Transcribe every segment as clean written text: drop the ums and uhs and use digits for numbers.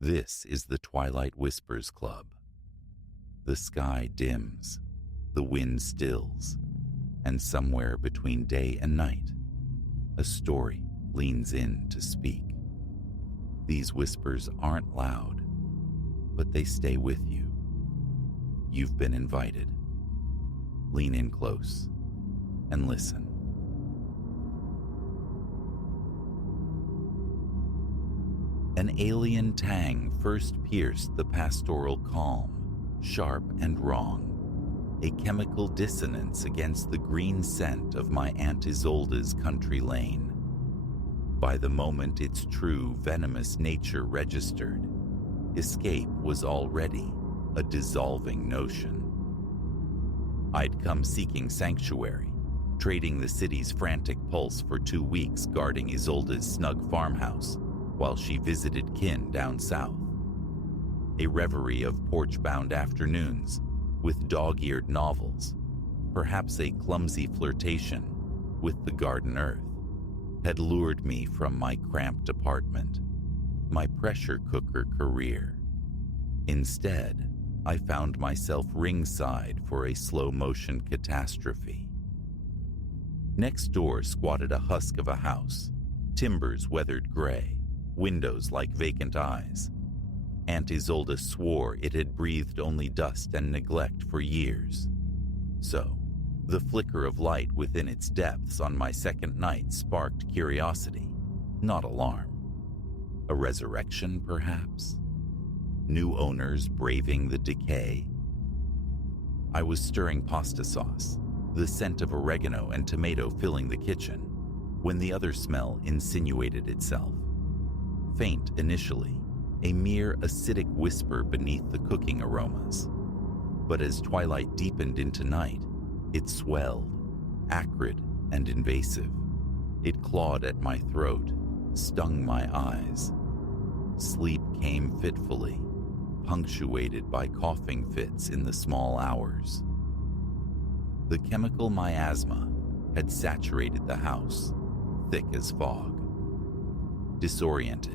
This is the Twilight Whispers Club. The sky dims, the wind stills, and somewhere between day and night, a story leans in to speak. These whispers aren't loud, but they stay with you. You've been invited. Lean in close and listen. An alien tang first pierced the pastoral calm, sharp and wrong, a chemical dissonance against the green scent of my Aunt Isolde's country lane. By the moment its true venomous nature registered, escape was already a dissolving notion. I'd come seeking sanctuary, trading the city's frantic pulse for 2 weeks guarding Isolde's snug farmhouse, while she visited kin down south. A reverie of porch-bound afternoons with dog-eared novels, perhaps a clumsy flirtation with the garden earth, had lured me from my cramped apartment, my pressure cooker career. Instead, I found myself ringside for a slow-motion catastrophe. Next door squatted a husk of a house, timbers weathered gray, windows like vacant eyes. Aunt Isolde swore it had breathed only dust and neglect for years. So, the flicker of light within its depths on my second night sparked curiosity, not alarm. A resurrection, perhaps? New owners braving the decay? I was stirring pasta sauce, the scent of oregano and tomato filling the kitchen, when the other smell insinuated itself. Faint initially, a mere acidic whisper beneath the cooking aromas. But as twilight deepened into night, it swelled, acrid and invasive. It clawed at my throat, stung my eyes. Sleep came fitfully, punctuated by coughing fits in the small hours. The chemical miasma had saturated the house, thick as fog. Disoriented,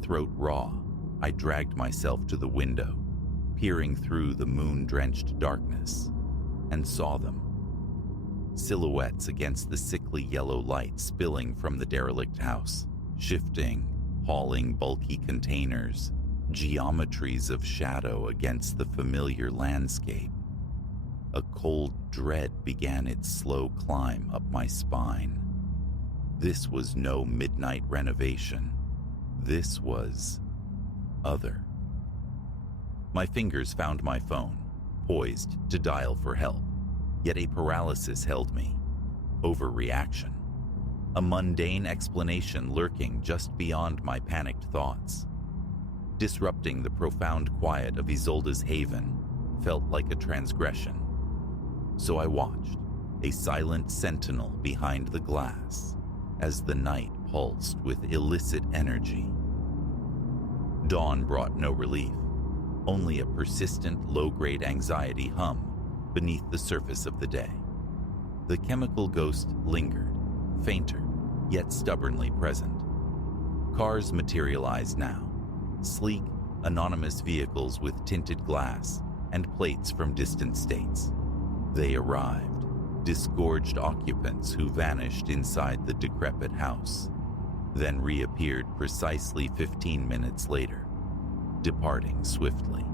throat raw, I dragged myself to the window, peering through the moon-drenched darkness, and saw them. Silhouettes against the sickly yellow light spilling from the derelict house, shifting, hauling bulky containers, geometries of shadow against the familiar landscape. A cold dread began its slow climb up my spine. This was no midnight renovation. This was other. My fingers found my phone, poised to dial for help, yet a paralysis held me. Overreaction. A mundane explanation lurking just beyond my panicked thoughts. Disrupting the profound quiet of Isolde's haven felt like a transgression. So I watched, a silent sentinel behind the glass, as the night pulsed with illicit energy. Dawn brought no relief, only a persistent low-grade anxiety hum beneath the surface of the day. The chemical ghost lingered, fainter, yet stubbornly present. Cars materialized now, sleek, anonymous vehicles with tinted glass and plates from distant states. They arrived, disgorged occupants who vanished inside the decrepit house, then reappeared precisely 15 minutes later, departing swiftly.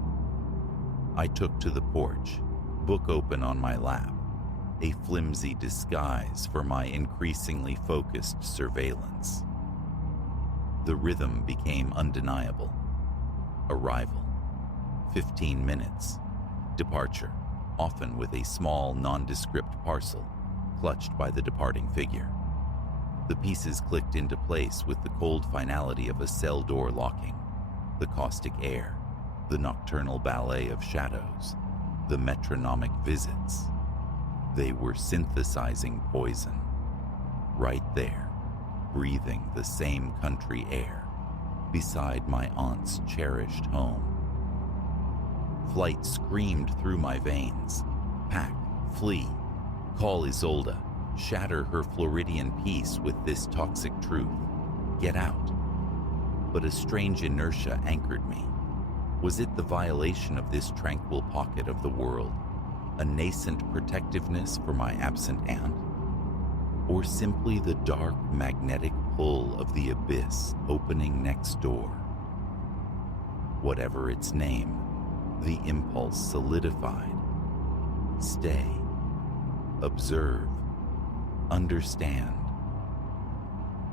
I took to the porch, book open on my lap, a flimsy disguise for my increasingly focused surveillance. The rhythm became undeniable. Arrival, 15 minutes. Departure, often with a small, nondescript parcel, clutched by the departing figure. The pieces clicked into place with the cold finality of a cell door locking, the caustic air, the nocturnal ballet of shadows, the metronomic visits. They were synthesizing poison, right there, breathing the same country air, beside my aunt's cherished home. Flight screamed through my veins. Pack, flee, call Isolde, shatter her Floridian peace with this toxic truth. Get out. but a strange inertia anchored me. Was it the violation of this tranquil pocket of the world, a nascent protectiveness for my absent aunt, or simply the dark magnetic pull of the abyss opening next door? Whatever its name, the impulse solidified. Stay, observe, understand.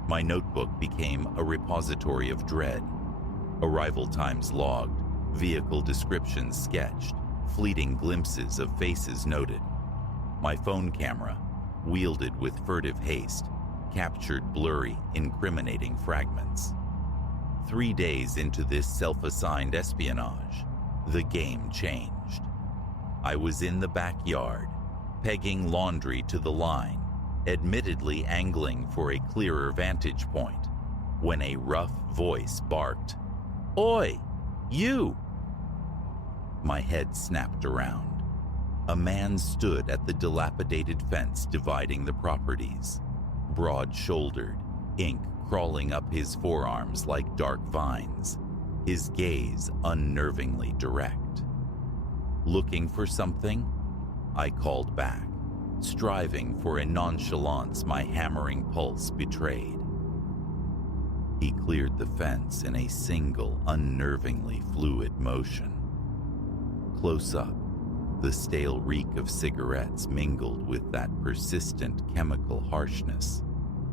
My notebook became a repository of dread. Arrival times logged, vehicle descriptions sketched, fleeting glimpses of faces noted. My phone camera, wielded with furtive haste, captured blurry, incriminating fragments. 3 days into this self-assigned espionage, the game changed. I was in the backyard, pegging laundry to the line, admittedly angling for a clearer vantage point, when a rough voice barked, "Oi, you!" My head snapped around. A man stood at the dilapidated fence dividing the properties, broad-shouldered, ink crawling up his forearms like dark vines, his gaze unnervingly direct. Looking for something? I called back, striving for a nonchalance my hammering pulse betrayed. He cleared the fence in a single, unnervingly fluid motion. Close up, the stale reek of cigarettes mingled with that persistent chemical harshness,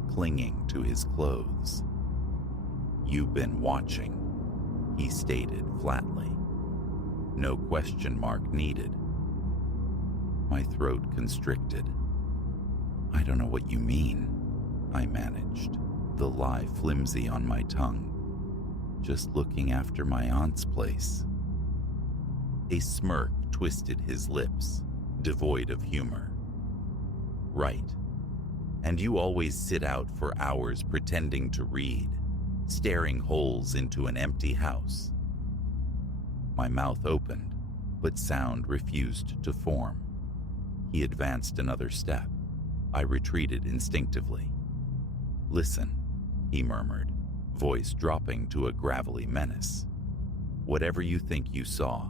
clinging to his clothes. "You've been watching," he stated flatly. No question mark needed. My throat constricted. "I don't know what you mean," I managed, the lie flimsy on my tongue. "Just looking after my aunt's place." A smirk twisted his lips, devoid of humor. "Right. And you always sit out for hours pretending to read, staring holes into an empty house." My mouth opened, but sound refused to form. He advanced another step. I retreated instinctively. "Listen," he murmured, voice dropping to a gravelly menace. "Whatever you think you saw,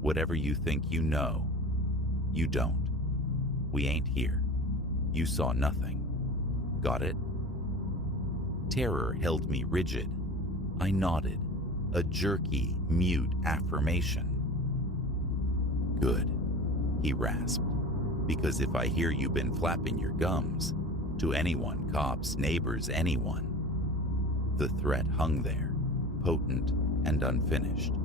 whatever you think you know, you don't. We ain't here. You saw nothing. Got it?" Terror held me rigid. I nodded, a jerky, mute affirmation. "Good," he rasped, "because if I hear you been flapping your gums, to anyone, cops, neighbors, anyone." The threat hung there, potent and unfinished.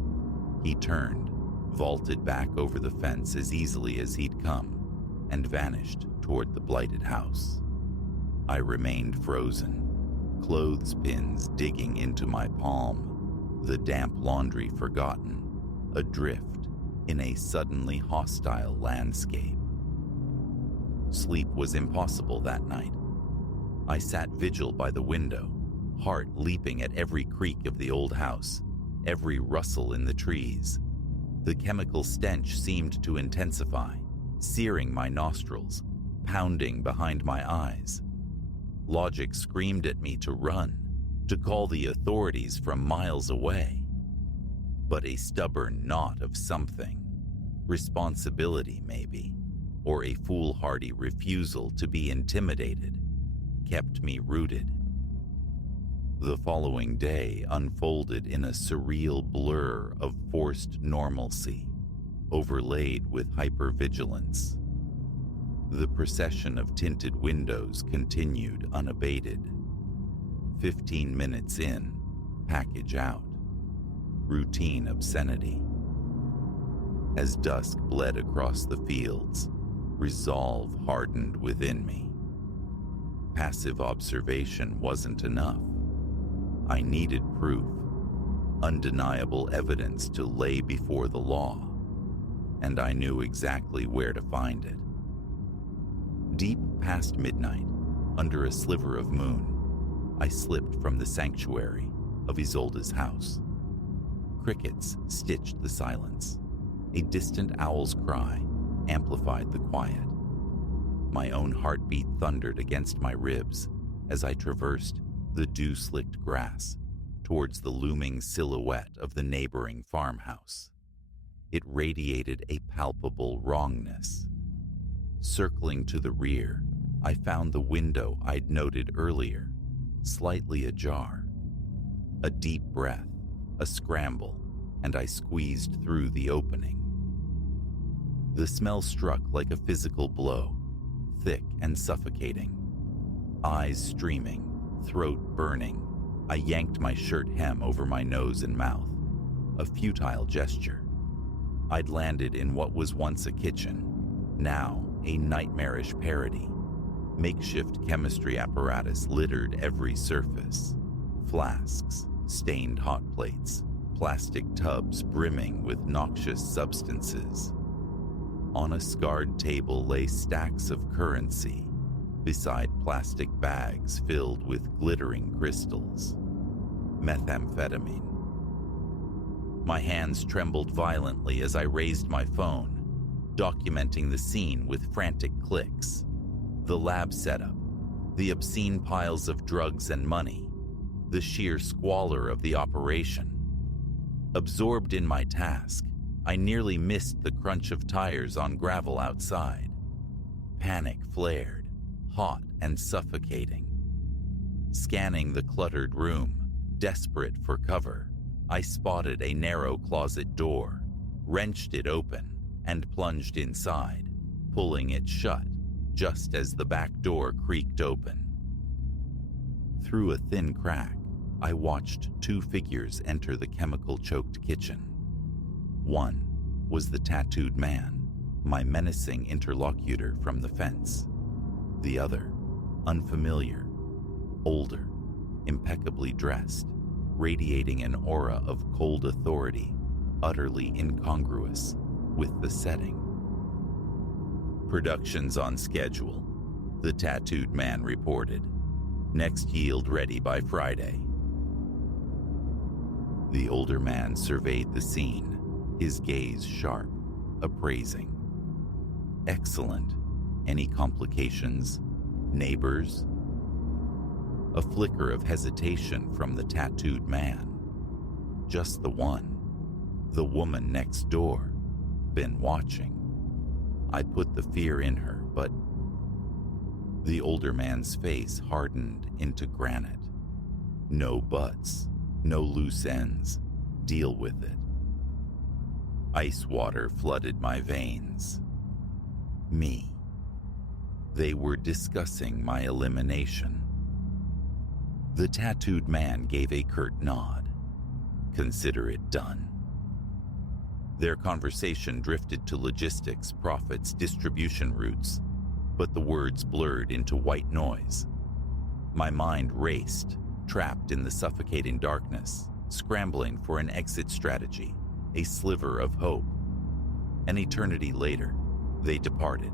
He turned, vaulted back over the fence as easily as he'd come, and vanished toward the blighted house. I remained frozen, clothespins digging into my palm, the damp laundry forgotten, adrift in a suddenly hostile landscape. Sleep was impossible that night. I sat vigil by the window, heart leaping at every creak of the old house, every rustle in the trees. The chemical stench seemed to intensify, searing my nostrils, pounding behind my eyes. Logic screamed at me to run, to call the authorities from miles away. But a stubborn knot of something, responsibility maybe, or a foolhardy refusal to be intimidated, kept me rooted. The following day unfolded in a surreal blur of forced normalcy, overlaid with hypervigilance. The procession of tinted windows continued unabated. 15 minutes in, package out. Routine obscenity. As dusk bled across the fields, resolve hardened within me. Passive observation wasn't enough. I needed proof, undeniable evidence to lay before the law, and I knew exactly where to find it. Deep past midnight, under a sliver of moon, I slipped from the sanctuary of Isolde's house. Crickets stitched the silence. A distant owl's cry amplified the quiet. My own heartbeat thundered against my ribs as I traversed the dew-slicked grass, towards the looming silhouette of the neighboring farmhouse. It radiated a palpable wrongness. Circling to the rear, I found the window I'd noted earlier, slightly ajar. A deep breath, a scramble, and I squeezed through the opening. The smell struck like a physical blow, thick and suffocating. Eyes streaming, throat burning, I yanked my shirt hem over my nose and mouth, a futile gesture. I'd landed in what was once a kitchen, now a nightmarish parody. Makeshift chemistry apparatus littered every surface. Flasks, stained hot plates, plastic tubs brimming with noxious substances. On a scarred table lay stacks of currency, beside plastic bags filled with glittering crystals. Methamphetamine. My hands trembled violently as I raised my phone, documenting the scene with frantic clicks. The lab setup, the obscene piles of drugs and money, the sheer squalor of the operation. Absorbed in my task, I nearly missed the crunch of tires on gravel outside. Panic flared, hot and suffocating. Scanning the cluttered room, desperate for cover, I spotted a narrow closet door, wrenched it open, and plunged inside, pulling it shut just as the back door creaked open. Through a thin crack, I watched two figures enter the chemical-choked kitchen. One was the tattooed man, my menacing interlocutor from the fence. The other, unfamiliar, older, impeccably dressed, radiating an aura of cold authority, utterly incongruous with the setting. "Production's on schedule," the tattooed man reported. "Next yield ready by Friday." The older man surveyed the scene, his gaze sharp, appraising. "Excellent. Any complications? Neighbors?" A flicker of hesitation from the tattooed man. "Just the one. The woman next door. Been watching." I put the fear in her, but the older man's face hardened into granite. "No buts, no loose ends. Deal with it." Ice water flooded my veins. Me. They were discussing my elimination. The tattooed man gave a curt nod. "Consider it done." Their conversation drifted to logistics, profits, distribution routes, but the words blurred into white noise. My mind raced, trapped in the suffocating darkness, scrambling for an exit strategy, a sliver of hope. An eternity later, they departed.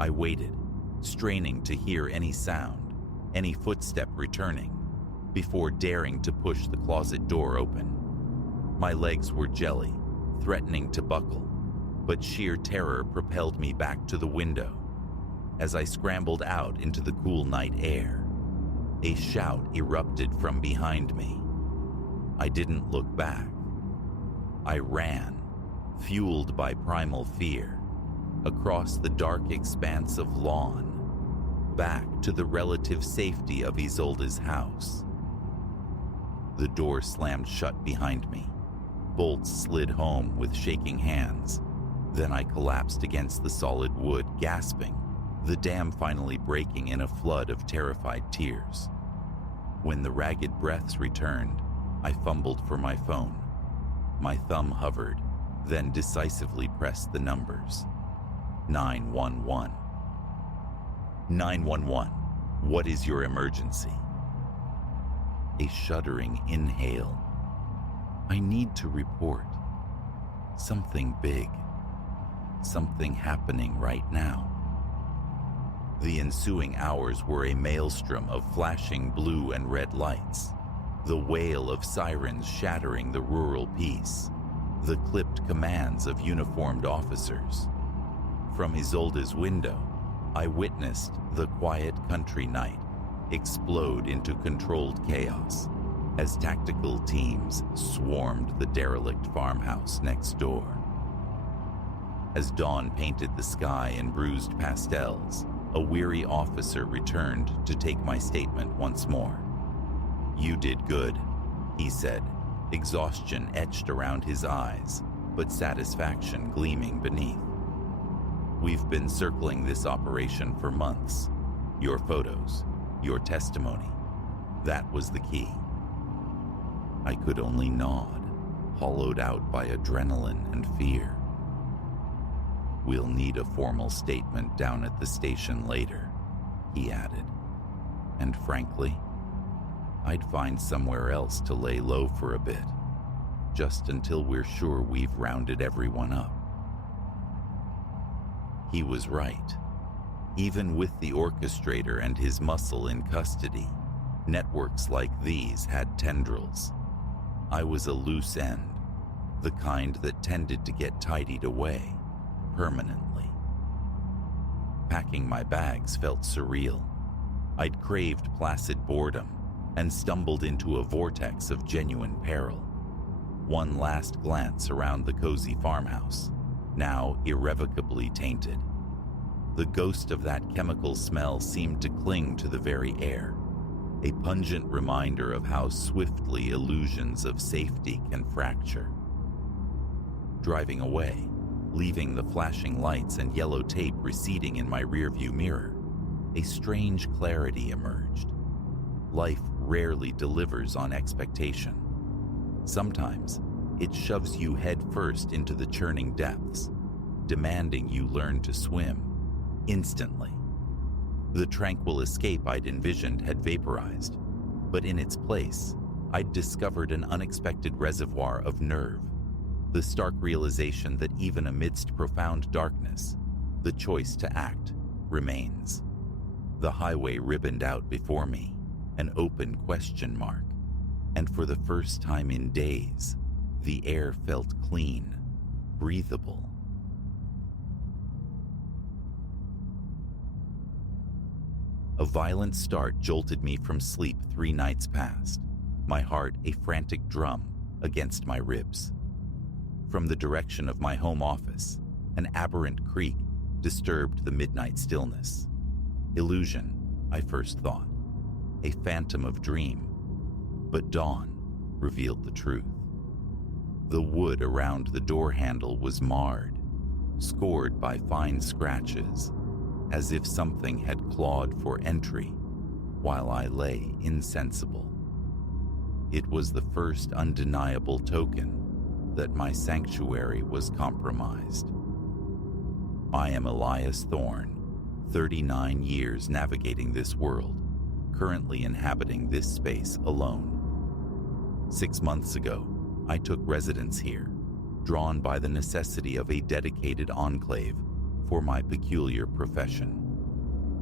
I waited, straining to hear any sound, any footstep returning, before daring to push the closet door open. My legs were jelly, threatening to buckle, but sheer terror propelled me back to the window. As I scrambled out into the cool night air, a shout erupted from behind me. I didn't look back. I ran, fueled by primal fear, across the dark expanse of lawn, back to the relative safety of Isolde's house. The door slammed shut behind me. Bolts slid home with shaking hands. Then I collapsed against the solid wood, gasping, the dam finally breaking in a flood of terrified tears. When the ragged breaths returned, I fumbled for my phone. My thumb hovered, then decisively pressed the numbers. 911. 911, what is your emergency? A shuddering inhale. I need to report. Something big. Something happening right now. The ensuing hours were a maelstrom of flashing blue and red lights, the wail of sirens shattering the rural peace, the clipped commands of uniformed officers. From Isolde's window, I witnessed the quiet country night explode into controlled chaos. as tactical teams swarmed the derelict farmhouse next door. As dawn painted the sky in bruised pastels, a weary officer returned to take my statement once more. "You did good," he said, exhaustion etched around his eyes, but satisfaction gleaming beneath. "We've been circling this operation for months. Your photos, your testimony, that was the key." I could only nod, hollowed out by adrenaline and fear. "We'll need a formal statement down at the station later," he added. And frankly, I'd find somewhere else to lay low for a bit, just until we're sure we've rounded everyone up. He was right. Even with the orchestrator and his muscle in custody, networks like these had tendrils. I was a loose end, the kind that tended to get tidied away permanently. Packing my bags felt surreal. I'd craved placid boredom and stumbled into a vortex of genuine peril. One last glance around the cozy farmhouse, now irrevocably tainted. The ghost of that chemical smell seemed to cling to the very air, a pungent reminder of how swiftly illusions of safety can fracture. Driving away, leaving the flashing lights and yellow tape receding in my rearview mirror, a strange clarity emerged. Life rarely delivers on expectation. Sometimes it shoves you headfirst into the churning depths, demanding you learn to swim instantly. The tranquil escape I'd envisioned had vaporized, but in its place, I'd discovered an unexpected reservoir of nerve, the stark realization that even amidst profound darkness, the choice to act remains. The highway ribboned out before me, an open question mark, and for the first time in days, the air felt clean, breathable. A violent start jolted me from sleep 3 nights past, my heart a frantic drum against my ribs. From the direction of my home office, an aberrant creak disturbed the midnight stillness. Illusion, I first thought, a phantom of dream, but dawn revealed the truth. The wood around the door handle was marred, scored by fine scratches, as if something had clawed for entry while I lay insensible. It was the first undeniable token that my sanctuary was compromised. I am Elias Thorne, 39 years navigating this world, currently inhabiting this space alone. 6 months ago, I took residence here, drawn by the necessity of a dedicated enclave for my peculiar profession.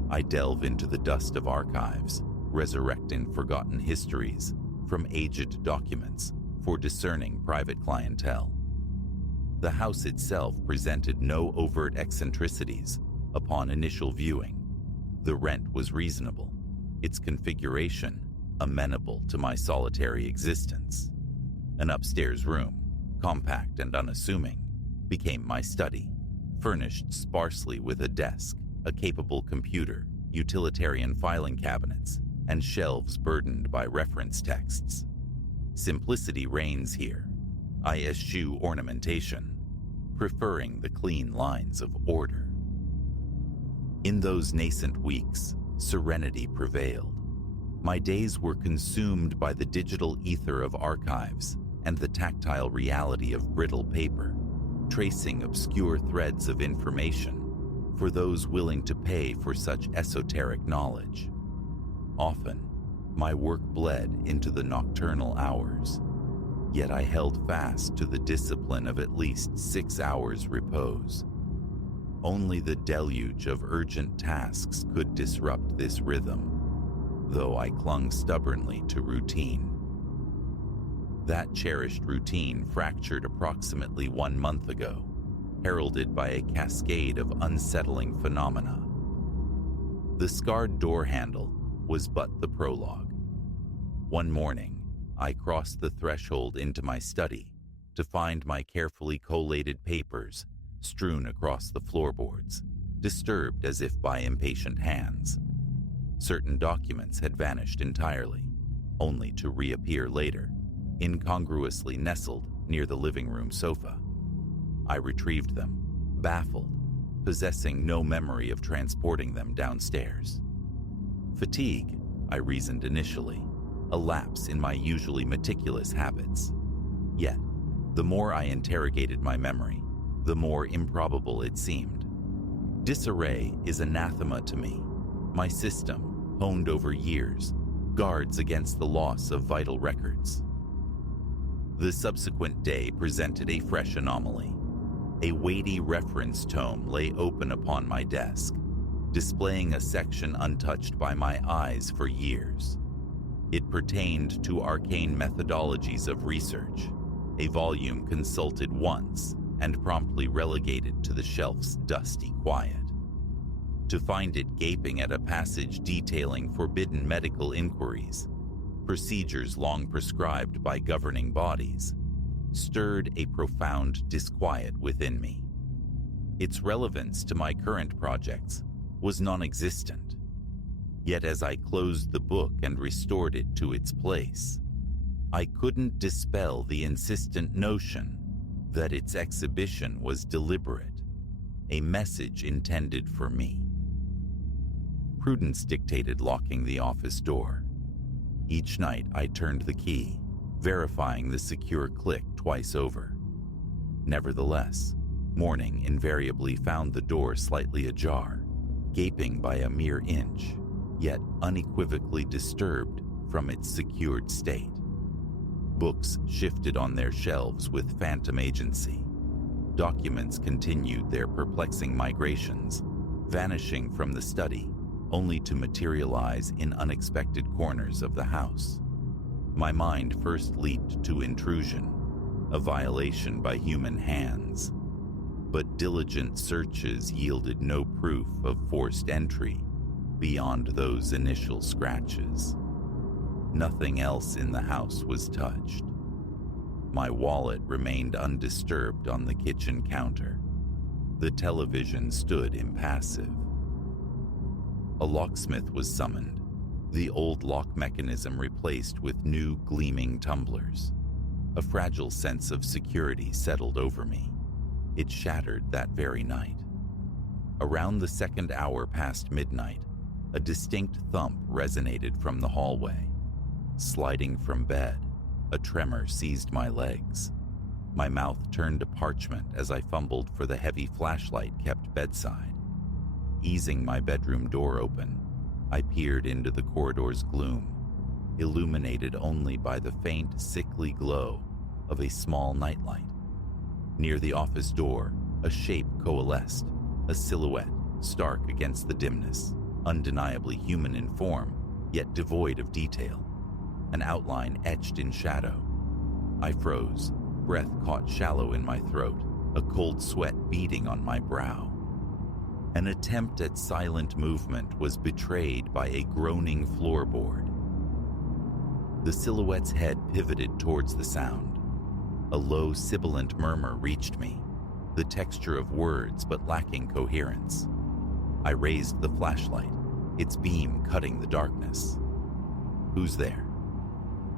I delve into the dust of archives, resurrecting forgotten histories from aged documents for discerning private clientele. The house itself presented no overt eccentricities upon initial viewing. The rent was reasonable, its configuration amenable to my solitary existence. An upstairs room, compact and unassuming, became my study, furnished sparsely with a desk, a capable computer, utilitarian filing cabinets, and shelves burdened by reference texts. Simplicity reigns here. I eschew ornamentation, preferring the clean lines of order. In those nascent weeks, serenity prevailed. My days were consumed by the digital ether of archives and the tactile reality of brittle paper, tracing obscure threads of information for those willing to pay for such esoteric knowledge. Often, my work bled into the nocturnal hours, yet I held fast to the discipline of at least 6 hours repose. Only the deluge of urgent tasks could disrupt this rhythm, though I clung stubbornly to routine. That cherished routine fractured approximately 1 month ago, heralded by a cascade of unsettling phenomena. The scarred door handle was but the prologue. One morning, I crossed the threshold into my study to find my carefully collated papers strewn across the floorboards, disturbed as if by impatient hands. Certain documents had vanished entirely, only to reappear later, incongruously nestled near the living room sofa. I retrieved them, baffled, possessing no memory of transporting them downstairs. Fatigue, I reasoned initially, a lapse in my usually meticulous habits. Yet, the more I interrogated my memory, the more improbable it seemed. Disarray is anathema to me. My system, honed over years, guards against the loss of vital records. The subsequent day presented a fresh anomaly. A weighty reference tome lay open upon my desk, displaying a section untouched by my eyes for years. It pertained to arcane methodologies of research, a volume consulted once and promptly relegated to the shelf's dusty quiet. To find it gaping at a passage detailing forbidden medical inquiries, procedures long prescribed by governing bodies, stirred a profound disquiet within me. Its relevance to my current projects was non-existent. Yet as I closed the book and restored it to its place, I couldn't dispel the insistent notion that its exhibition was deliberate, a message intended for me. Prudence dictated locking the office door. Each night I turned the key, verifying the secure click twice over. Nevertheless, morning invariably found the door slightly ajar, gaping by a mere inch, yet unequivocally disturbed from its secured state. Books shifted on their shelves with phantom agency. Documents continued their perplexing migrations, vanishing from the study only to materialize in unexpected corners of the house. My mind first leaped to intrusion, a violation by human hands. But diligent searches yielded no proof of forced entry beyond those initial scratches. Nothing else in the house was touched. My wallet remained undisturbed on the kitchen counter. The television stood impassive. A locksmith was summoned, the old lock mechanism replaced with new gleaming tumblers. A fragile sense of security settled over me. It shattered that very night. Around the second hour past midnight, a distinct thump resonated from the hallway. Sliding from bed, a tremor seized my legs. My mouth turned to parchment as I fumbled for the heavy flashlight kept bedside. Easing my bedroom door open, I peered into the corridor's gloom, illuminated only by the faint, sickly glow of a small nightlight. Near the office door, a shape coalesced, a silhouette stark against the dimness, undeniably human in form, yet devoid of detail. An outline etched in shadow. I froze, breath caught shallow in my throat, a cold sweat beading on my brow. An attempt at silent movement was betrayed by a groaning floorboard. The silhouette's head pivoted towards the sound. A low, sibilant murmur reached me, the texture of words but lacking coherence. I raised the flashlight, its beam cutting the darkness. "Who's there?"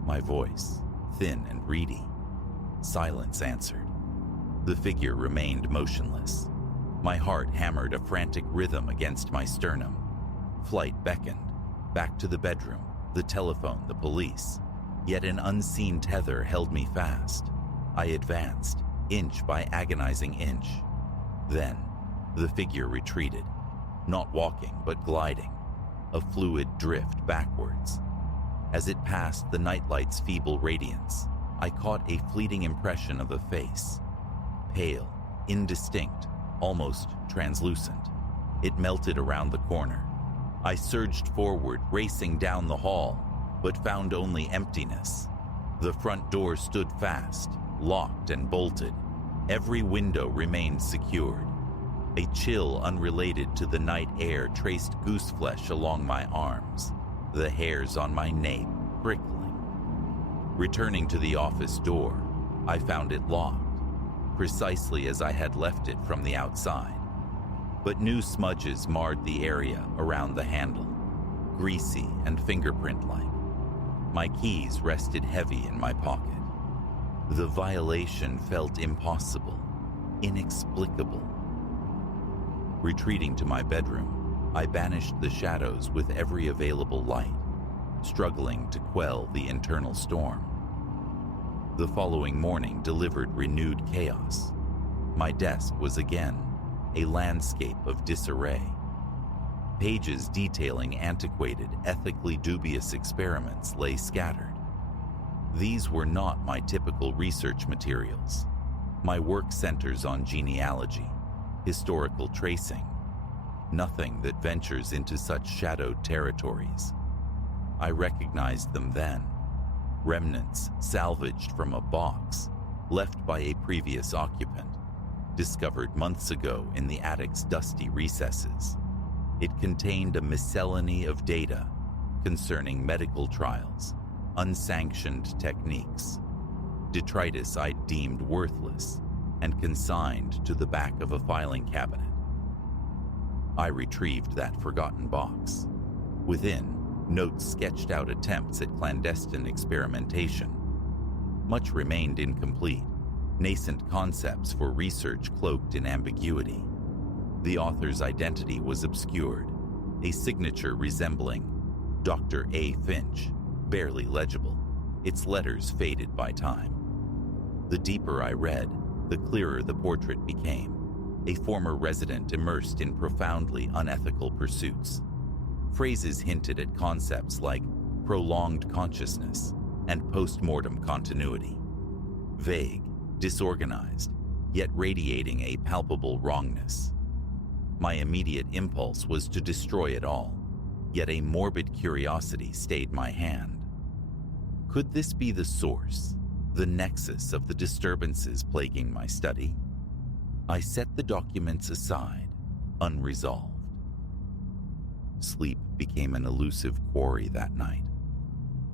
My voice, thin and reedy. Silence answered. The figure remained motionless. My heart hammered a frantic rhythm against my sternum. Flight beckoned. Back to the bedroom, the telephone, the police. Yet an unseen tether held me fast. I advanced, inch by agonizing inch. Then, the figure retreated. Not walking, but gliding. A fluid drift backwards. As it passed the nightlight's feeble radiance, I caught a fleeting impression of a face. Pale, indistinct, almost translucent. It melted around the corner. I surged forward, racing down the hall, but found only emptiness. The front door stood fast, locked and bolted. Every window remained secured. A chill unrelated to the night air traced gooseflesh along my arms, the hairs on my nape prickling. Returning to the office door, I found it locked, precisely as I had left it from the outside. But new smudges marred the area around the handle, greasy and fingerprint-like. My keys rested heavy in my pocket. The violation felt impossible, inexplicable. Retreating to my bedroom, I banished the shadows with every available light, struggling to quell the internal storm. The following morning delivered renewed chaos. My desk was again a landscape of disarray. Pages detailing antiquated, ethically dubious experiments lay scattered. These were not my typical research materials. My work centers on genealogy, historical tracing, nothing that ventures into such shadowed territories. I recognized them then, remnants salvaged from a box left by a previous occupant, discovered months ago in the attic's dusty recesses. It contained a miscellany of data concerning medical trials, unsanctioned techniques, detritus I'd deemed worthless and consigned to the back of a filing cabinet. I retrieved that forgotten box. Within, notes sketched out attempts at clandestine experimentation. Much remained incomplete, nascent concepts for research cloaked in ambiguity. The author's identity was obscured, a signature resembling Dr. A. Finch, barely legible, its letters faded by time. The deeper I read, the clearer the portrait became, a former resident immersed in profoundly unethical pursuits. Phrases hinted at concepts like prolonged consciousness and post-mortem continuity. Vague, disorganized, yet radiating a palpable wrongness. My immediate impulse was to destroy it all, yet a morbid curiosity stayed my hand. Could this be the source, the nexus of the disturbances plaguing my study? I set the documents aside, unresolved. Sleep became an elusive quarry that night.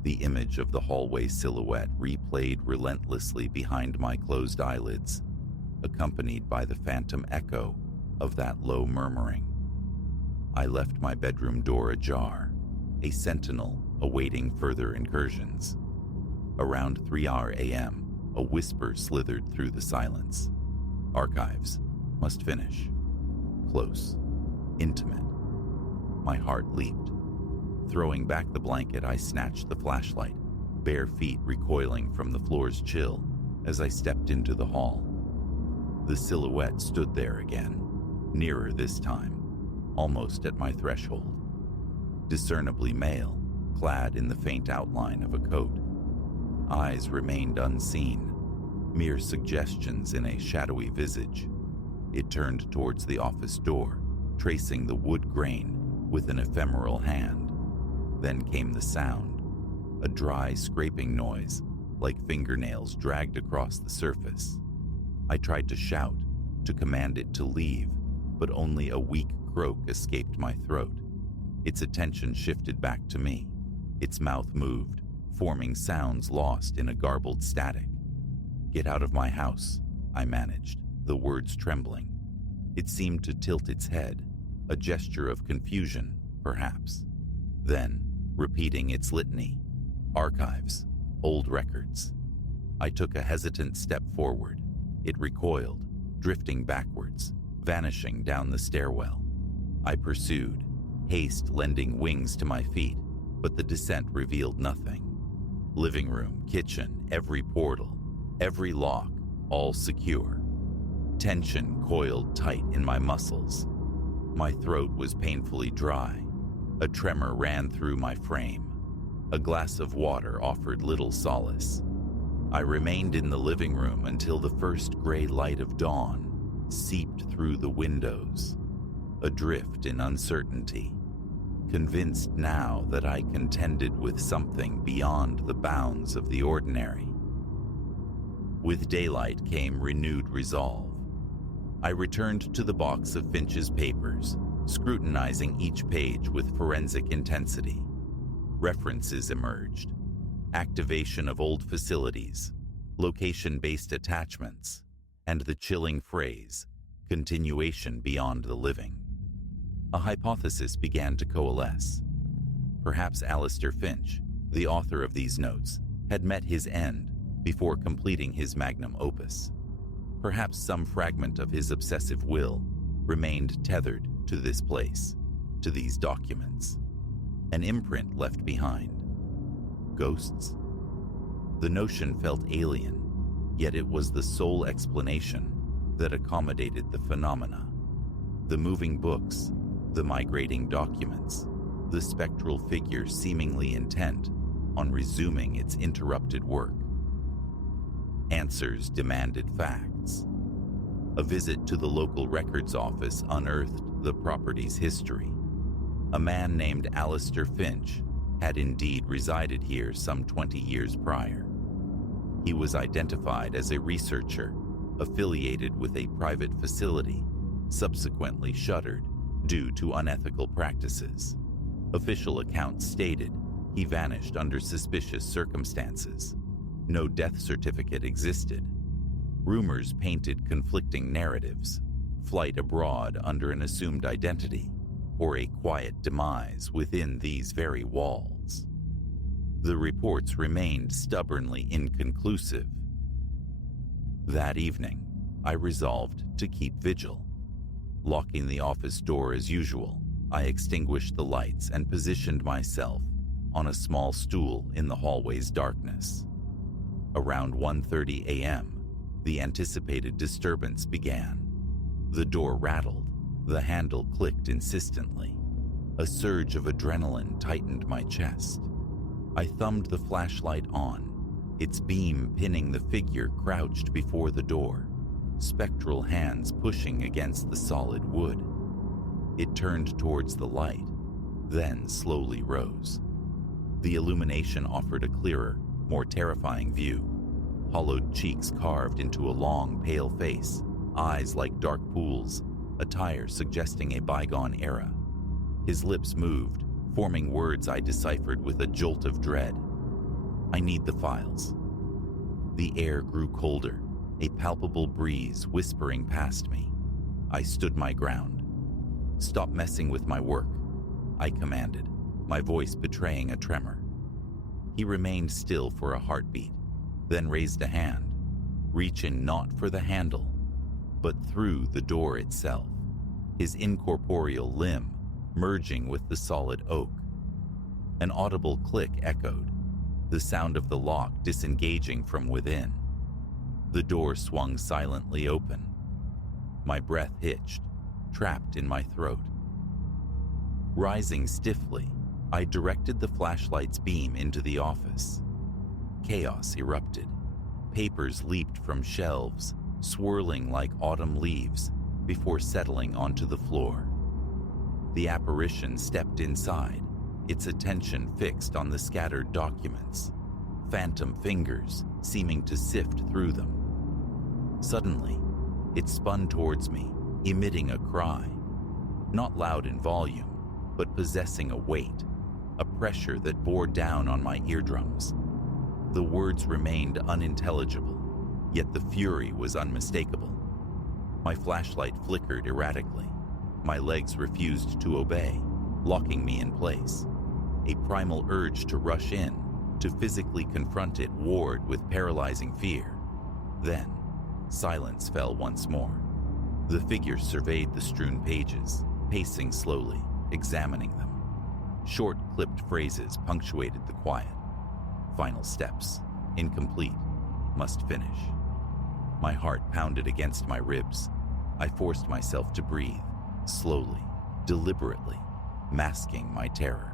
The image of the hallway silhouette replayed relentlessly behind my closed eyelids, accompanied by the phantom echo of that low murmuring. I left my bedroom door ajar, a sentinel awaiting further incursions. Around 3 a.m., a whisper slithered through the silence. Archives must finish. Close. Intimate. My heart leaped. Throwing back the blanket, I snatched the flashlight, bare feet recoiling from the floor's chill as I stepped into the hall. The silhouette stood there again, nearer this time, almost at my threshold. Discernibly male, clad in the faint outline of a coat. Eyes remained unseen, mere suggestions in a shadowy visage. It turned towards the office door, tracing the wood grain with an ephemeral hand. Then came the sound, a dry scraping noise, like fingernails dragged across the surface. I tried to shout, to command it to leave, but only a weak croak escaped my throat. Its attention shifted back to me. Its mouth moved, forming sounds lost in a garbled static. "Get out of my house," I managed, the words trembling. It seemed to tilt its head, a gesture of confusion, perhaps. Then, repeating its litany, archives, old records. I took a hesitant step forward. It recoiled, drifting backwards, vanishing down the stairwell. I pursued, haste lending wings to my feet, but the descent revealed nothing. Living room, kitchen, every portal, every lock, all secure. Tension coiled tight in my muscles. My throat was painfully dry. A tremor ran through my frame. A glass of water offered little solace. I remained in the living room until the first gray light of dawn seeped through the windows, adrift in uncertainty, convinced now that I contended with something beyond the bounds of the ordinary. With daylight came renewed resolve. I returned to the box of Finch's papers, scrutinizing each page with forensic intensity. References emerged. activation of old facilities, location-based attachments, and the chilling phrase, continuation beyond the living. A hypothesis began to coalesce. Perhaps Alistair Finch, the author of these notes, had met his end before completing his magnum opus. Perhaps some fragment of his obsessive will remained tethered to this place, to these documents. An imprint left behind. Ghosts? The notion felt alien, yet it was the sole explanation that accommodated the phenomena. The moving books, the migrating documents, the spectral figure seemingly intent on resuming its interrupted work. Answers demanded facts. A visit to the local records office unearthed the property's history. A man named Alistair Finch had indeed resided here some 20 years prior. He was identified as a researcher affiliated with a private facility, subsequently shuttered due to unethical practices. Official accounts stated he vanished under suspicious circumstances. No death certificate existed. Rumors painted conflicting narratives: flight abroad under an assumed identity, or a quiet demise within these very walls. The reports remained stubbornly inconclusive. That evening, I resolved to keep vigil. Locking the office door as usual, I extinguished the lights and positioned myself on a small stool in the hallway's darkness. Around 1:30 a.m., the anticipated disturbance began. The door rattled, the handle clicked insistently. A surge of adrenaline tightened my chest. I thumbed the flashlight on, its beam pinning the figure crouched before the door, spectral hands pushing against the solid wood. It turned towards the light, then slowly rose. The illumination offered a clearer, more terrifying view. Hollowed cheeks carved into a long, pale face, eyes like dark pools, attire suggesting a bygone era. His lips moved, forming words I deciphered with a jolt of dread. "I need the files." The air grew colder, a palpable breeze whispering past me. I stood my ground. "Stop messing with my work," I commanded, my voice betraying a tremor. He remained still for a heartbeat, then raised a hand, reaching not for the handle, but through the door itself, his incorporeal limb merging with the solid oak. An audible click echoed, the sound of the lock disengaging from within. The door swung silently open. My breath hitched, trapped in my throat. Rising stiffly, I directed the flashlight's beam into the office. Chaos erupted. Papers leaped from shelves, swirling like autumn leaves, before settling onto the floor. The apparition stepped inside, its attention fixed on the scattered documents, phantom fingers seeming to sift through them. Suddenly, it spun towards me, emitting a cry, not loud in volume, but possessing a weight, a pressure that bore down on my eardrums. The words remained unintelligible, yet the fury was unmistakable. My flashlight flickered erratically. My legs refused to obey, locking me in place. A primal urge to rush in, to physically confront it, warred with paralyzing fear. Then, silence fell once more. The figure surveyed the strewn pages, pacing slowly, examining them. Short, clipped phrases punctuated the quiet. Final steps, incomplete, must finish. My heart pounded against my ribs. I forced myself to breathe, slowly, deliberately, masking my terror.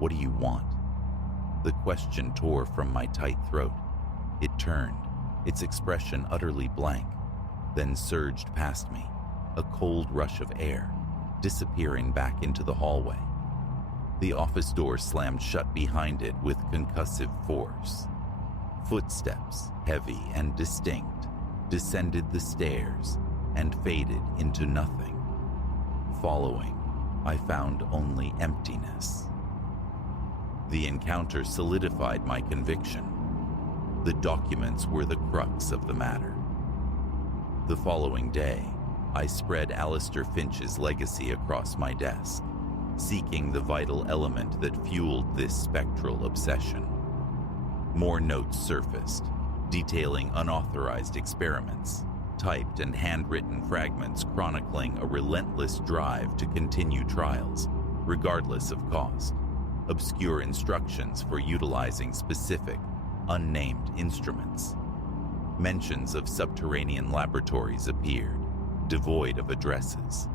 "What do you want?" The question tore from my tight throat. It turned, its expression utterly blank, then surged past me, a cold rush of air, disappearing back into the hallway. The office door slammed shut behind it with concussive force. Footsteps, heavy and distinct, descended the stairs and faded into nothing. Following, I found only emptiness. The encounter solidified my conviction. The documents were the crux of the matter. The following day, I spread Alistair Finch's legacy across my desk, seeking the vital element that fueled this spectral obsession. More notes surfaced, detailing unauthorized experiments, typed and handwritten fragments chronicling a relentless drive to continue trials, regardless of cost, obscure instructions for utilizing specific, unnamed instruments. Mentions of subterranean laboratories appeared, devoid of addresses.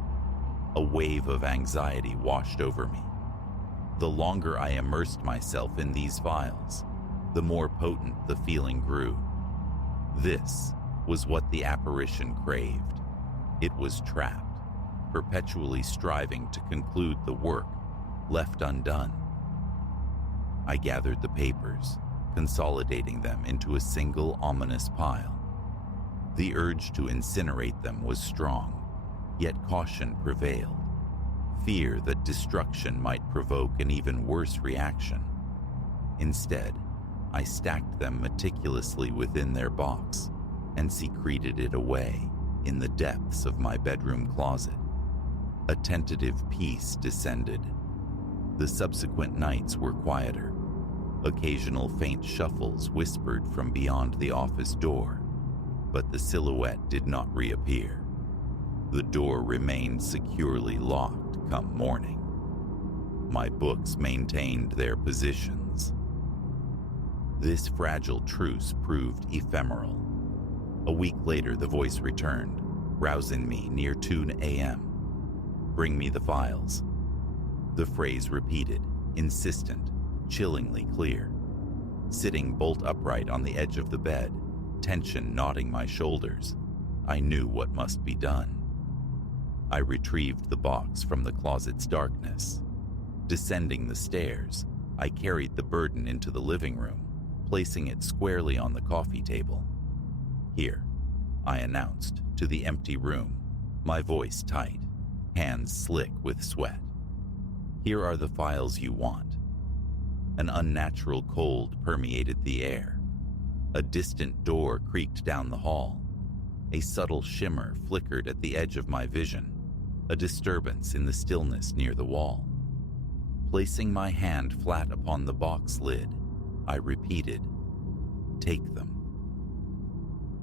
A wave of anxiety washed over me. The longer I immersed myself in these files, the more potent the feeling grew. This was what the apparition craved. It was trapped, perpetually striving to conclude the work left undone. I gathered the papers, consolidating them into a single ominous pile. The urge to incinerate them was strong, yet caution prevailed, fear that destruction might provoke an even worse reaction. Instead, I stacked them meticulously within their box and secreted it away in the depths of my bedroom closet. A tentative peace descended. The subsequent nights were quieter. Occasional faint shuffles whispered from beyond the office door, but the silhouette did not reappear. The door remained securely locked come morning. My books maintained their positions. This fragile truce proved ephemeral. A week later, the voice returned, rousing me near 2 a.m. "Bring me the files." The phrase repeated, insistent, chillingly clear. Sitting bolt upright on the edge of the bed, tension knotting my shoulders, I knew what must be done. I retrieved the box from the closet's darkness. Descending the stairs, I carried the burden into the living room, placing it squarely on the coffee table. "Here," I announced to the empty room, my voice tight, hands slick with sweat. "Here are the files you want." An unnatural cold permeated the air. A distant door creaked down the hall. A subtle shimmer flickered at the edge of my vision, a disturbance in the stillness near the wall. Placing my hand flat upon the box lid, I repeated, "Take them."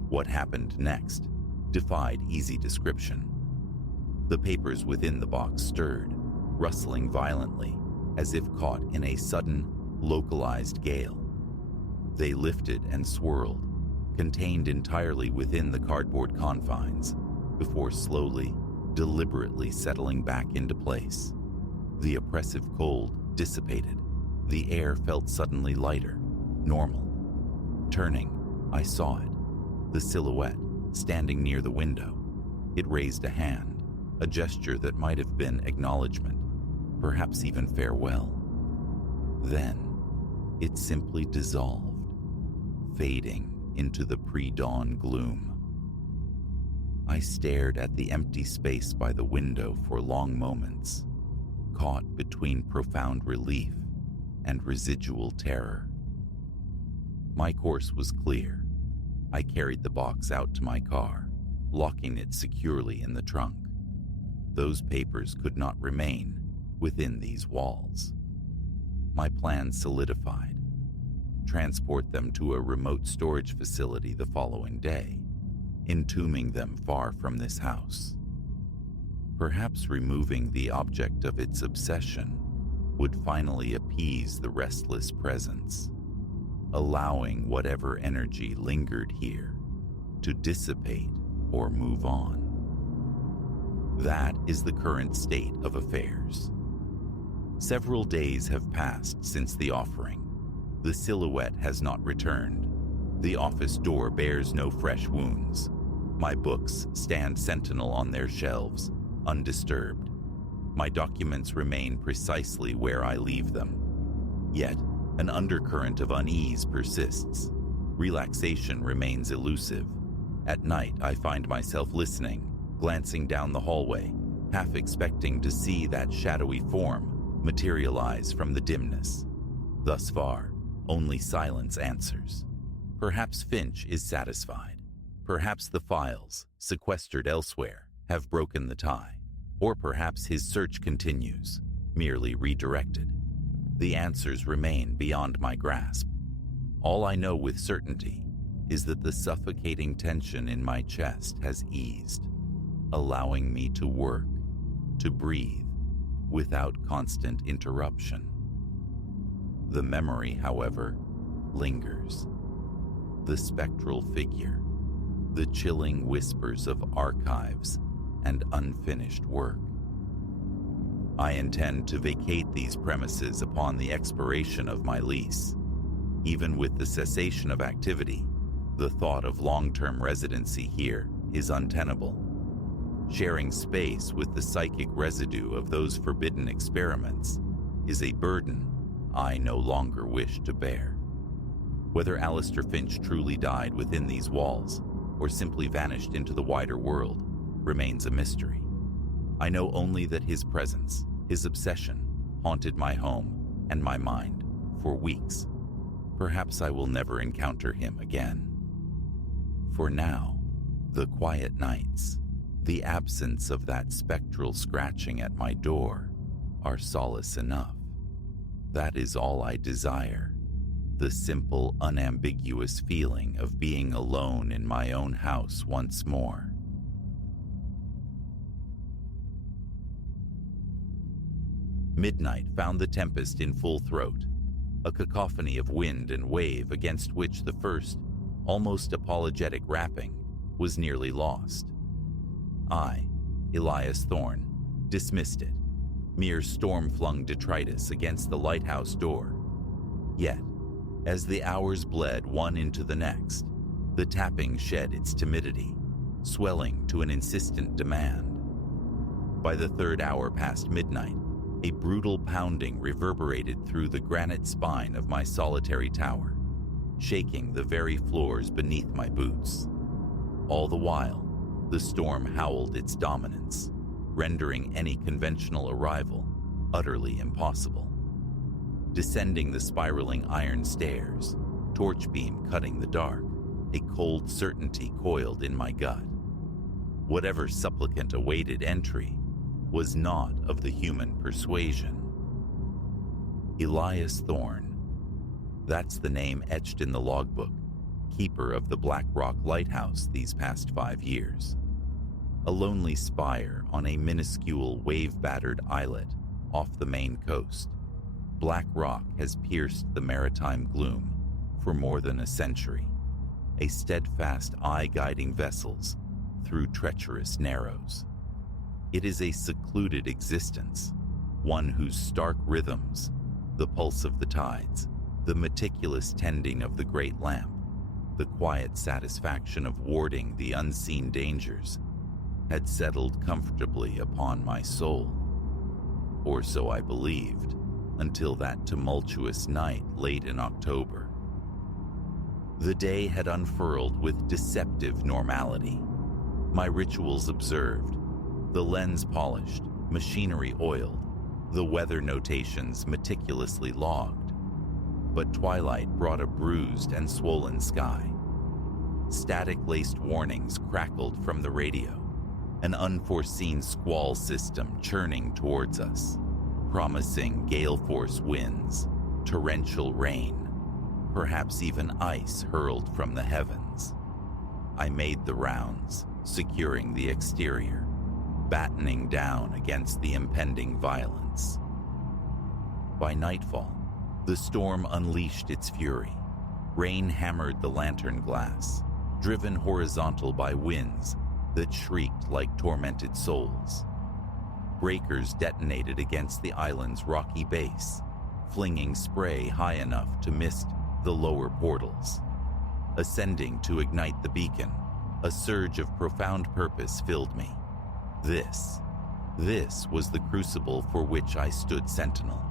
What happened next defied easy description. The papers within the box stirred, rustling violently, as if caught in a sudden, localized gale. They lifted and swirled, contained entirely within the cardboard confines, before slowly, deliberately settling back into place. The oppressive cold dissipated. The air felt suddenly lighter, normal. Turning, I saw it, the silhouette standing near the window. It raised a hand, a gesture that might have been acknowledgement, perhaps even farewell. Then, it simply dissolved, fading into the pre-dawn gloom. I stared at the empty space by the window for long moments, caught between profound relief and residual terror. My course was clear. I carried the box out to my car, locking it securely in the trunk. Those papers could not remain within these walls. My plan solidified. Transport them to a remote storage facility the following day, entombing them far from this house. Perhaps removing the object of its obsession would finally appease the restless presence, allowing whatever energy lingered here to dissipate or move on. That is the current state of affairs. Several days have passed since the offering. The silhouette has not returned. The office door bears no fresh wounds. My books stand sentinel on their shelves, undisturbed. My documents remain precisely where I leave them. Yet, an undercurrent of unease persists. Relaxation remains elusive. At night, I find myself listening, glancing down the hallway, half expecting to see that shadowy form materialize from the dimness. Thus far, only silence answers. Perhaps Finch is satisfied. Perhaps the files, sequestered elsewhere, have broken the tie. Or perhaps his search continues, merely redirected. The answers remain beyond my grasp. All I know with certainty is that the suffocating tension in my chest has eased, allowing me to work, to breathe, without constant interruption. The memory, however, lingers. The spectral figure, the chilling whispers of archives and unfinished work. I intend to vacate these premises upon the expiration of my lease. Even with the cessation of activity, the thought of long-term residency here is untenable. Sharing space with the psychic residue of those forbidden experiments is a burden I no longer wish to bear. Whether Alistair Finch truly died within these walls or simply vanished into the wider world remains a mystery. I know only that his presence, his obsession, haunted my home and my mind for weeks. Perhaps I will never encounter him again. For now, the quiet nights, the absence of that spectral scratching at my door, are solace enough. That is all I desire, the simple, unambiguous feeling of being alone in my own house once more. Midnight found the tempest in full throat, a cacophony of wind and wave against which the first, almost apologetic rapping was nearly lost. I, Elias Thorne, dismissed it, mere storm-flung detritus against the lighthouse door. Yet, as the hours bled one into the next, the tapping shed its timidity, swelling to an insistent demand. By the third hour past midnight, a brutal pounding reverberated through the granite spine of my solitary tower, shaking the very floors beneath my boots. All the while, the storm howled its dominance, rendering any conventional arrival utterly impossible. Descending the spiraling iron stairs, torch beam cutting the dark, a cold certainty coiled in my gut. Whatever supplicant awaited entry was not of the human persuasion. Elias Thorne. That's the name etched in the logbook, keeper of the Black Rock Lighthouse these past 5 years. A lonely spire on a minuscule wave-battered islet off the Maine coast, Black Rock has pierced the maritime gloom for more than a century, a steadfast eye guiding vessels through treacherous narrows. It is a secluded existence, one whose stark rhythms, the pulse of the tides, the meticulous tending of the great lamp, the quiet satisfaction of warding the unseen dangers, had settled comfortably upon my soul. Or so I believed, until that tumultuous night late in October. The day had unfurled with deceptive normality, my rituals observed, the lens polished, machinery oiled, the weather notations meticulously logged. But twilight brought a bruised and swollen sky. Static-laced warnings crackled from the radio, an unforeseen squall system churning towards us, promising gale-force winds, torrential rain, perhaps even ice hurled from the heavens. I made the rounds, securing the exterior, battening down against the impending violence. By nightfall, the storm unleashed its fury. Rain hammered the lantern glass, driven horizontal by winds that shrieked like tormented souls. Breakers detonated against the island's rocky base, flinging spray high enough to mist the lower portals. Ascending to ignite the beacon, a surge of profound purpose filled me. This was the crucible for which I stood sentinel.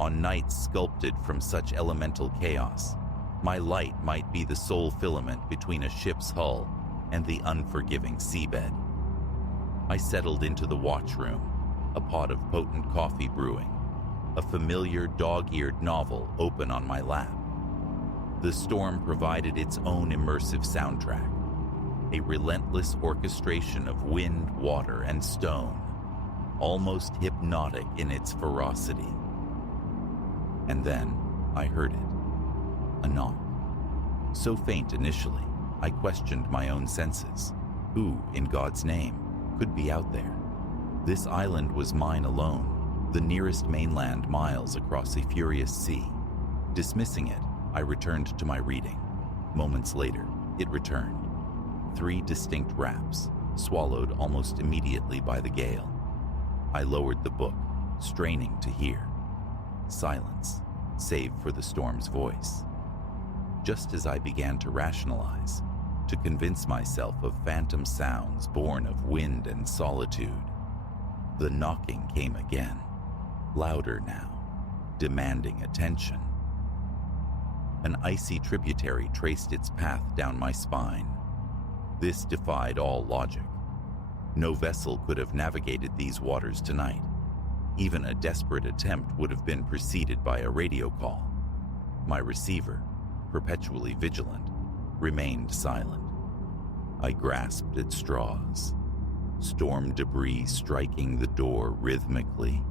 On nights sculpted from such elemental chaos, my light might be the sole filament between a ship's hull and the unforgiving seabed. I settled into the watchroom, a pot of potent coffee brewing. a familiar dog-eared novel open on my lap. The storm provided its own immersive soundtrack, a relentless orchestration of wind, water, and stone, almost hypnotic in its ferocity. And then I heard it, a knock. So faint initially, I questioned my own senses. Who, in God's name, could be out there? This island was mine alone, the nearest mainland miles across a furious sea. Dismissing it, I returned to my reading. Moments later, it returned. 3 distinct raps, swallowed almost immediately by the gale. I lowered the book, straining to hear. Silence, save for the storm's voice. Just as I began to rationalize, to convince myself of phantom sounds born of wind and solitude, the knocking came again, louder now, demanding attention. An icy tributary traced its path down my spine. This defied all logic. No vessel could have navigated these waters tonight. Even a desperate attempt would have been preceded by a radio call. My receiver, perpetually vigilant, remained silent. I grasped at straws, storm debris striking the door rhythmically,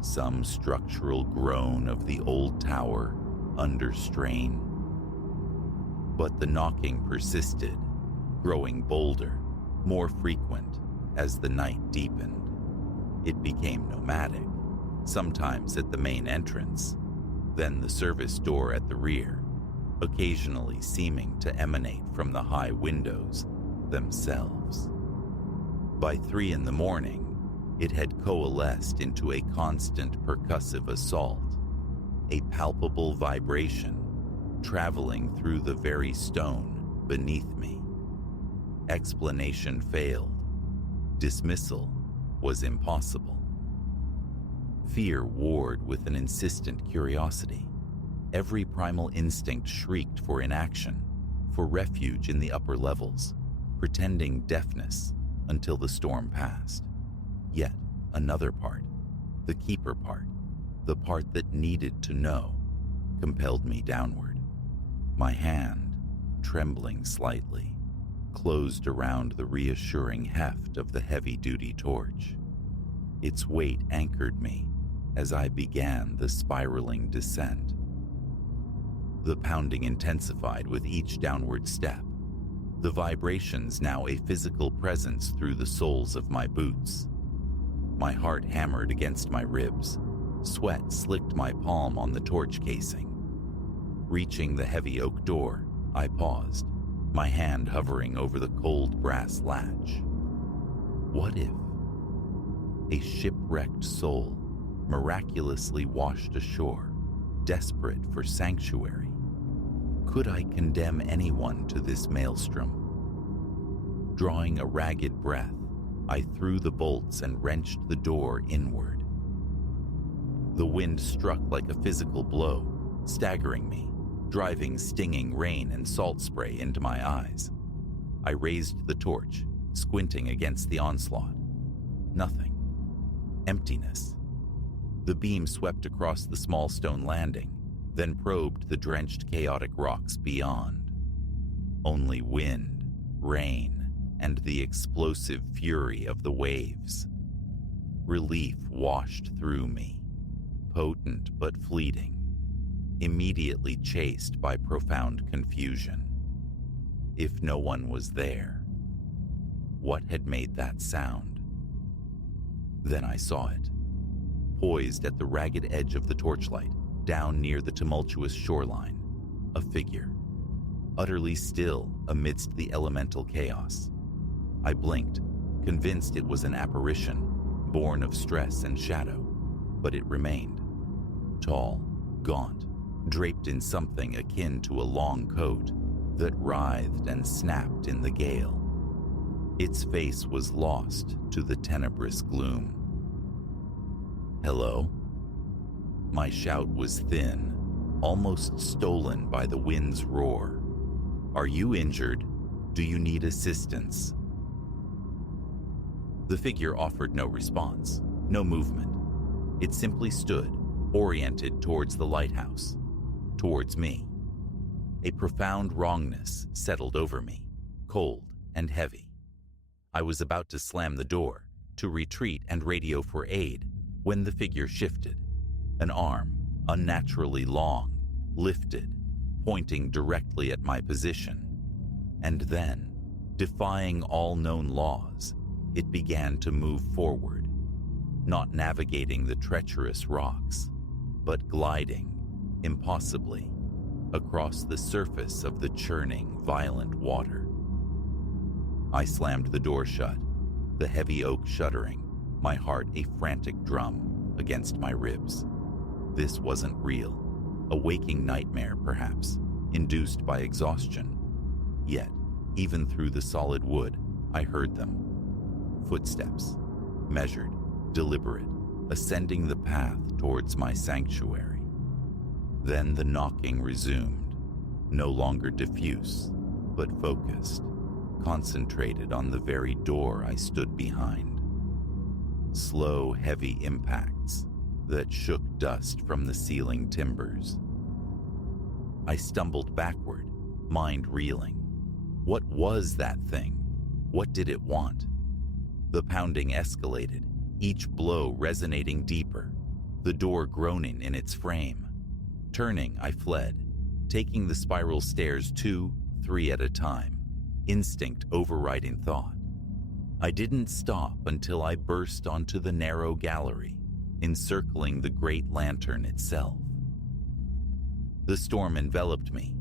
some structural groan of the old tower under strain. But the knocking persisted, growing bolder, more frequent as the night deepened. It became nomadic, sometimes at the main entrance, then the service door at the rear, occasionally seeming to emanate from the high windows themselves. By 3 in the morning, it had coalesced into a constant percussive assault, a palpable vibration traveling through the very stone beneath me. Explanation failed. Dismissal was impossible. Fear warred with an insistent curiosity. Every primal instinct shrieked for inaction, for refuge in the upper levels, pretending deafness until the storm passed. Yet another part, the keeper part, the part that needed to know, compelled me downward. My hand, trembling slightly, closed around the reassuring heft of the heavy-duty torch. Its weight anchored me as I began the spiraling descent. The pounding intensified with each downward step, the vibrations now a physical presence through the soles of my boots. My heart hammered against my ribs. Sweat slicked my palm on the torch casing. Reaching the heavy oak door, I paused, my hand hovering over the cold brass latch. What if a shipwrecked soul miraculously washed ashore, desperate for sanctuary? Could I condemn anyone to this maelstrom? Drawing a ragged breath, I threw the bolts and wrenched the door inward. The wind struck like a physical blow, staggering me, driving stinging rain and salt spray into my eyes. I raised the torch, squinting against the onslaught. Nothing. Emptiness. The beam swept across the small stone landing, then probed the drenched, chaotic rocks beyond. Only wind, rain, and the explosive fury of the waves. Relief washed through me, potent but fleeting, immediately chased by profound confusion. If no one was there, what had made that sound? Then I saw it, poised at the ragged edge of the torchlight, down near the tumultuous shoreline, a figure, utterly still amidst the elemental chaos. I blinked, convinced it was an apparition, born of stress and shadow, but it remained. Tall, gaunt, draped in something akin to a long coat that writhed and snapped in the gale. Its face was lost to the tenebrous gloom. Hello? My shout was thin, almost stolen by the wind's roar. Are you injured? Do you need assistance? The figure offered no response, no movement. It simply stood, oriented towards the lighthouse, towards me. A profound wrongness settled over me, cold and heavy. I was about to slam the door, to retreat and radio for aid, when the figure shifted. An arm, unnaturally long, lifted, pointing directly at my position. And then, defying all known laws, it began to move forward, not navigating the treacherous rocks, but gliding, impossibly, across the surface of the churning, violent water. I slammed the door shut, the heavy oak shuddering, my heart a frantic drum against my ribs. This wasn't real, a waking nightmare perhaps, induced by exhaustion. Yet, even through the solid wood, I heard them. Footsteps, measured, deliberate, ascending the path towards my sanctuary. Then the knocking resumed, no longer diffuse, but focused, concentrated on the very door I stood behind. Slow, heavy impacts that shook dust from the ceiling timbers. I stumbled backward, mind reeling. What was that thing? What did it want? The pounding escalated, each blow resonating deeper, the door groaning in its frame. Turning, I fled, taking the spiral stairs 2, 3 at a time, instinct overriding thought. I didn't stop until I burst onto the narrow gallery, encircling the great lantern itself. The storm enveloped me,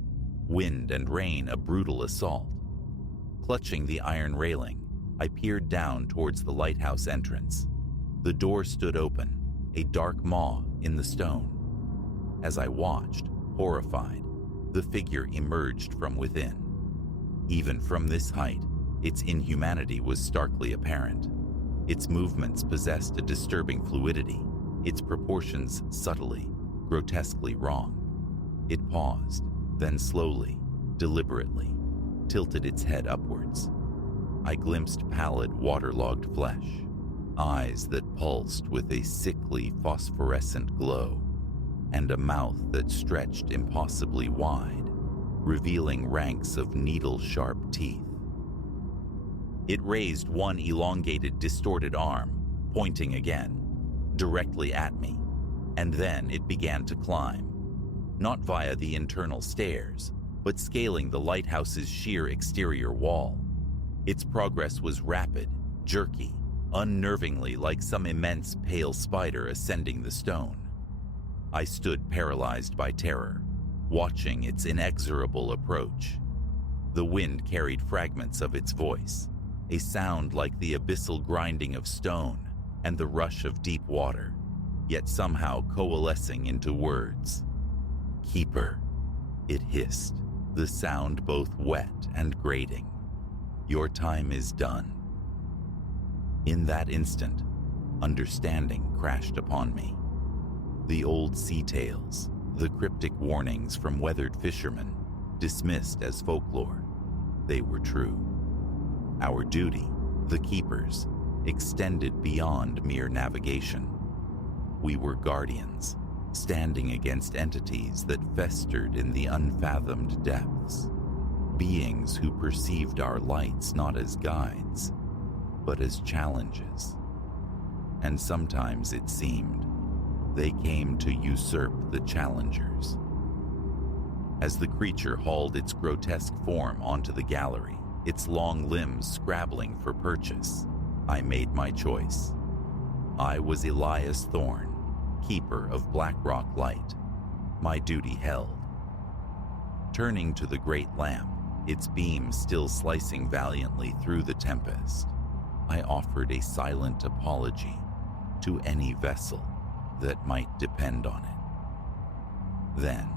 wind and rain a brutal assault. Clutching the iron railing, I peered down towards the lighthouse entrance. The door stood open, a dark maw in the stone. As I watched, horrified, the figure emerged from within. Even from this height, its inhumanity was starkly apparent. Its movements possessed a disturbing fluidity, its proportions subtly, grotesquely wrong. It paused, then slowly, deliberately, tilted its head upwards. I glimpsed pallid, waterlogged flesh, eyes that pulsed with a sickly, phosphorescent glow, and a mouth that stretched impossibly wide, revealing ranks of needle-sharp teeth. It raised one elongated, distorted arm, pointing again, directly at me, and then it began to climb, not via the internal stairs, but scaling the lighthouse's sheer exterior wall. Its progress was rapid, jerky, unnervingly like some immense pale spider ascending the stone. I stood paralyzed by terror, watching its inexorable approach. The wind carried fragments of its voice, a sound like the abyssal grinding of stone and the rush of deep water, yet somehow coalescing into words. "Keeper," it hissed, the sound both wet and grating. "Your time is done." In that instant, understanding crashed upon me. The old sea tales, the cryptic warnings from weathered fishermen, dismissed as folklore, they were true. Our duty, the keepers, extended beyond mere navigation. We were guardians, standing against entities that festered in the unfathomed depths, beings who perceived our lights not as guides, but as challenges. And sometimes it seemed they came to usurp the challengers. As the creature hauled its grotesque form onto the gallery, its long limbs scrabbling for purchase, I made my choice. I was Elias Thorne, keeper of Black Rock Light. My duty held. Turning to the great lamp, its beam still slicing valiantly through the tempest, I offered a silent apology to any vessel that might depend on it. Then,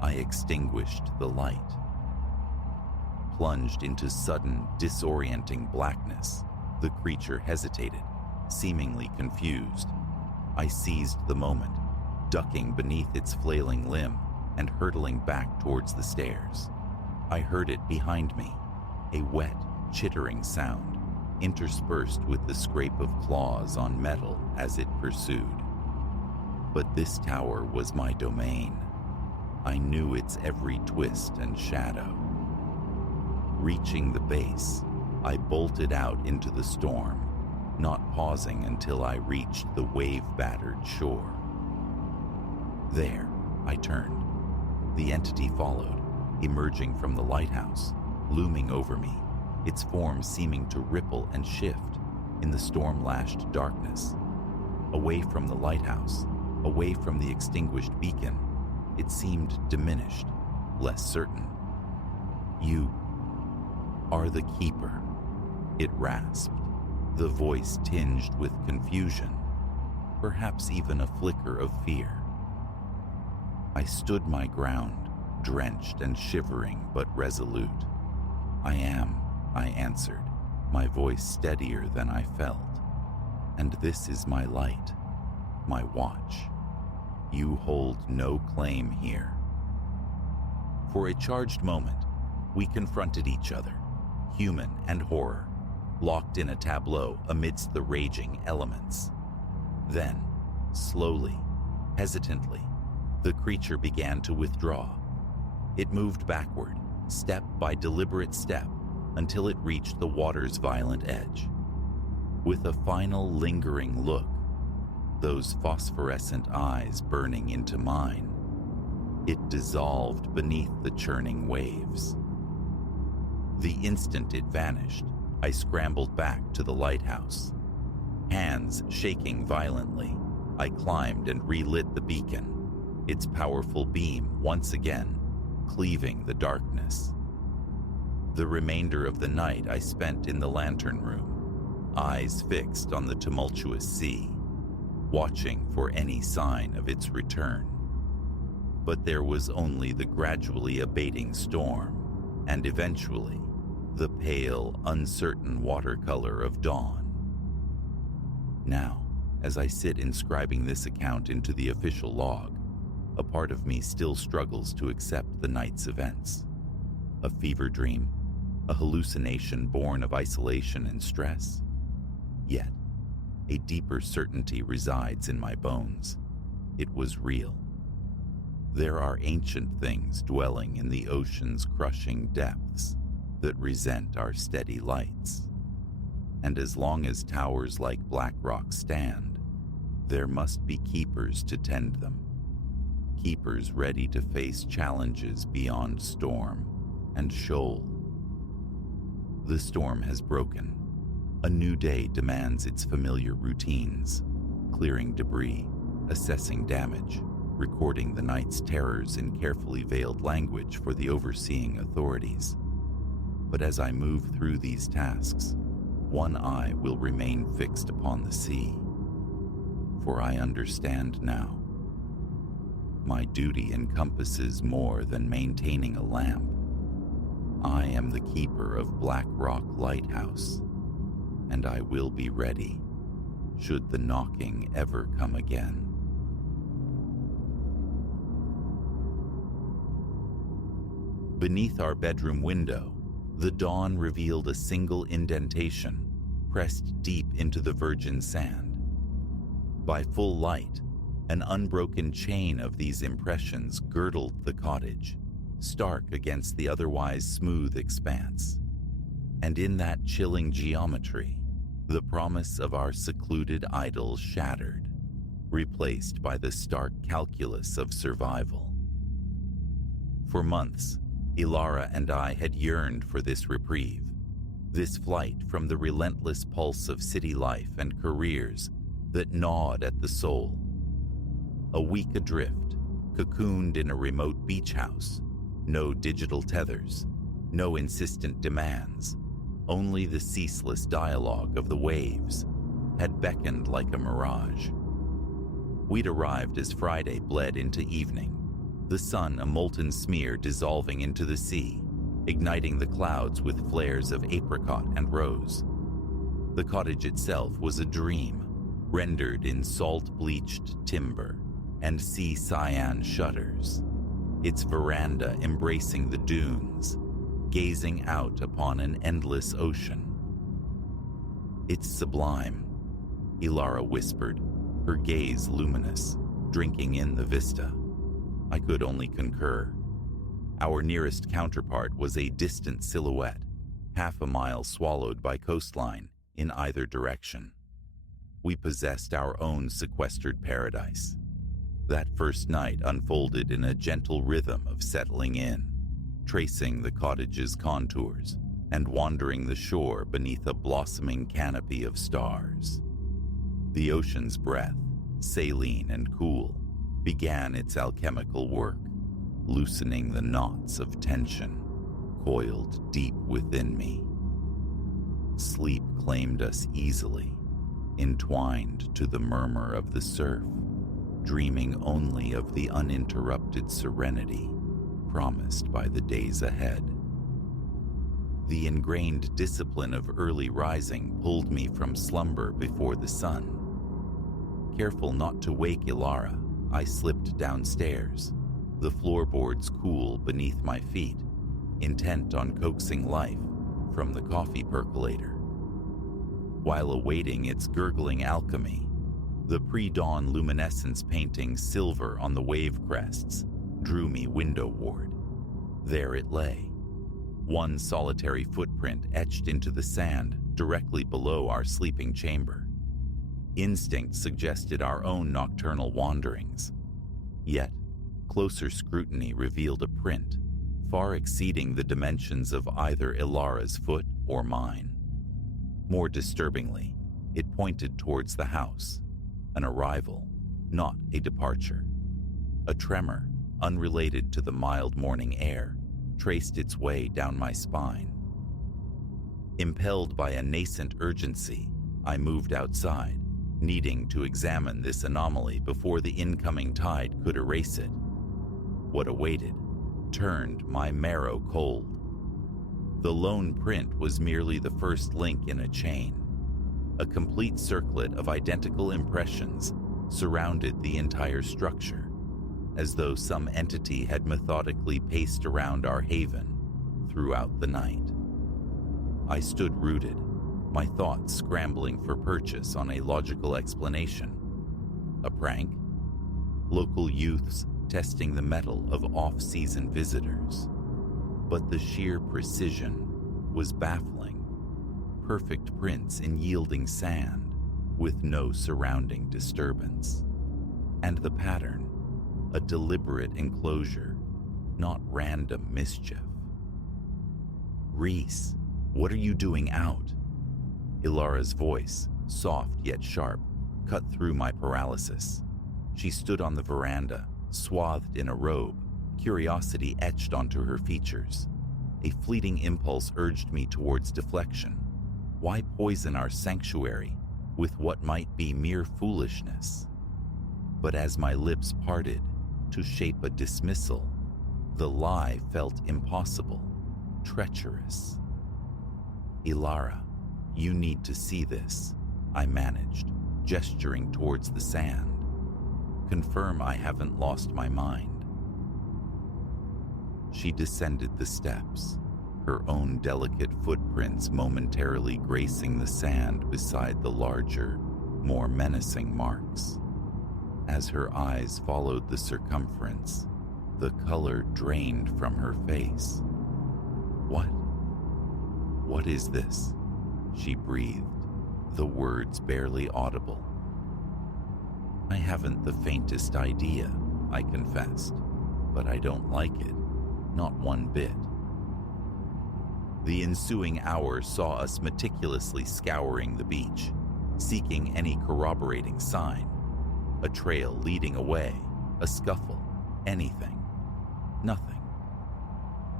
I extinguished the light. Plunged into sudden, disorienting blackness, the creature hesitated, seemingly confused. I seized the moment, ducking beneath its flailing limb and hurtling back towards the stairs. I heard it behind me, a wet, chittering sound, interspersed with the scrape of claws on metal as it pursued. But this tower was my domain. I knew its every twist and shadow. Reaching the base, I bolted out into the storm, not pausing until I reached the wave-battered shore. There, I turned. The entity followed, emerging from the lighthouse, looming over me, its form seeming to ripple and shift in the storm-lashed darkness. Away from the lighthouse, away from the extinguished beacon, it seemed diminished, less certain. "You are the keeper," it rasped, the voice tinged with confusion, perhaps even a flicker of fear. I stood my ground, drenched and shivering but resolute. "I am," I answered, my voice steadier than I felt. "And this is my light, my watch. You hold no claim here." For a charged moment, we confronted each other, human and horror, locked in a tableau amidst the raging elements. Then, slowly, hesitantly, the creature began to withdraw. It moved backward, step by deliberate step, until it reached the water's violent edge. With a final lingering look, those phosphorescent eyes burning into mine, it dissolved beneath the churning waves. The instant it vanished, I scrambled back to the lighthouse. Hands shaking violently, I climbed and relit the beacon, its powerful beam once again cleaving the darkness. The remainder of the night I spent in the lantern room, eyes fixed on the tumultuous sea, watching for any sign of its return. But there was only the gradually abating storm, and eventually, the pale, uncertain watercolor of dawn. Now, as I sit inscribing this account into the official log, a part of me still struggles to accept the night's events. A fever dream? A hallucination born of isolation and stress? Yet, a deeper certainty resides in my bones. It was real. There are ancient things dwelling in the ocean's crushing depths that resent our steady lights. And as long as towers like Black Rock stand, there must be keepers to tend them. Keepers ready to face challenges beyond storm and shoal. The storm has broken. A new day demands its familiar routines, clearing debris, assessing damage, recording the night's terrors in carefully veiled language for the overseeing authorities. But as I move through these tasks, one eye will remain fixed upon the sea. For I understand now. My duty encompasses more than maintaining a lamp. I am the keeper of Black Rock Lighthouse, and I will be ready, should the knocking ever come again. Beneath our bedroom window, the dawn revealed a single indentation pressed deep into the virgin sand. By full light, an unbroken chain of these impressions girdled the cottage, stark against the otherwise smooth expanse. And in that chilling geometry, the promise of our secluded idyll shattered, replaced by the stark calculus of survival. For months, Ilara and I had yearned for this reprieve, this flight from the relentless pulse of city life and careers that gnawed at the soul. A week adrift, cocooned in a remote beach house, no digital tethers, no insistent demands, only the ceaseless dialogue of the waves had beckoned like a mirage. We'd arrived as Friday bled into evening, the sun a molten smear dissolving into the sea, igniting the clouds with flares of apricot and rose. The cottage itself was a dream, rendered in salt-bleached timber and sea cyan shutters, its veranda embracing the dunes, gazing out upon an endless ocean. "It's sublime," Ilara whispered, her gaze luminous, drinking in the vista. I could only concur. Our nearest counterpart was a distant silhouette, half a mile swallowed by coastline in either direction. We possessed our own sequestered paradise. That first night unfolded in a gentle rhythm of settling in, tracing the cottage's contours and wandering the shore beneath a blossoming canopy of stars. The ocean's breath, saline and cool, began its alchemical work, loosening the knots of tension coiled deep within me. Sleep claimed us easily, entwined to the murmur of the surf, dreaming only of the uninterrupted serenity promised by the days ahead. The ingrained discipline of early rising pulled me from slumber before the sun. Careful not to wake Ilara, I slipped downstairs, the floorboards cool beneath my feet, intent on coaxing life from the coffee percolator. While awaiting its gurgling alchemy, the pre-dawn luminescence painting silver on the wave crests drew me windowward. There it lay, one solitary footprint etched into the sand directly below our sleeping chamber. Instinct suggested our own nocturnal wanderings. Yet, closer scrutiny revealed a print far exceeding the dimensions of either Ilara's foot or mine. More disturbingly, it pointed towards the house, an arrival, not a departure. A tremor, unrelated to the mild morning air, traced its way down my spine. Impelled by a nascent urgency, I moved outside, needing to examine this anomaly before the incoming tide could erase it. What awaited turned my marrow cold. The lone print was merely the first link in a chain. A complete circlet of identical impressions surrounded the entire structure, as though some entity had methodically paced around our haven throughout the night. I stood rooted, my thoughts scrambling for purchase on a logical explanation. A prank? Local youths testing the mettle of off-season visitors. But the sheer precision was baffling. Perfect prints in yielding sand, with no surrounding disturbance. And the pattern, a deliberate enclosure, not random mischief. "Reese, what are you doing out?" Ilara's voice, soft yet sharp, cut through my paralysis. She stood on the veranda, swathed in a robe, curiosity etched onto her features. A fleeting impulse urged me towards deflection. Why poison our sanctuary with what might be mere foolishness? But as my lips parted to shape a dismissal, the lie felt impossible, treacherous. "Ilara, you need to see this," I managed, gesturing towards the sand. "Confirm I haven't lost my mind." She descended the steps, her own delicate footprints momentarily gracing the sand beside the larger, more menacing marks. As her eyes followed the circumference, the color drained from her face. What is this?" she breathed, the words barely audible. "I haven't the faintest idea," I confessed, "but I don't like it, not one bit." The ensuing hour saw us meticulously scouring the beach, seeking any corroborating sign. A trail leading away, a scuffle, anything. Nothing.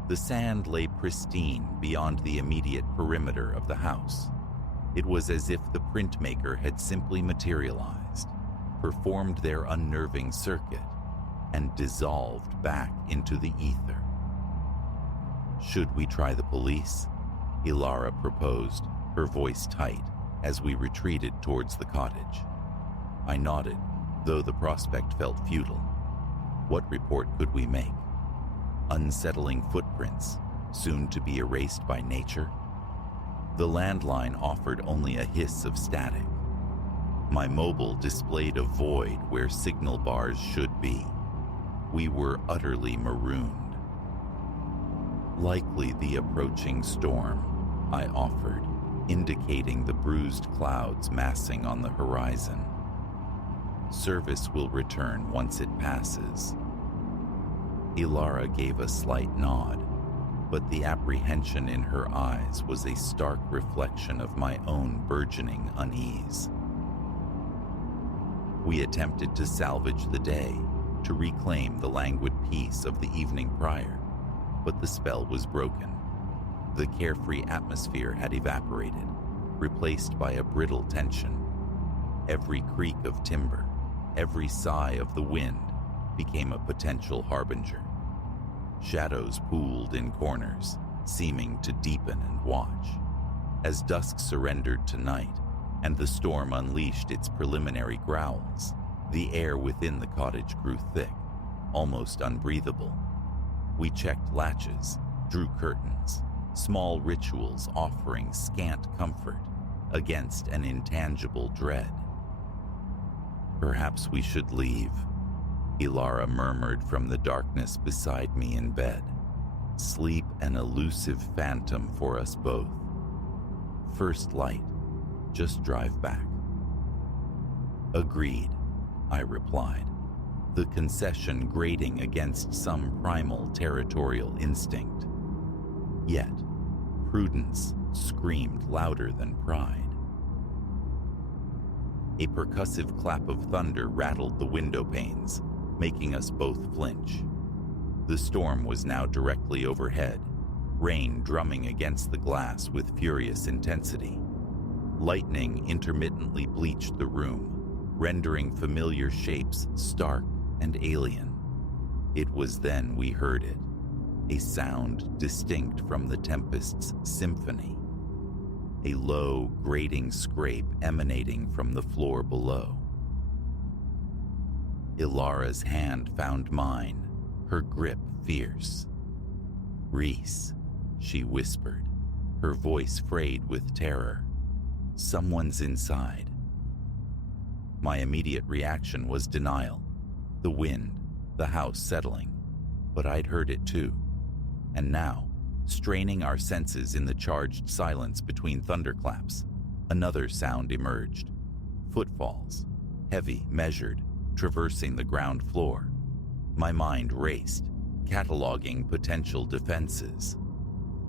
The sand lay pristine beyond the immediate perimeter of the house. It was as if the printmaker had simply materialized, performed their unnerving circuit, and dissolved back into the ether. "Should we try the police?" Ilara proposed, her voice tight, as we retreated towards the cottage. I nodded, though the prospect felt futile. What report could we make? Unsettling footprints, soon to be erased by nature? The landline offered only a hiss of static. My mobile displayed a void where signal bars should be. We were utterly marooned. Likely the approaching storm, I offered, indicating the bruised clouds massing on the horizon. Service will return once it passes. Ilara gave a slight nod, but the apprehension in her eyes was a stark reflection of my own burgeoning unease. We attempted to salvage the day, to reclaim the languid peace of the evening prior, but the spell was broken. The carefree atmosphere had evaporated, replaced by a brittle tension. Every creak of timber, every sigh of the wind became a potential harbinger. Shadows pooled in corners, seeming to deepen and watch. As dusk surrendered to night, and the storm unleashed its preliminary growls, the air within the cottage grew thick, almost unbreathable. We checked latches, drew curtains, small rituals offering scant comfort against an intangible dread. "Perhaps we should leave," Ilara murmured from the darkness beside me in bed. "Sleep an elusive phantom for us both. First light, just drive back." "Agreed," I replied, the concession grating against some primal territorial instinct. Yet, prudence screamed louder than pride. A percussive clap of thunder rattled the window panes, making us both flinch. The storm was now directly overhead, rain drumming against the glass with furious intensity. Lightning intermittently bleached the room, rendering familiar shapes stark and alien. It was then we heard it, a sound distinct from the tempest's symphony, a low, grating scrape emanating from the floor below. Ilara's hand found mine, her grip fierce. "Reese," she whispered, her voice frayed with terror. "Someone's inside." My immediate reaction was denial. The wind, the house settling, but I'd heard it too. And now, straining our senses in the charged silence between thunderclaps, another sound emerged. Footfalls, heavy, measured, traversing the ground floor. My mind raced, cataloging potential defenses.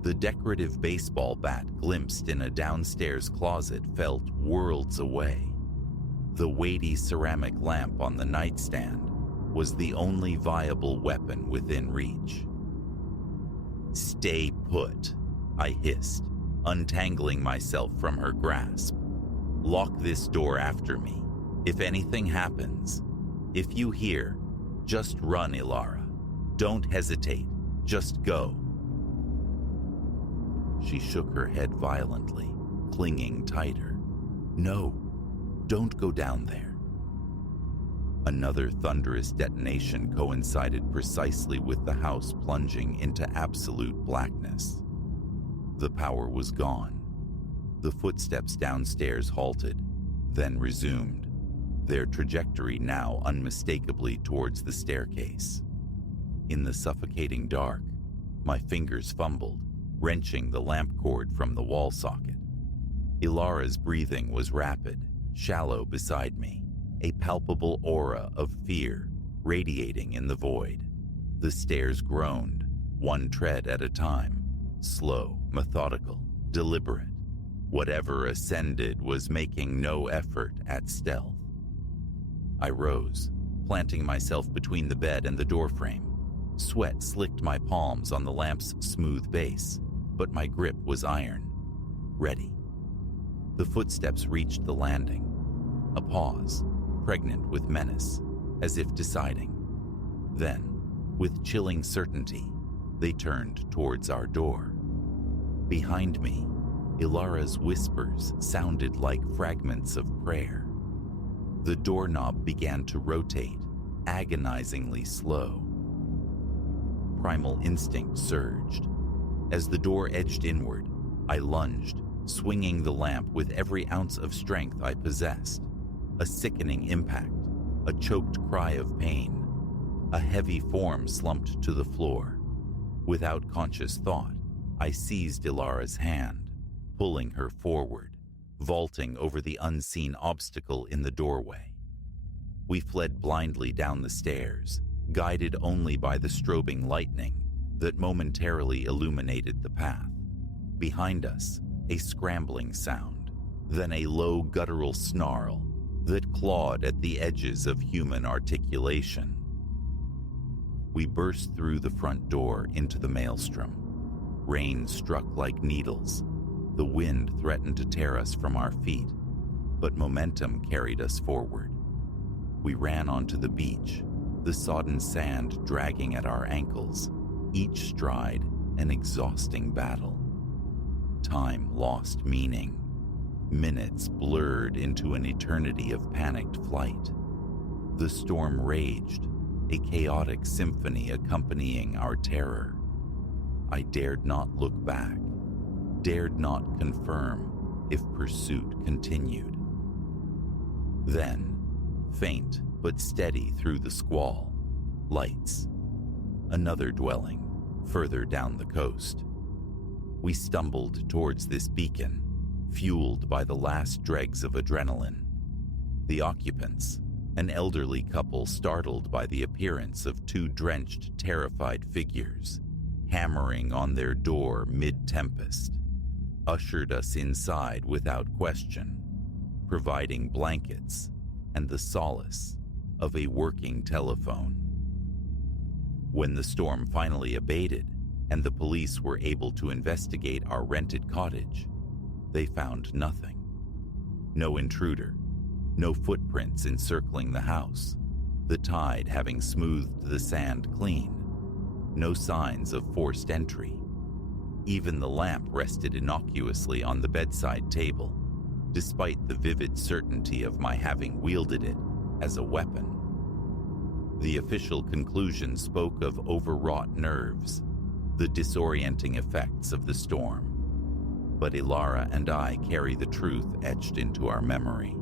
The decorative baseball bat glimpsed in a downstairs closet felt worlds away. The weighty ceramic lamp on the nightstand was the only viable weapon within reach. "Stay put," I hissed, untangling myself from her grasp. "Lock this door after me. If anything happens, if you hear, just run, Ilara. Don't hesitate. Just go." She shook her head violently, clinging tighter. "No, don't go down there." Another thunderous detonation coincided precisely with the house plunging into absolute blackness. The power was gone. The footsteps downstairs halted, then resumed, their trajectory now unmistakably towards the staircase. In the suffocating dark, my fingers fumbled, wrenching the lamp cord from the wall socket. Ilara's breathing was rapid, shallow beside me, a palpable aura of fear radiating in the void. The stairs groaned, one tread at a time, slow, methodical, deliberate. Whatever ascended was making no effort at stealth. I rose, planting myself between the bed and the doorframe. Sweat slicked my palms on the lamp's smooth base, but my grip was iron. Ready. The footsteps reached the landing. A pause, pregnant with menace, as if deciding. Then, with chilling certainty, they turned towards our door. Behind me, Ilara's whispers sounded like fragments of prayer. The doorknob began to rotate, agonizingly slow. Primal instinct surged. As the door edged inward, I lunged, swinging the lamp with every ounce of strength I possessed. A sickening impact, a choked cry of pain. A heavy form slumped to the floor. Without conscious thought, I seized Ilara's hand, pulling her forward, vaulting over the unseen obstacle in the doorway. We fled blindly down the stairs, guided only by the strobing lightning that momentarily illuminated the path. Behind us, a scrambling sound, then a low guttural snarl that clawed at the edges of human articulation. We burst through the front door into the maelstrom. Rain struck like needles. The wind threatened to tear us from our feet, but momentum carried us forward. We ran onto the beach, the sodden sand dragging at our ankles, each stride an exhausting battle. Time lost meaning. Minutes blurred into an eternity of panicked flight. The storm raged, a chaotic symphony accompanying our terror. I dared not look back, dared not confirm if pursuit continued. Then, faint but steady through the squall, lights. Another dwelling, further down the coast. We stumbled towards this beacon, fueled by the last dregs of adrenaline. The occupants, an elderly couple startled by the appearance of two drenched, terrified figures, hammering on their door mid-tempest, ushered us inside without question, providing blankets and the solace of a working telephone. When the storm finally abated and the police were able to investigate our rented cottage, they found nothing. No intruder, no footprints encircling the house, the tide having smoothed the sand clean, no signs of forced entry. Even the lamp rested innocuously on the bedside table, despite the vivid certainty of my having wielded it as a weapon. The official conclusion spoke of overwrought nerves, the disorienting effects of the storm. But Ilara and I carry the truth etched into our memory.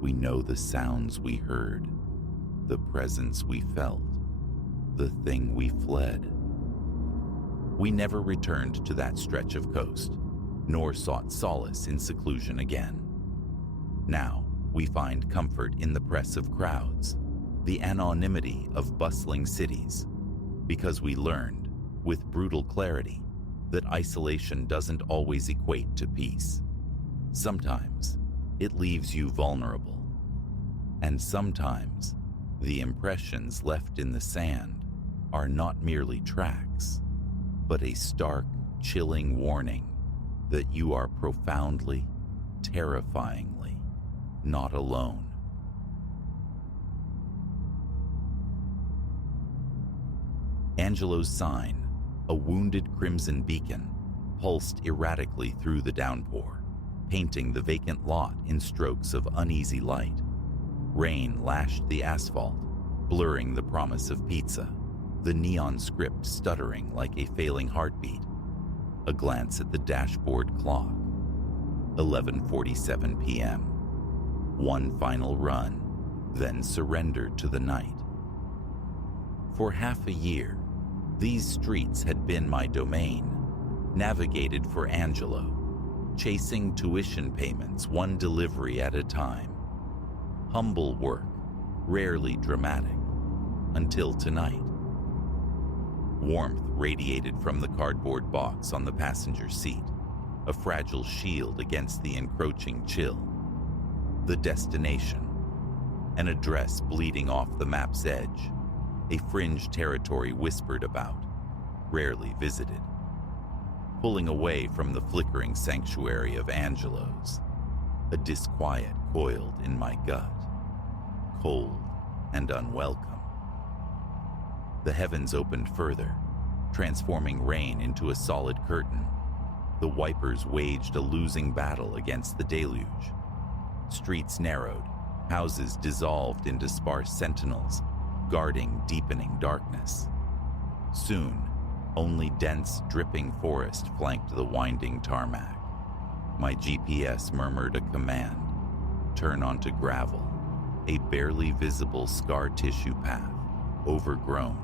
We know the sounds we heard, the presence we felt, the thing we fled. We never returned to that stretch of coast, nor sought solace in seclusion again. Now, we find comfort in the press of crowds, the anonymity of bustling cities, because we learned, with brutal clarity, that isolation doesn't always equate to peace. Sometimes, it leaves you vulnerable. And sometimes, the impressions left in the sand are not merely tracks, but a stark, chilling warning that you are profoundly, terrifyingly not alone. Angelo's sign, a wounded crimson beacon, pulsed erratically through the downpour, painting the vacant lot in strokes of uneasy light. Rain lashed the asphalt, blurring the promise of pizza, the neon script stuttering like a failing heartbeat. A glance at the dashboard clock. 11:47 p.m. One final run, then surrender to the night. For half a year, these streets had been my domain, navigated for Angelo, chasing tuition payments one delivery at a time. Humble work, rarely dramatic, until tonight. Warmth radiated from the cardboard box on the passenger seat, a fragile shield against the encroaching chill. The destination, an address bleeding off the map's edge, a fringe territory whispered about, rarely visited. Pulling away from the flickering sanctuary of Angelo's, a disquiet coiled in my gut, cold and unwelcome. The heavens opened further, transforming rain into a solid curtain. The wipers waged a losing battle against the deluge. Streets narrowed, houses dissolved into sparse sentinels, guarding deepening darkness. Soon, only dense, dripping forest flanked the winding tarmac. My GPS murmured a command. turn onto gravel, a barely visible scar tissue path, overgrown,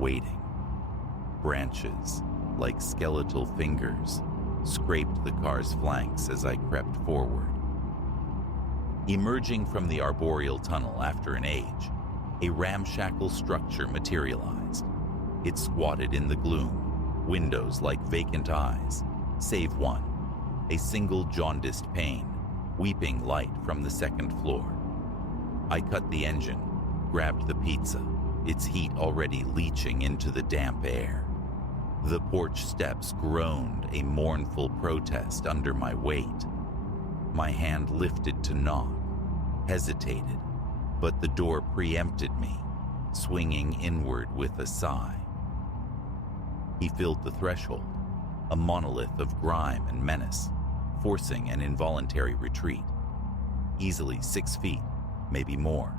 waiting. Branches, like skeletal fingers, scraped the car's flanks as I crept forward. Emerging from the arboreal tunnel after an age, a ramshackle structure materialized. It squatted in the gloom, windows like vacant eyes, save one, a single jaundiced pane, weeping light from the second floor. I cut the engine, grabbed the pizza, its heat already leaching into the damp air. The porch steps groaned a mournful protest under my weight. My hand lifted to knock, hesitated, but the door preempted me, swinging inward with a sigh. He filled the threshold, a monolith of grime and menace, forcing an involuntary retreat. Easily 6 feet, maybe more,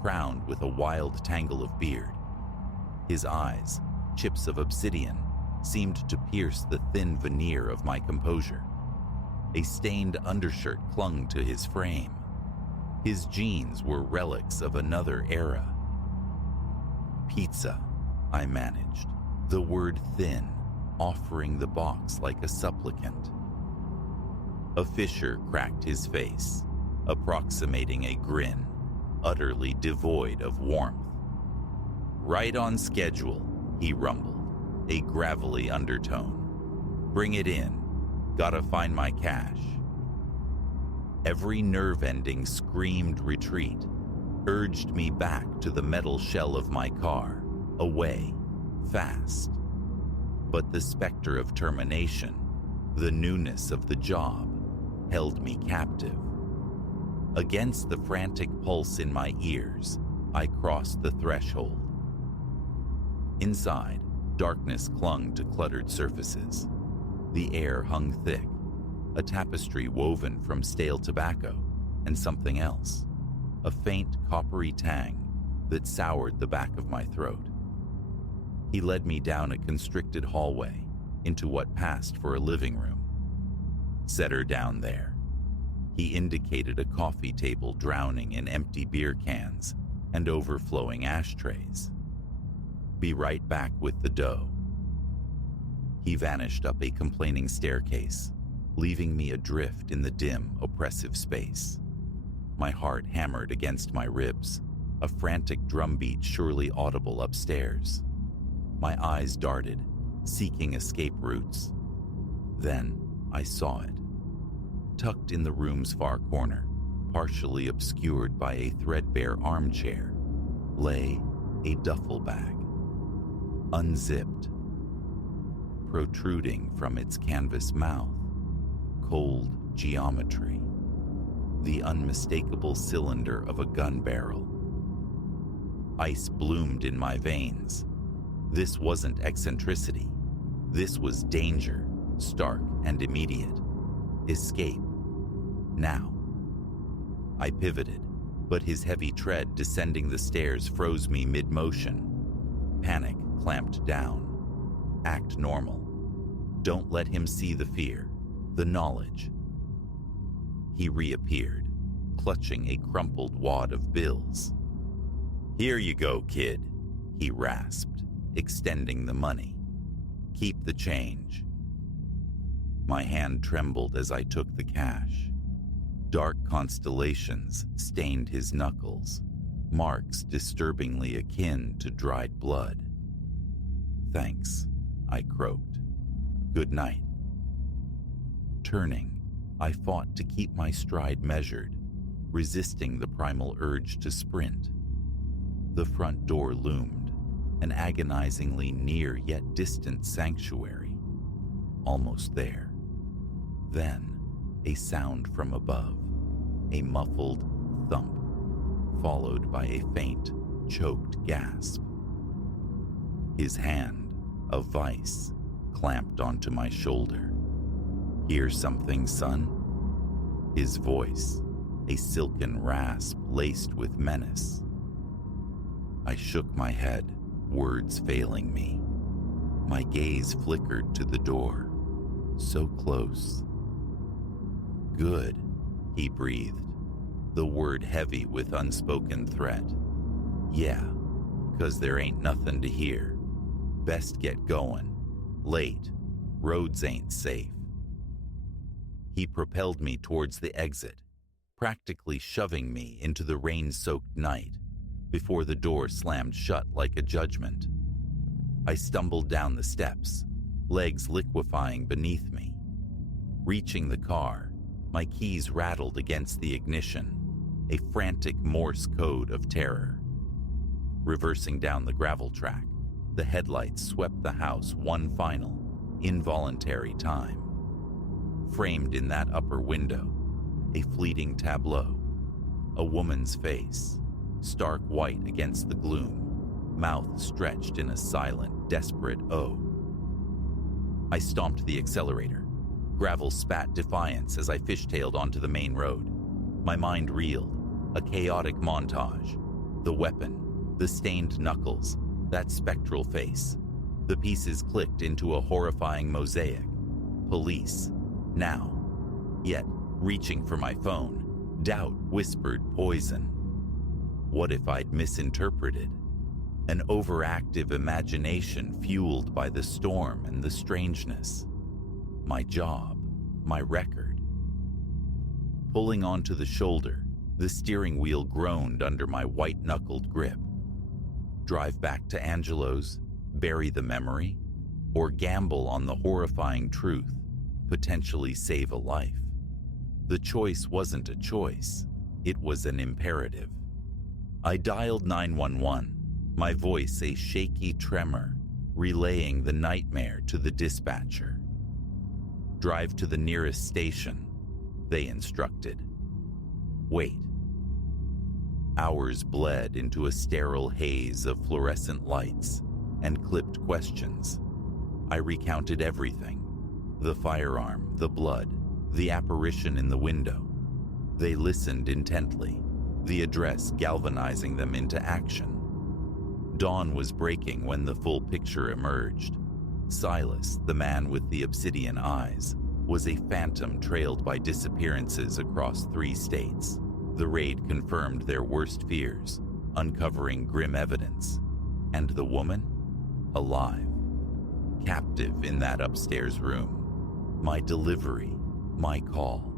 crowned with a wild tangle of beard. His eyes, chips of obsidian, seemed to pierce the thin veneer of my composure. A stained undershirt clung to his frame. His jeans were relics of another era. Pizza, I managed, the word thin, offering the box like a supplicant. A fissure cracked his face, approximating a grin, utterly devoid of warmth. Right on schedule, he rumbled, a gravelly undertone. Bring it in. Gotta find my cash. Every nerve ending screamed retreat, urged me back to the metal shell of my car, away, fast. But the specter of termination, the newness of the job, held me captive. Against the frantic pulse in my ears, I crossed the threshold. Inside, darkness clung to cluttered surfaces. The air hung thick, a tapestry woven from stale tobacco and something else, a faint coppery tang that soured the back of my throat. He led me down a constricted hallway into what passed for a living room. Set her down there. He indicated a coffee table drowning in empty beer cans and overflowing ashtrays. Be right back with the dough. He vanished up a complaining staircase, leaving me adrift in the dim, oppressive space. My heart hammered against my ribs, a frantic drumbeat surely audible upstairs. My eyes darted, seeking escape routes. Then I saw it. Tucked in the room's far corner, partially obscured by a threadbare armchair, lay a duffel bag. Unzipped. Protruding from its canvas mouth, cold geometry, the unmistakable cylinder of a gun barrel. Ice bloomed in my veins. This wasn't eccentricity. This was danger, stark and immediate. Escape. Now. I pivoted, but his heavy tread descending the stairs froze me mid-motion. Panic clamped down. Act normal. Don't let him see the fear, the knowledge. He reappeared, clutching a crumpled wad of bills. Here you go, kid, he rasped, extending the money. Keep the change. My hand trembled as I took the cash. Dark constellations stained his knuckles, marks disturbingly akin to dried blood. Thanks, I croaked. Good night. Turning, I fought to keep my stride measured, resisting the primal urge to sprint. The front door loomed, an agonizingly near yet distant sanctuary. Almost there. Then, a sound from above, a muffled thump, followed by a faint, choked gasp. His hand, a vice, clamped onto my shoulder. Hear something, son? His voice, a silken rasp laced with menace. I shook my head, words failing me. My gaze flickered to the door, so close. Good, he breathed. the word heavy with unspoken threat. Yeah, 'cause there ain't nothing to hear. Best get going. Late. Roads ain't safe. He propelled me towards the exit, practically shoving me into the rain-soaked night before the door slammed shut like a judgment. I stumbled down the steps, legs liquefying beneath me. Reaching the car, my keys rattled against the ignition, a frantic Morse code of terror. Reversing down the gravel track, the headlights swept the house one final, involuntary time. Framed in that upper window, a fleeting tableau, a woman's face, stark white against the gloom, mouth stretched in a silent, desperate O. I stomped the accelerator. Gravel spat defiance as I fishtailed onto the main road. My mind reeled, a chaotic montage. The weapon, the stained knuckles, that spectral face. The pieces clicked into a horrifying mosaic. Police. Now. Yet, reaching for my phone, doubt whispered poison. What if I'd misinterpreted? An overactive imagination fueled by the storm and the strangeness. My job, my record. Pulling onto the shoulder, the steering wheel groaned under my white-knuckled grip. Drive back to Angelo's, bury the memory, or gamble on the horrifying truth, potentially save a life. The choice wasn't a choice, it was an imperative. I dialed 911, my voice a shaky tremor, relaying the nightmare to the dispatcher. Drive to the nearest station, they instructed. Wait. Hours bled into a sterile haze of fluorescent lights and clipped questions. I recounted everything. The firearm, the blood, the apparition in the window. They listened intently, the address galvanizing them into action. Dawn was breaking when the full picture emerged. Silas, the man with the obsidian eyes, was a phantom trailed by disappearances across 3 states. The raid confirmed their worst fears, uncovering grim evidence. And the woman? Alive. Captive in that upstairs room. My delivery, my call.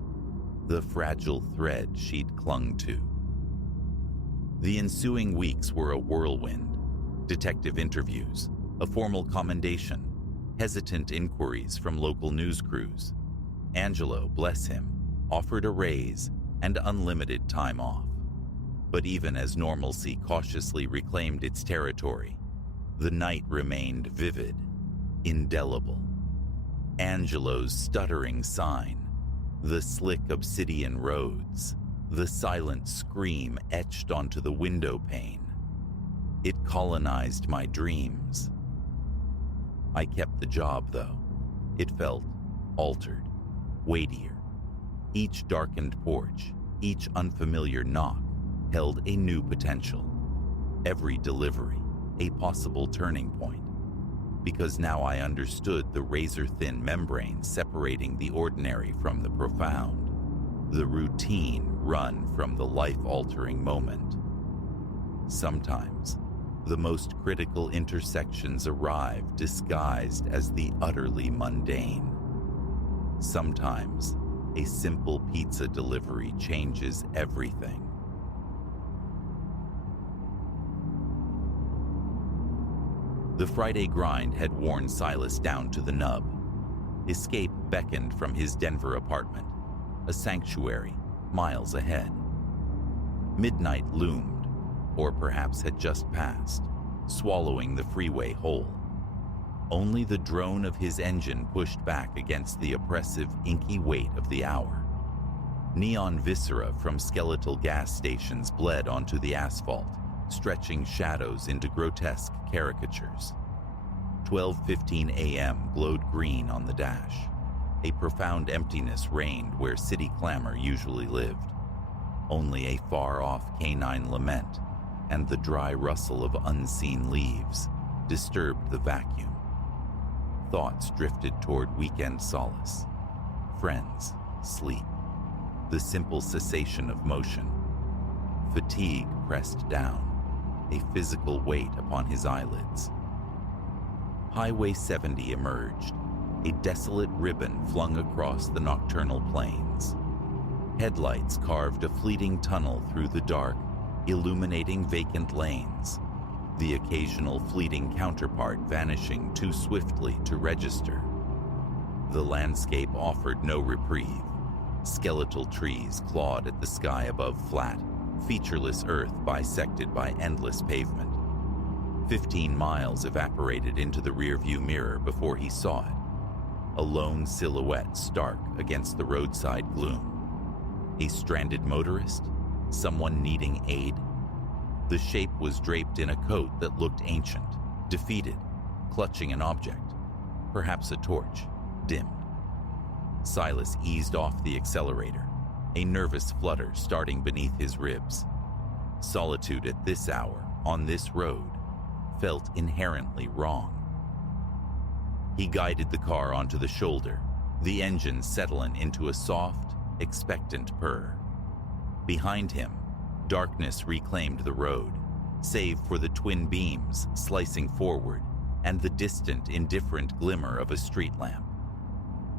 The fragile thread she'd clung to. The ensuing weeks were a whirlwind. Detective interviews, a formal commendation, hesitant inquiries from local news crews. Angelo, bless him, offered a raise and unlimited time off. But even as normalcy cautiously reclaimed its territory, the night remained vivid, indelible. Angelo's stuttering sign, the slick obsidian roads, the silent scream etched onto the window pane. It colonized my dreams. I kept the job, though. It felt altered, weightier. Each darkened porch, each unfamiliar knock, held a new potential. Every delivery, a possible turning point. Because now I understood the razor-thin membrane separating the ordinary from the profound, the routine run from the life-altering moment. Sometimes, the most critical intersections arrive disguised as the utterly mundane. Sometimes, a simple pizza delivery changes everything. The Friday grind had worn Silas down to the nub. Escape beckoned from his Denver apartment, a sanctuary miles ahead. Midnight loomed, or perhaps had just passed, swallowing the freeway whole. Only the drone of his engine pushed back against the oppressive, inky weight of the hour. Neon viscera from skeletal gas stations bled onto the asphalt, stretching shadows into grotesque caricatures. 12:15 a.m. glowed green on the dash. A profound emptiness reigned where city clamor usually lived. Only a far-off canine lament and the dry rustle of unseen leaves disturbed the vacuum. Thoughts drifted toward weekend solace. Friends, sleep. The simple cessation of motion, Fatigue pressed down, a physical weight upon his eyelids. Highway 70 emerged, a desolate ribbon flung across the nocturnal plains. Headlights carved a fleeting tunnel through the dark, illuminating vacant lanes, the occasional fleeting counterpart vanishing too swiftly to register. The landscape offered no reprieve. Skeletal trees clawed at the sky above flat, featureless earth bisected by endless pavement. 15 miles evaporated into the rearview mirror before he saw it, a lone silhouette stark against the roadside gloom. A stranded motorist? Someone needing aid? The shape was draped in a coat that looked ancient, defeated, clutching an object, perhaps a torch, dimmed. Silas eased off the accelerator, a nervous flutter starting beneath his ribs. Solitude at this hour, on this road, felt inherently wrong. He guided the car onto the shoulder, the engine settling into a soft, expectant purr. Behind him, darkness reclaimed the road, save for the twin beams slicing forward and the distant, indifferent glimmer of a street lamp.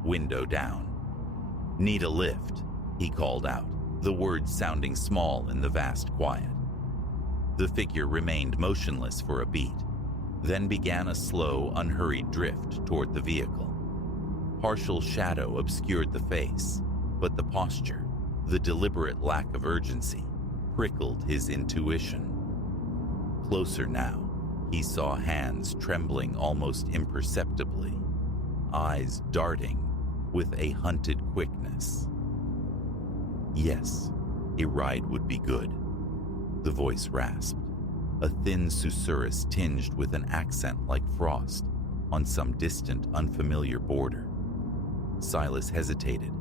Window down. "Need a lift," he called out, the words sounding small in the vast quiet. The figure remained motionless for a beat, then began a slow, unhurried drift toward the vehicle. Partial shadow obscured the face, but the posture, the deliberate lack of urgency, prickled his intuition. Closer now, he saw hands trembling almost imperceptibly, eyes darting with a hunted quickness. Yes, a ride would be good. The voice rasped, a thin susurrus tinged with an accent like frost on some distant, unfamiliar border. Silas hesitated,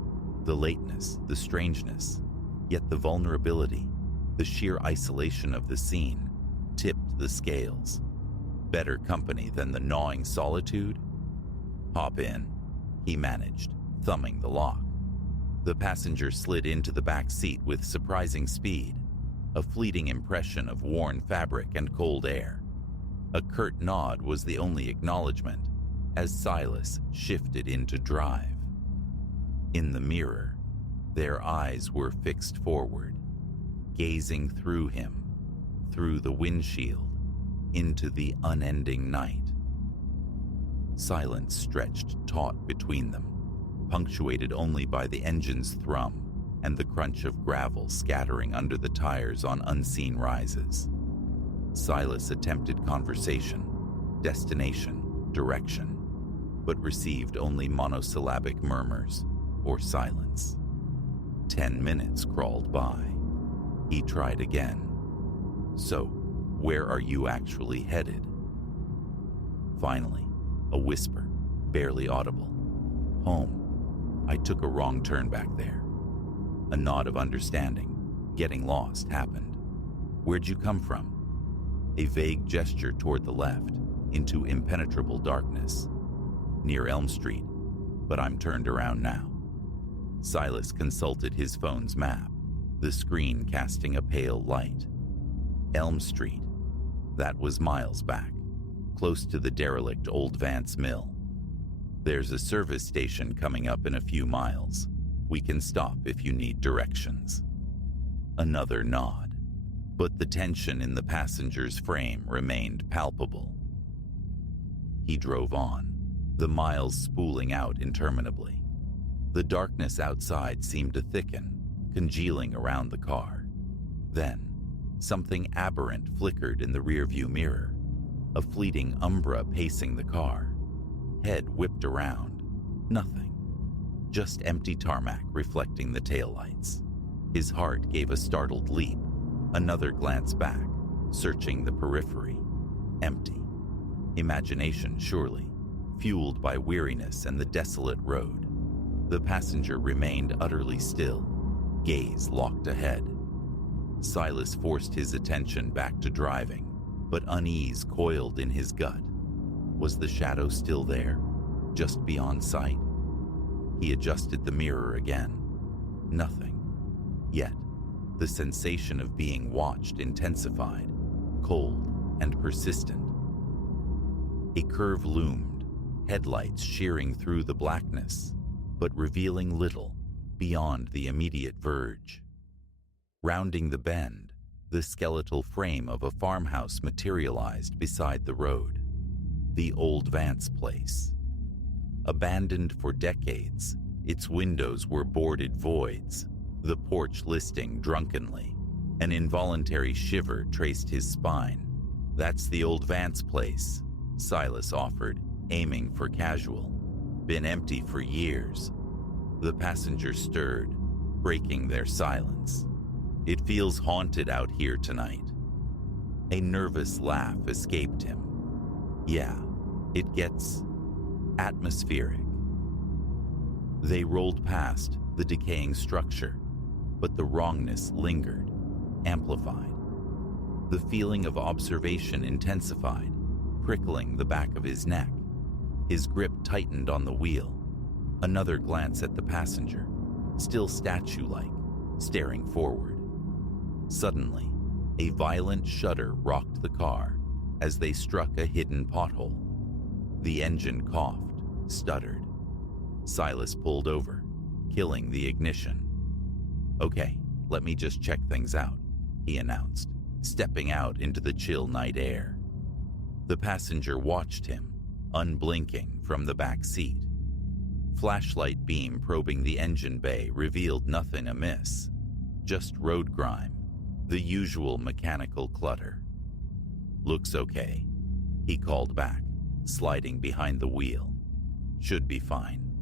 the lateness, the strangeness, yet the vulnerability, the sheer isolation of the scene, tipped the scales. Better company than the gnawing solitude? "Hop in," he managed, thumbing the lock. The passenger slid into the back seat with surprising speed, a fleeting impression of worn fabric and cold air. A curt nod was the only acknowledgement as Silas shifted into drive. In the mirror, their eyes were fixed forward, gazing through him, through the windshield, into the unending night. Silence stretched taut between them, punctuated only by the engine's thrum and the crunch of gravel scattering under the tires on unseen rises. Silas attempted conversation, destination, direction, but received only monosyllabic murmurs or silence. 10 minutes crawled by. He tried again. "So, where are you actually headed?" Finally, a whisper, barely audible. "Home. I took a wrong turn back there." A nod of understanding. Getting lost happened. "Where'd you come from?" A vague gesture toward the left, into impenetrable darkness. "Near Elm Street, but I'm turned around now." Silas consulted his phone's map, the screen casting a pale light. Elm Street. That was miles back, close to the derelict Old Vance Mill. "There's a service station coming up in a few miles. We can stop if you need directions." Another nod, but the tension in the passenger's frame remained palpable. He drove on, the miles spooling out interminably. The darkness outside seemed to thicken, congealing around the car. Then, something aberrant flickered in the rearview mirror, a fleeting umbra pacing the car. Head whipped around. Nothing. Just empty tarmac reflecting the taillights. His heart gave a startled leap. Another glance back, searching the periphery. Empty. Imagination, surely, fueled by weariness and the desolate road. The passenger remained utterly still, gaze locked ahead. Silas forced his attention back to driving, but unease coiled in his gut. Was the shadow still there, just beyond sight? He adjusted the mirror again. Nothing. Yet, The sensation of being watched intensified, cold and persistent. A curve loomed, headlights shearing through the blackness, but revealing little beyond the immediate verge. Rounding the bend, the skeletal frame of a farmhouse materialized beside the road. The old Vance place. Abandoned for decades, its windows were boarded voids, the porch listing drunkenly. An involuntary shiver traced his spine. "That's the old Vance place," Silas offered, aiming for casual. "Been empty for years." The passenger stirred, breaking their silence. "It feels haunted out here tonight." A nervous laugh escaped him. "Yeah, it gets atmospheric." They rolled past the decaying structure, but the wrongness lingered, amplified. The feeling of observation intensified, prickling the back of his neck. His grip tightened on the wheel. Another glance at the passenger, still statue-like, staring forward. Suddenly, a violent shudder rocked the car as they struck a hidden pothole. The engine coughed, stuttered. Silas pulled over, killing the ignition. "Okay, let me just check things out," he announced, stepping out into the chill night air. The passenger watched him, unblinking, from the back seat. Flashlight beam probing the engine bay revealed nothing amiss, just road grime, the usual mechanical clutter. "Looks okay," he called back, sliding behind the wheel. "Should be fine."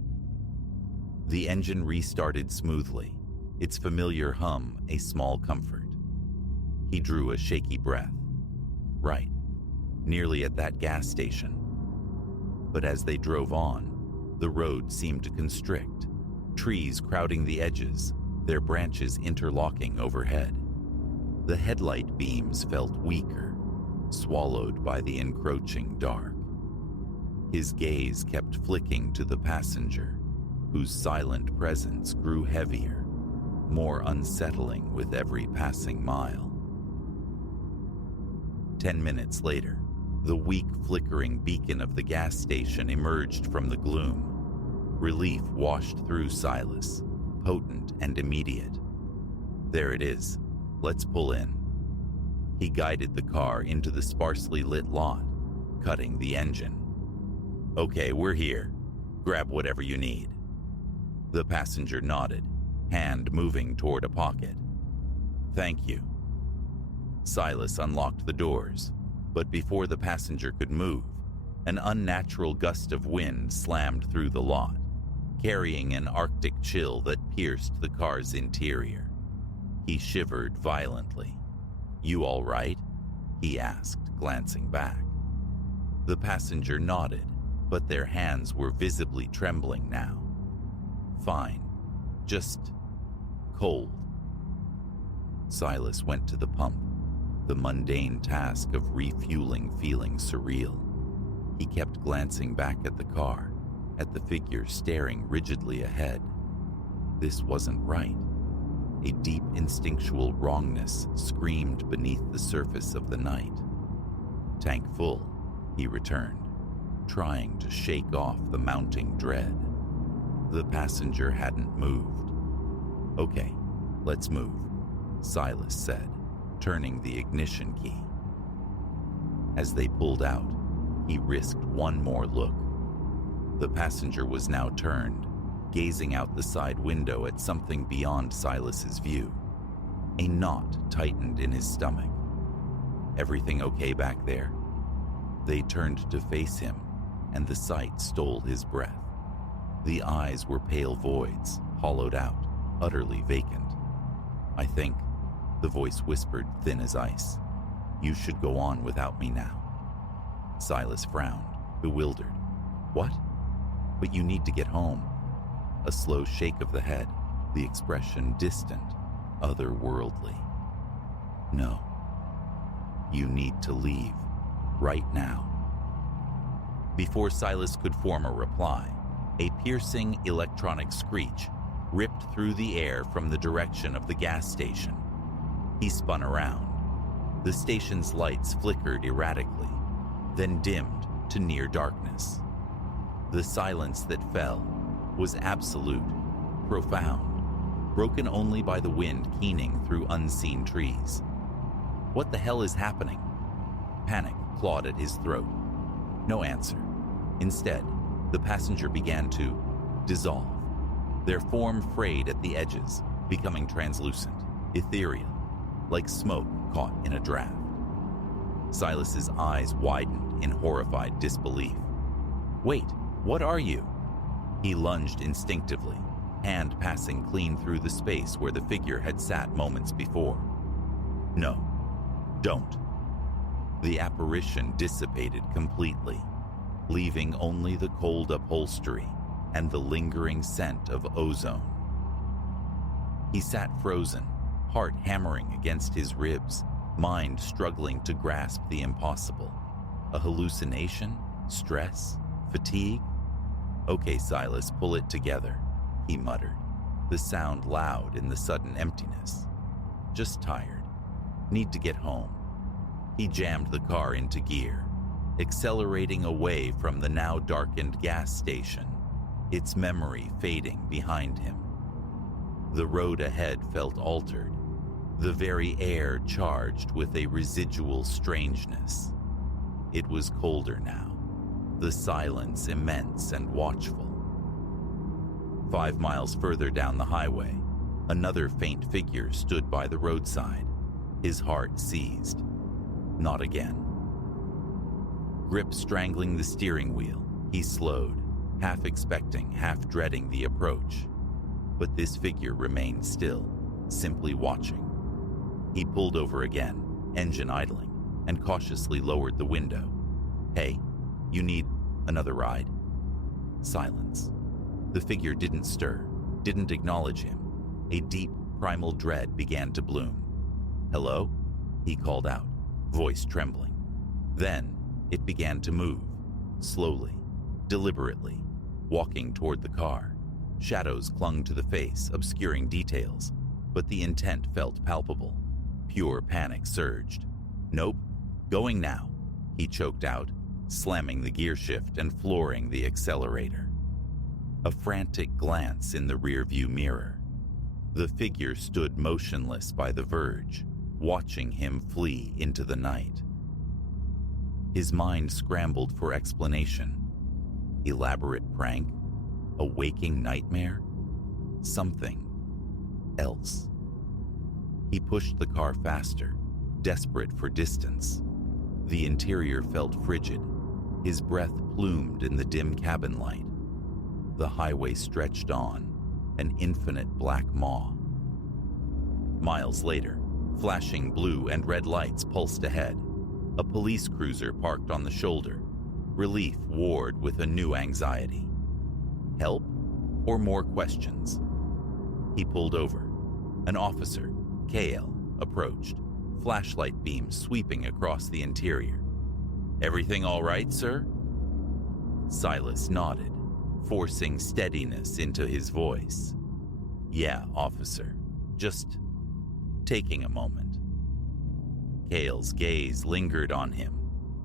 The engine restarted smoothly, its familiar hum a small comfort. He drew a shaky breath. Right, nearly at that gas station. But as they drove on, the road seemed to constrict, trees crowding the edges, their branches interlocking overhead. The headlight beams felt weaker, swallowed by the encroaching dark. His gaze kept flicking to the passenger, whose silent presence grew heavier, more unsettling with every passing mile. 10 minutes later, the weak flickering beacon of the gas station emerged from the gloom. Relief washed through Silas, potent and immediate. "There it is. Let's pull in." He guided the car into the sparsely lit lot, cutting the engine. "Okay, we're here. Grab whatever you need." The passenger nodded, hand moving toward a pocket. "Thank you." Silas unlocked the doors, but before the passenger could move, an unnatural gust of wind slammed through the lot, carrying an arctic chill that pierced the car's interior. He shivered violently. "You all right?" he asked, glancing back. The passenger nodded, but their hands were visibly trembling now. "Fine. Just cold." Silas went to the pump, the mundane task of refueling feeling surreal. He kept glancing back at the car, at the figure staring rigidly ahead. This wasn't right. A deep instinctual wrongness screamed beneath the surface of the night. "Tank full," he returned, trying to shake off the mounting dread. The passenger hadn't moved. "Okay, let's move," Silas said, turning the ignition key. As they pulled out, he risked one more look. The passenger was now turned, gazing out the side window at something beyond Silas's view. A knot tightened in his stomach. "Everything okay back there?" They turned to face him, and the sight stole his breath. The eyes were pale voids, hollowed out, utterly vacant. "I think," the voice whispered, thin as ice, "you should go on without me now." Silas frowned, bewildered. "What? But you need to get home." A slow shake of the head, the expression distant, otherworldly. "No. You need to leave, right now." Before Silas could form a reply, a piercing electronic screech ripped through the air from the direction of the gas station. He spun around. The station's lights flickered erratically, then dimmed to near darkness. The silence that fell was absolute, profound, broken only by the wind keening through unseen trees. What the hell is happening? Panic clawed at his throat. No answer. Instead, the passenger began to dissolve. Their form frayed at the edges, becoming translucent, ethereal, like smoke caught in a draft. Silas's eyes widened in horrified disbelief. Wait, what are you? He lunged instinctively, hand passing clean through the space where the figure had sat moments before. No, don't. The apparition dissipated completely, leaving only the cold upholstery and the lingering scent of ozone. He sat frozen, heart hammering against his ribs, mind struggling to grasp the impossible. A hallucination? Stress? Fatigue? Okay, Silas, pull it together, he muttered, the sound loud in the sudden emptiness. Just tired. Need to get home. He jammed the car into gear, accelerating away from the now darkened gas station, its memory fading behind him. The road ahead felt altered, the very air charged with a residual strangeness. It was colder now, the silence immense and watchful. 5 miles further down the highway, another faint figure stood by the roadside, his heart seized. Not again. Grip strangling the steering wheel, he slowed, half expecting, half dreading the approach. But this figure remained still, simply watching. He pulled over again, engine idling, and cautiously lowered the window. Hey, you need another ride? Silence. The figure didn't stir, didn't acknowledge him. A deep, primal dread began to bloom. Hello? He called out, voice trembling. Then it began to move, slowly, deliberately, walking toward the car. Shadows clung to the face, obscuring details, but the intent felt palpable. Pure panic surged. Nope, going now, he choked out, slamming the gear shift and flooring the accelerator. A frantic glance in the rearview mirror. The figure stood motionless by the verge, watching him flee into the night. His mind scrambled for explanation. Elaborate prank? A waking nightmare? Something else. He pushed the car faster, desperate for distance. The interior felt frigid, his breath plumed in the dim cabin light. The highway stretched on, an infinite black maw. Miles later, flashing blue and red lights pulsed ahead. A police cruiser parked on the shoulder. Relief warred with a new anxiety. Help or more questions? He pulled over. An officer, Kale, approached, flashlight beams sweeping across the interior. Everything all right, sir? Silas nodded, forcing steadiness into his voice. Yeah, officer. Just taking a moment. Kale's gaze lingered on him,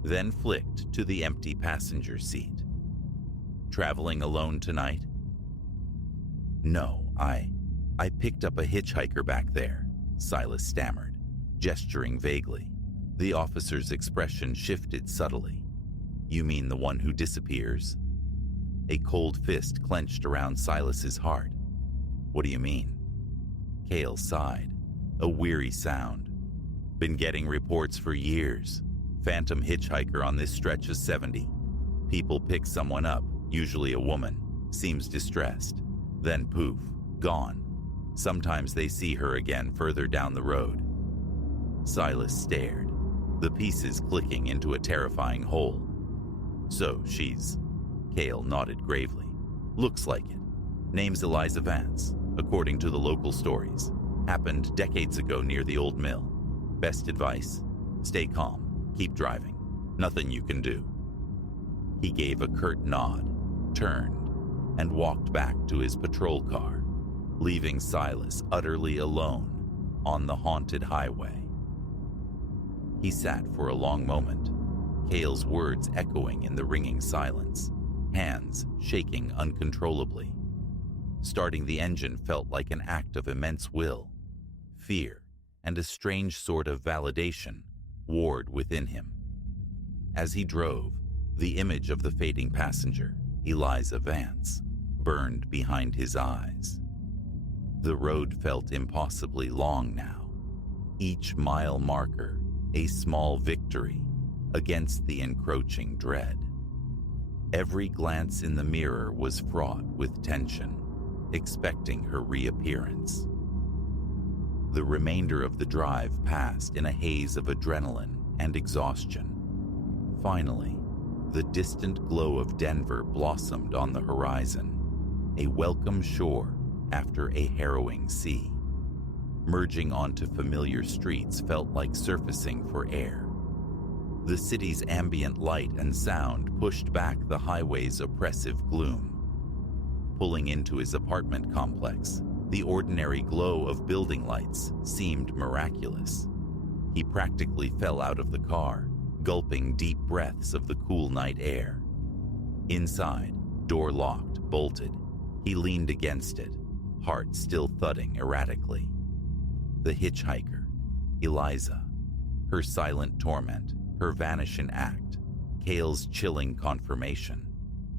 then flicked to the empty passenger seat. Traveling alone tonight? No, I picked up a hitchhiker back there, Silas stammered, gesturing vaguely. The officer's expression shifted subtly. You mean the one who disappears? A cold fist clenched around Silas's heart. What do you mean? Kale sighed, a weary sound. Been getting reports for years. Phantom hitchhiker on this stretch of 70. People pick someone up, usually a woman, seems distressed. Then poof, gone. Sometimes they see her again further down the road. Silas stared, the pieces clicking into a terrifying whole. So she's... Kale nodded gravely. Looks like it. Name's Eliza Vance, according to the local stories. Happened decades ago near the old mill. Best advice? Stay calm, keep driving. Nothing you can do. He gave a curt nod, turned, and walked back to his patrol car, leaving Silas utterly alone, on the haunted highway. He sat for a long moment, Cale's words echoing in the ringing silence, hands shaking uncontrollably. Starting the engine felt like an act of immense will. Fear and a strange sort of validation warred within him. As he drove, the image of the fading passenger, Eliza Vance, burned behind his eyes. The road felt impossibly long now, each mile marker a small victory against the encroaching dread. Every glance in the mirror was fraught with tension, expecting her reappearance. The remainder of the drive passed in a haze of adrenaline and exhaustion. Finally, the distant glow of Denver blossomed on the horizon, a welcome shore after a harrowing sea. Merging onto familiar streets felt like surfacing for air. The city's ambient light and sound pushed back the highway's oppressive gloom. Pulling into his apartment complex, the ordinary glow of building lights seemed miraculous. He practically fell out of the car, gulping deep breaths of the cool night air. Inside, door locked, bolted, he leaned against it, heart still thudding erratically. The hitchhiker, Eliza, her silent torment, her vanishing act, Cale's chilling confirmation.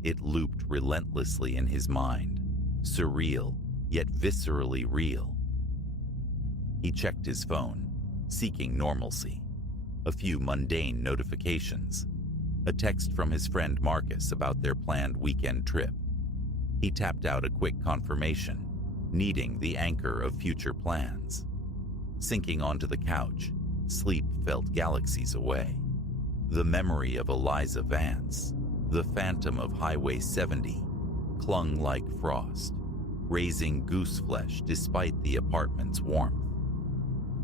It looped relentlessly in his mind, surreal yet viscerally real. He checked his phone, seeking normalcy. A few mundane notifications, a text from his friend Marcus about their planned weekend trip. He tapped out a quick confirmation, needing the anchor of future plans. Sinking onto the couch, sleep felt galaxies away. The memory of Eliza Vance, the phantom of Highway 70, clung like frost, raising goose flesh despite the apartment's warmth.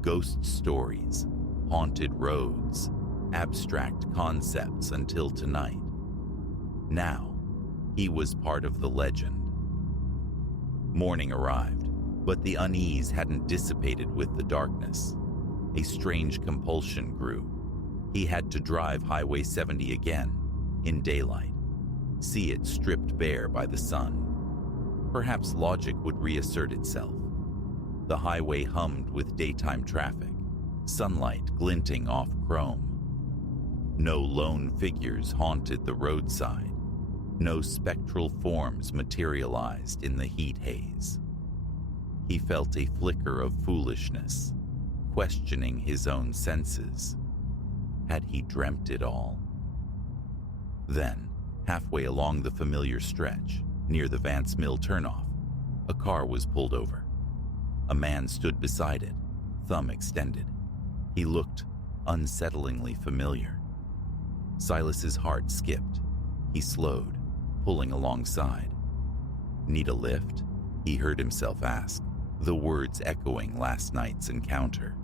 Ghost stories, haunted roads, abstract concepts until tonight. Now, he was part of the legend. Morning arrived, but the unease hadn't dissipated with the darkness. A strange compulsion grew. He had to drive Highway 70 again, in daylight, see it stripped bare by the sun. Perhaps logic would reassert itself. The highway hummed with daytime traffic, sunlight glinting off chrome. No lone figures haunted the roadside. No spectral forms materialized in the heat haze. He felt a flicker of foolishness, questioning his own senses. Had he dreamt it all? Then, halfway along the familiar stretch, near the Vance Mill turnoff, a car was pulled over. A man stood beside it, thumb extended. He looked unsettlingly familiar. Silas's heart skipped. He slowed, pulling alongside. "Need a lift?" he heard himself ask, the words echoing last night's encounter.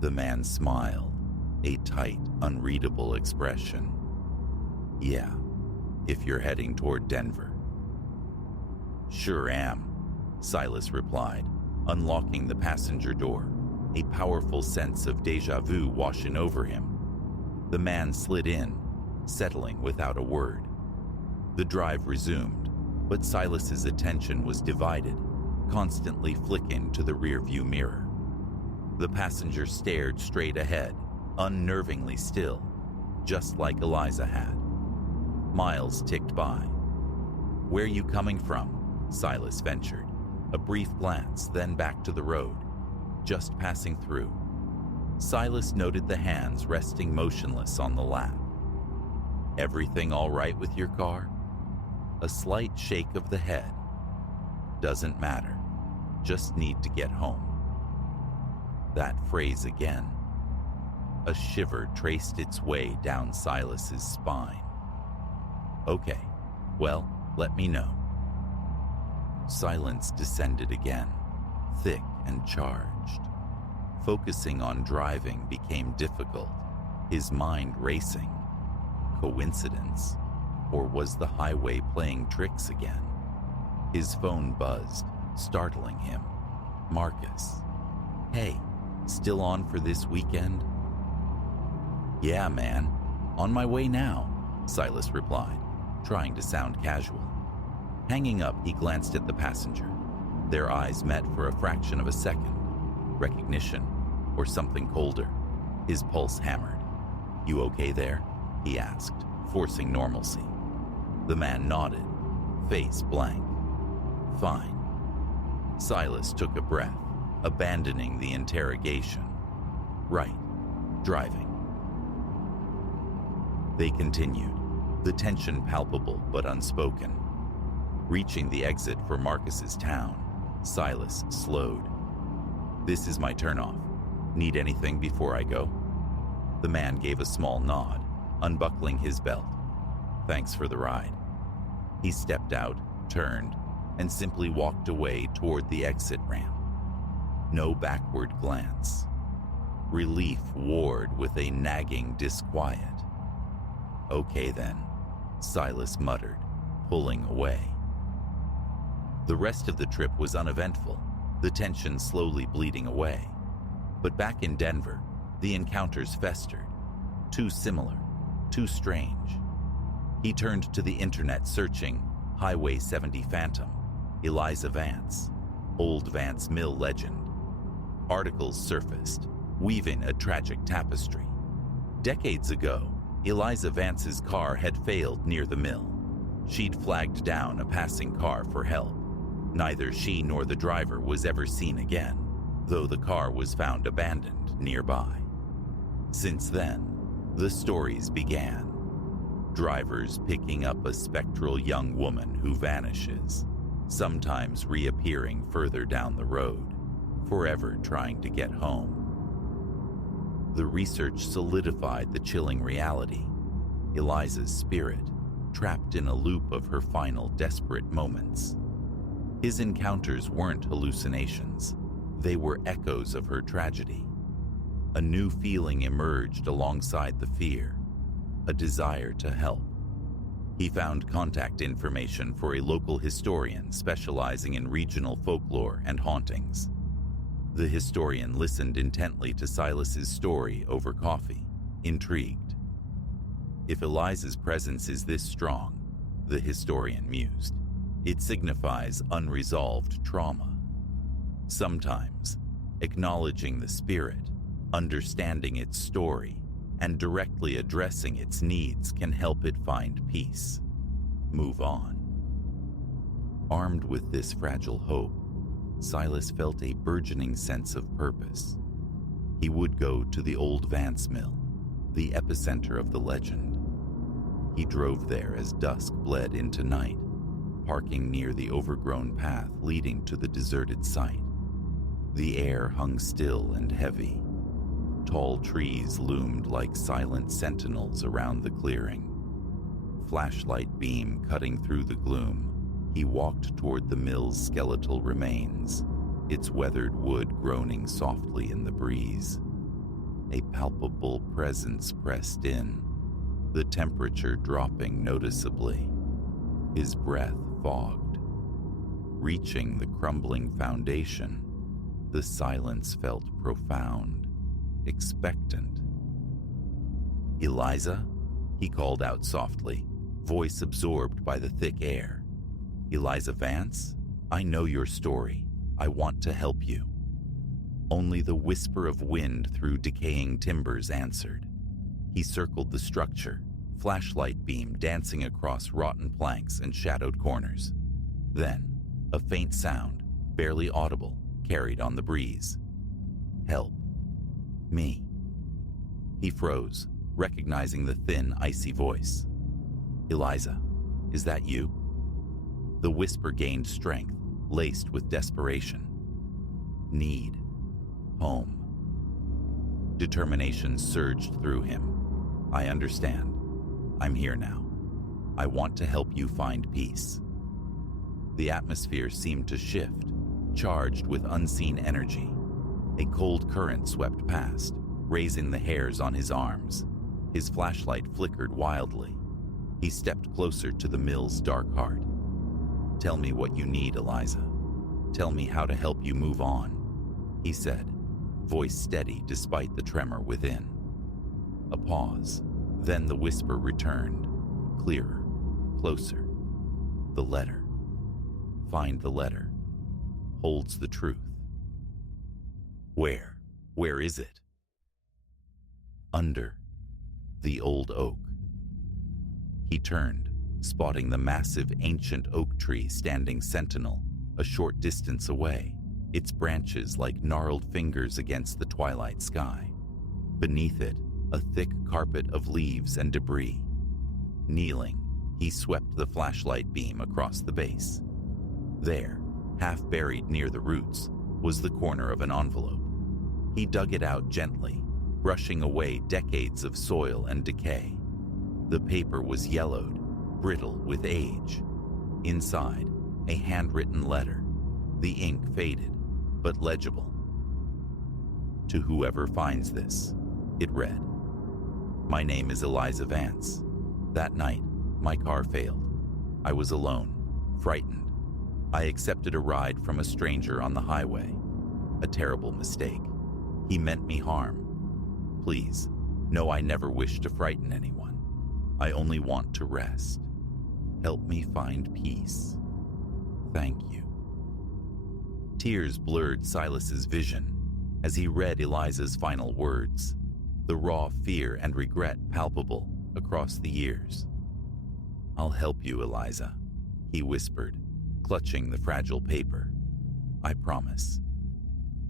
The man smiled, a tight, unreadable expression. "Yeah, if you're heading toward Denver." "Sure am," Silas replied, unlocking the passenger door, a powerful sense of déjà vu washing over him. The man slid in, settling without a word. The drive resumed, but Silas's attention was divided, constantly flicking to the rearview mirror. The passenger stared straight ahead, unnervingly still, just like Eliza had. Miles ticked by. "Where you coming from?" Silas ventured, a brief glance, then back to the road. "Just passing through." Silas noted the hands resting motionless on the lap. "Everything all right with your car?" A slight shake of the head. "Doesn't matter. Just need to get home." That phrase again. A shiver traced its way down Silas's spine. "Okay, well, let me know." Silence descended again, thick and charged. Focusing on driving became difficult, his mind racing. Coincidence? Or was the highway playing tricks again? His phone buzzed, startling him. Marcus. "Hey, Still on for this weekend? Yeah, man. On my way now, Silas replied, trying to sound casual. Hanging up, he glanced at the passenger. Their eyes met for a fraction of a second. Recognition, or something colder. His pulse hammered. You okay there? He asked, forcing normalcy. The man nodded, face blank. Fine. Silas took a breath, abandoning the interrogation. Right. Driving. They continued, the tension palpable but unspoken. Reaching the exit for Marcus's town, Silas slowed. This is my turnoff. Need anything before I go? The man gave a small nod, unbuckling his belt. Thanks for the ride. He stepped out, turned, and simply walked away toward the exit ramp. No backward glance. Relief warred with a nagging disquiet. Okay then, Silas muttered, pulling away. The rest of the trip was uneventful, the tension slowly bleeding away. But back in Denver, the encounters festered. Too similar, too strange. He turned to the internet searching Highway 70 Phantom, Eliza Vance, Old Vance Mill legend. Articles surfaced, weaving a tragic tapestry. Decades ago, Eliza Vance's car had failed near the mill. She'd flagged down a passing car for help. Neither she nor the driver was ever seen again, though the car was found abandoned nearby. Since then, the stories began. Drivers picking up a spectral young woman who vanishes, sometimes reappearing further down the road, forever trying to get home. The research solidified the chilling reality. Eliza's spirit, trapped in a loop of her final desperate moments. His encounters weren't hallucinations. They were echoes of her tragedy. A new feeling emerged alongside the fear, a desire to help. He found contact information for a local historian specializing in regional folklore and hauntings. The historian listened intently to Silas's story over coffee, intrigued. If Eliza's presence is this strong, the historian mused, it signifies unresolved trauma. Sometimes, acknowledging the spirit, understanding its story, and directly addressing its needs can help it find peace. Move on. Armed with this fragile hope, Silas felt a burgeoning sense of purpose. He would go to the old Vance Mill, the epicenter of the legend. He drove there as dusk bled into night, parking near the overgrown path leading to the deserted site. The air hung still and heavy. Tall trees loomed like silent sentinels around the clearing. Flashlight beam cutting through the gloom, he walked toward the mill's skeletal remains, its weathered wood groaning softly in the breeze. A palpable presence pressed in, the temperature dropping noticeably. His breath fogged. Reaching the crumbling foundation, the silence felt profound, expectant. Eliza? He called out softly, voice absorbed by the thick air. Eliza Vance? I know your story. I want to help you. Only the whisper of wind through decaying timbers answered. He circled the structure, flashlight beam dancing across rotten planks and shadowed corners. Then, a faint sound, barely audible, carried on the breeze. Help. Me. He froze, recognizing the thin, icy voice. Eliza, is that you? The whisper gained strength, laced with desperation. Need. Home. Determination surged through him. I understand. I'm here now. I want to help you find peace. The atmosphere seemed to shift, charged with unseen energy. A cold current swept past, raising the hairs on his arms. His flashlight flickered wildly. He stepped closer to the mill's dark heart. Tell me what you need, Eliza. Tell me how to help you move on, he said, voice steady despite the tremor within. A pause, then the whisper returned, clearer, closer. The letter. Find the letter. Holds the truth. Where? Where is it? Under the old oak. He turned, spotting the massive ancient oak tree standing sentinel a short distance away, its branches like gnarled fingers against the twilight sky. Beneath it, a thick carpet of leaves and debris. Kneeling, he swept the flashlight beam across the base. There, half buried near the roots, was the corner of an envelope. He dug it out gently, brushing away decades of soil and decay. The paper was yellowed, brittle with age. Inside, a handwritten letter, the ink faded, but legible. To whoever finds this, it read, "My name is Eliza Vance. That night, my car failed. I was alone, frightened. I accepted a ride from a stranger on the highway. A terrible mistake. He meant me harm. Please, know I never wish to frighten anyone. I only want to rest. Help me find peace. Thank you." Tears blurred Silas's vision as he read Eliza's final words, the raw fear and regret palpable across the years. "I'll help you, Eliza," he whispered, clutching the fragile paper. "I promise."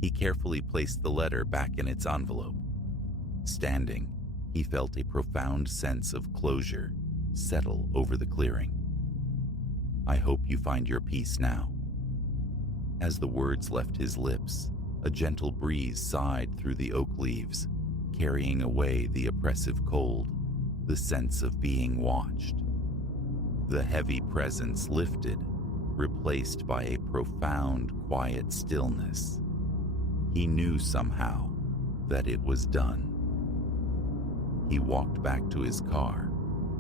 He carefully placed the letter back in its envelope. Standing, he felt a profound sense of closure settle over the clearing. "I hope you find your peace now." As the words left his lips, a gentle breeze sighed through the oak leaves, carrying away the oppressive cold, the sense of being watched. The heavy presence lifted, replaced by a profound, quiet stillness. He knew somehow that it was done. He walked back to his car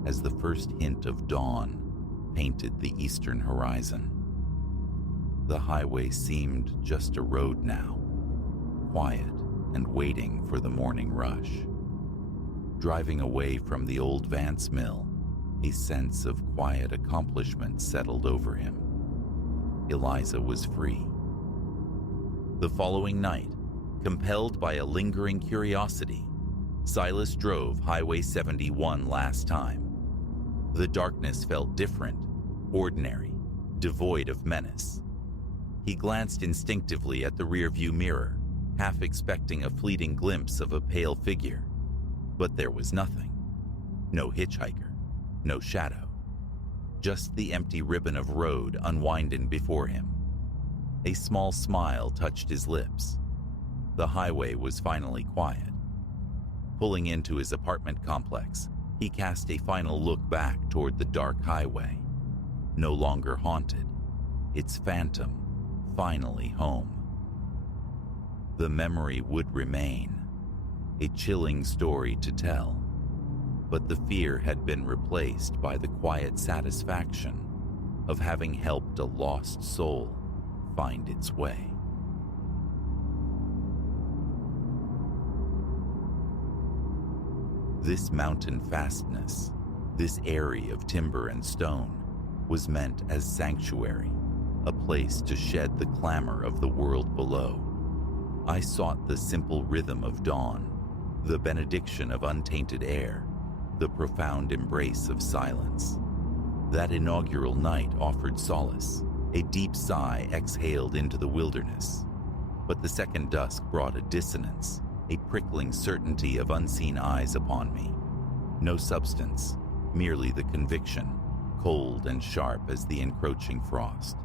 as the first hint of dawn painted the eastern horizon. The highway seemed just a road now, quiet and waiting for the morning rush. Driving away from the old Vance mill, a sense of quiet accomplishment settled over him. Eliza was free. The following night, compelled by a lingering curiosity, Silas drove Highway 71 last time. The darkness felt different, ordinary, devoid of menace. He glanced instinctively at the rearview mirror, half expecting a fleeting glimpse of a pale figure. But there was nothing. No hitchhiker, no shadow. Just the empty ribbon of road unwinding before him. A small smile touched his lips. The highway was finally quiet. Pulling into his apartment complex, he cast a final look back toward the dark highway. No longer haunted, its phantom finally home. The memory would remain, a chilling story to tell, but the fear had been replaced by the quiet satisfaction of having helped a lost soul find its way. This mountain fastness, this eyrie of timber and stone, was meant as sanctuary, a place to shed the clamor of the world below. I sought the simple rhythm of dawn, the benediction of untainted air, the profound embrace of silence. That inaugural night offered solace. A deep sigh exhaled into the wilderness. But the second dusk brought a dissonance, a prickling certainty of unseen eyes upon me. No substance, merely the conviction, cold and sharp as the encroaching frost.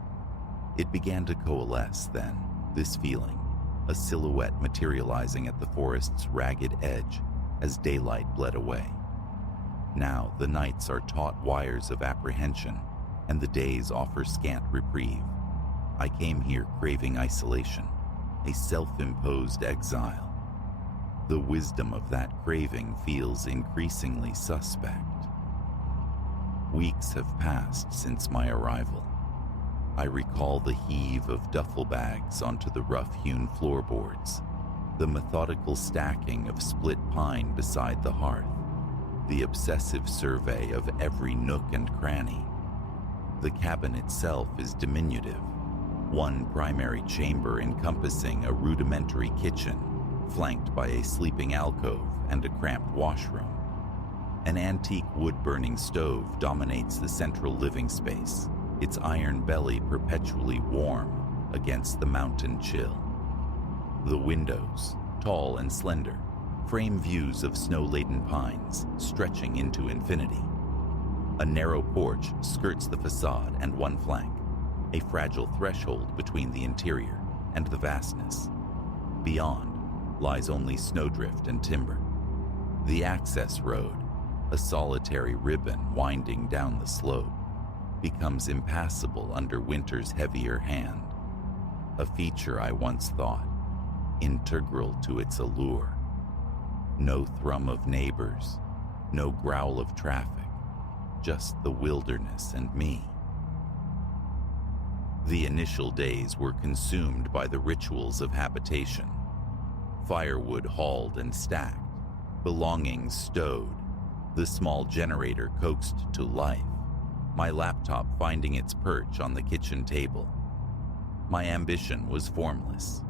It began to coalesce then, this feeling, a silhouette materializing at the forest's ragged edge as daylight bled away. Now the nights are taut wires of apprehension, and the days offer scant reprieve. I came here craving isolation, a self-imposed exile. The wisdom of that craving feels increasingly suspect. Weeks have passed since my arrival. I recall the heave of duffel bags onto the rough-hewn floorboards, The methodical stacking of split pine beside the hearth, the obsessive survey of every nook and cranny. The cabin itself is diminutive, one primary chamber encompassing a rudimentary kitchen, flanked by a sleeping alcove and a cramped washroom. An antique wood-burning stove dominates the central living space, its iron belly perpetually warm against the mountain chill. The windows, tall and slender, frame views of snow-laden pines stretching into infinity. A narrow porch skirts the facade and one flank, a fragile threshold between the interior and the vastness. Beyond lies only snowdrift and timber. The access road, a solitary ribbon winding down the slope, becomes impassable under winter's heavier hand, a feature I once thought integral to its allure. No thrum of neighbors, no growl of traffic, just the wilderness and me. The initial days were consumed by the rituals of habitation. Firewood hauled and stacked, belongings stowed, the small generator coaxed to life, my laptop finding its perch on the kitchen table. My ambition was formless,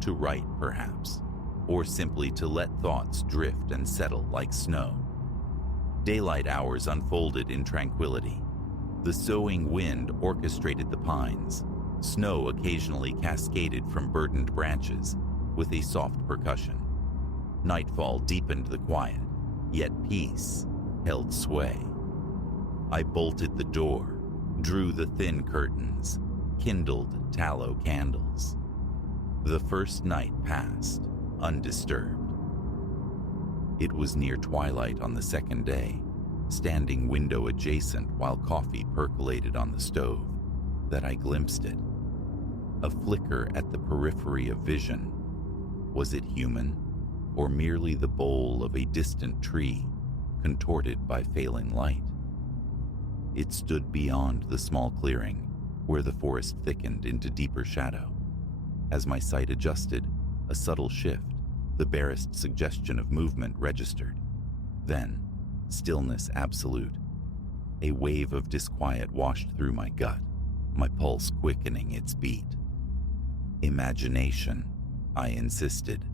to write perhaps, or simply to let thoughts drift and settle like snow. Daylight hours unfolded in tranquility. The soughing wind orchestrated the pines. Snow occasionally cascaded from burdened branches with a soft percussion. Nightfall deepened the quiet, yet peace held sway. I bolted the door, drew the thin curtains, kindled tallow candles. The first night passed, undisturbed. It was near twilight on the second day, standing window adjacent while coffee percolated on the stove, that I glimpsed it. A flicker at the periphery of vision. Was it human, or merely the bole of a distant tree, contorted by failing light? It stood beyond the small clearing, where the forest thickened into deeper shadow. As my sight adjusted, a subtle shift, the barest suggestion of movement registered. Then, stillness absolute. A wave of disquiet washed through my gut, my pulse quickening its beat. Imagination, I insisted,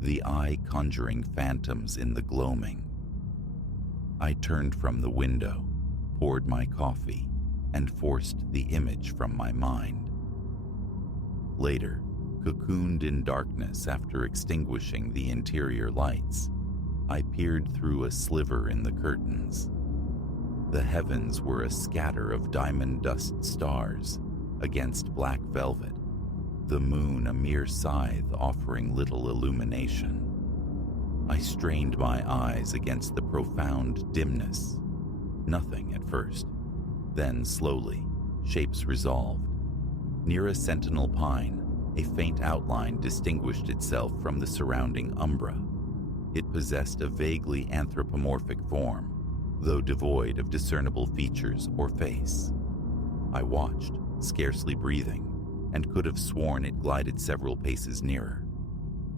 the eye conjuring phantoms in the gloaming. I turned from the window, poured my coffee, and forced the image from my mind. Later, cocooned in darkness after extinguishing the interior lights, I peered through a sliver in the curtains. The heavens were a scatter of diamond dust stars against black velvet, the moon a mere scythe offering little illumination. I strained my eyes against the profound dimness. Nothing at first. Then, slowly, shapes resolved. Near a sentinel pine, a faint outline distinguished itself from the surrounding umbra. It possessed a vaguely anthropomorphic form, though devoid of discernible features or face. I watched, scarcely breathing, and could have sworn it glided several paces nearer.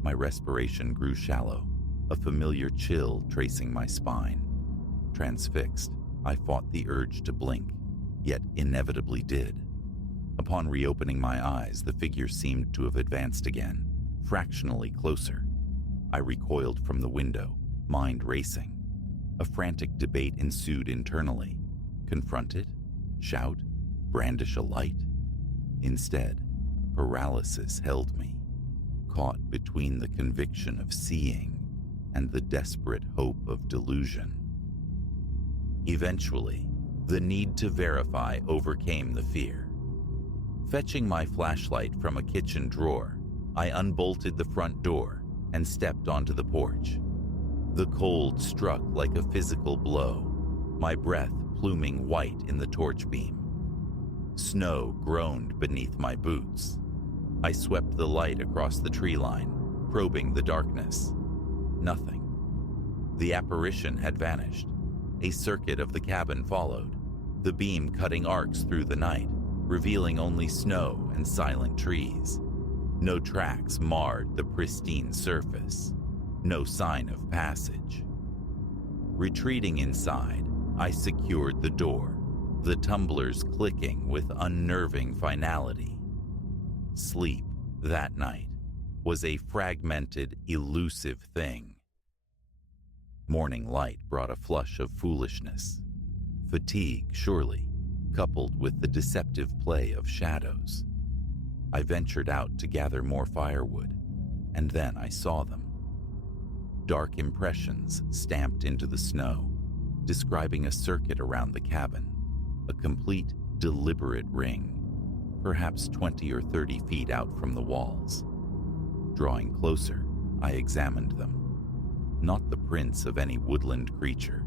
My respiration grew shallow, a familiar chill tracing my spine. Transfixed, I fought the urge to blink, yet inevitably did. Upon reopening my eyes, the figure seemed to have advanced again, fractionally closer. I recoiled from the window, mind racing. A frantic debate ensued internally. Confront it? Shout? Brandish a light? Instead, paralysis held me, caught between the conviction of seeing and the desperate hope of delusion. Eventually, the need to verify overcame the fear. Fetching my flashlight from a kitchen drawer, I unbolted the front door and stepped onto the porch. The cold struck like a physical blow, my breath pluming white in the torch beam. Snow groaned beneath my boots. I swept the light across the tree line, probing the darkness. Nothing. The apparition had vanished. A circuit of the cabin followed, the beam cutting arcs through the night, revealing only snow and silent trees. No tracks marred the pristine surface, no sign of passage. Retreating inside, I secured the door, the tumblers clicking with unnerving finality. Sleep, that night, was a fragmented, elusive thing. Morning light brought a flush of foolishness. Fatigue, surely, coupled with the deceptive play of shadows. I ventured out to gather more firewood, and then I saw them. Dark impressions stamped into the snow, describing a circuit around the cabin, a complete, deliberate ring, perhaps 20 or 30 feet out from the walls. Drawing closer, I examined them. Not the prints of any woodland creature.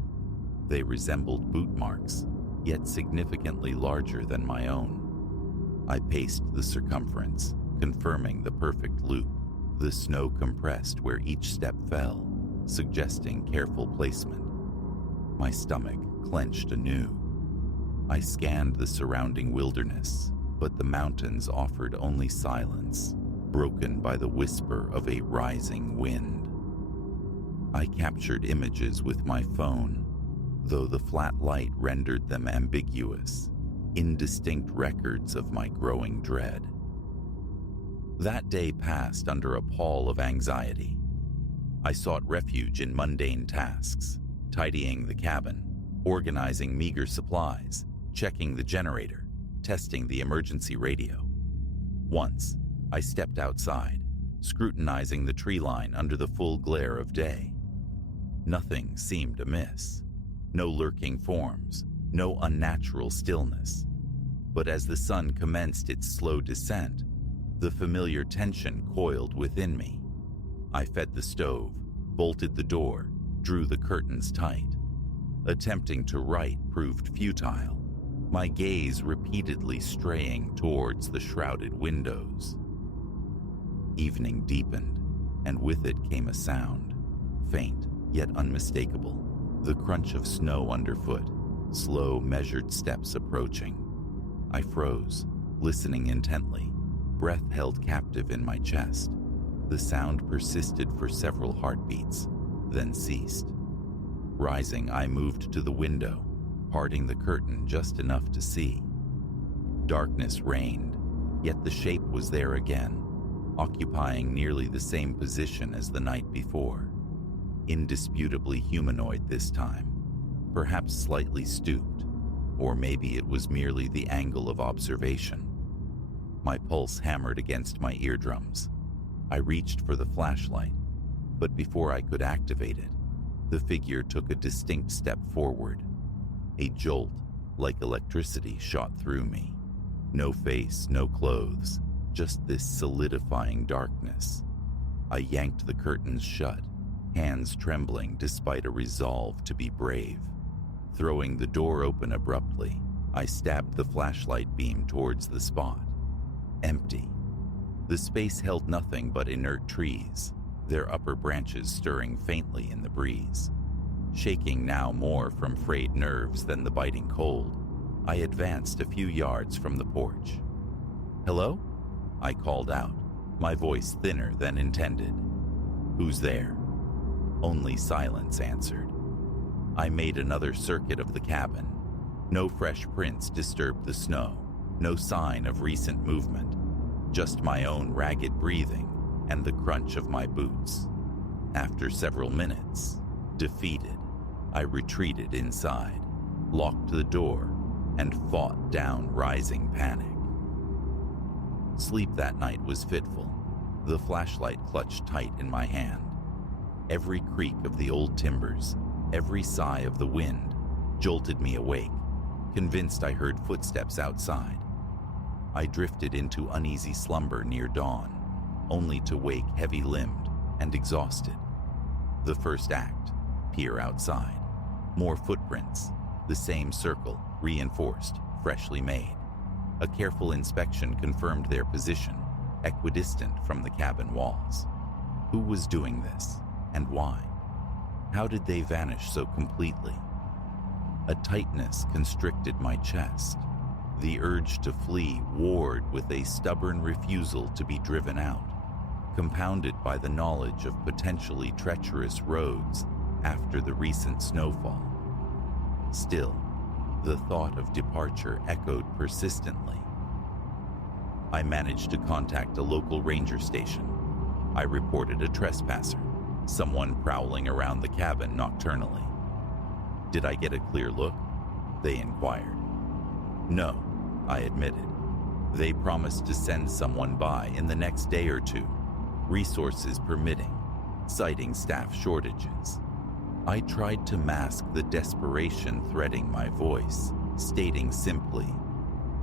They resembled boot marks, yet significantly larger than my own. I paced the circumference, confirming the perfect loop. The snow compressed where each step fell, suggesting careful placement. My stomach clenched anew. I scanned the surrounding wilderness, but the mountains offered only silence, broken by the whisper of a rising wind. I captured images with my phone, though the flat light rendered them ambiguous, indistinct records of my growing dread. That day passed under a pall of anxiety. I sought refuge in mundane tasks, tidying the cabin, organizing meager supplies, checking the generator, testing the emergency radio. Once, I stepped outside, scrutinizing the tree line under the full glare of day. Nothing seemed amiss. No lurking forms, no unnatural stillness. But as the sun commenced its slow descent, the familiar tension coiled within me. I fed the stove, bolted the door, drew the curtains tight. Attempting to write proved futile, my gaze repeatedly straying towards the shrouded windows. Evening deepened, and with it came a sound, faint yet unmistakable, the crunch of snow underfoot, slow, measured steps approaching. I froze, listening intently, breath held captive in my chest. The sound persisted for several heartbeats, then ceased. Rising, I moved to the window, parting the curtain just enough to see. Darkness reigned, yet the shape was there again, occupying nearly the same position as the night before. Indisputably humanoid this time, perhaps slightly stooped, or maybe it was merely the angle of observation. My pulse hammered against my eardrums. I reached for the flashlight, but before I could activate it, the figure took a distinct step forward. A jolt, like electricity, shot through me. No face, no clothes, just this solidifying darkness. I yanked the curtains shut, hands trembling despite a resolve to be brave. Throwing the door open abruptly, I stabbed the flashlight beam towards the spot. Empty. The space held nothing but inert trees, their upper branches stirring faintly in the breeze. Shaking now more from frayed nerves than the biting cold, I advanced a few yards from the porch. "Hello?" I called out, my voice thinner than intended. "Who's there?" Only silence answered. I made another circuit of the cabin. No fresh prints disturbed the snow, no sign of recent movement, just my own ragged breathing and the crunch of my boots. After several minutes, defeated, I retreated inside, locked the door, and fought down rising panic. Sleep that night was fitful, the flashlight clutched tight in my hand. Every creak of the old timbers, every sigh of the wind, jolted me awake, convinced I heard footsteps outside. I drifted into uneasy slumber near dawn, only to wake heavy-limbed and exhausted. The first act, peer outside. More footprints, the same circle, reinforced, freshly made. A careful inspection confirmed their position, equidistant from the cabin walls. Who was doing this, and why? How did they vanish so completely? A tightness constricted my chest. The urge to flee warred with a stubborn refusal to be driven out, compounded by the knowledge of potentially treacherous roads after the recent snowfall. Still, the thought of departure echoed persistently. I managed to contact a local ranger station. I reported a trespasser, someone prowling around the cabin nocturnally. Did I get a clear look? They inquired. No, I admitted. They promised to send someone by in the next day or two, resources permitting, citing staff shortages. I tried to mask the desperation threading my voice, stating simply,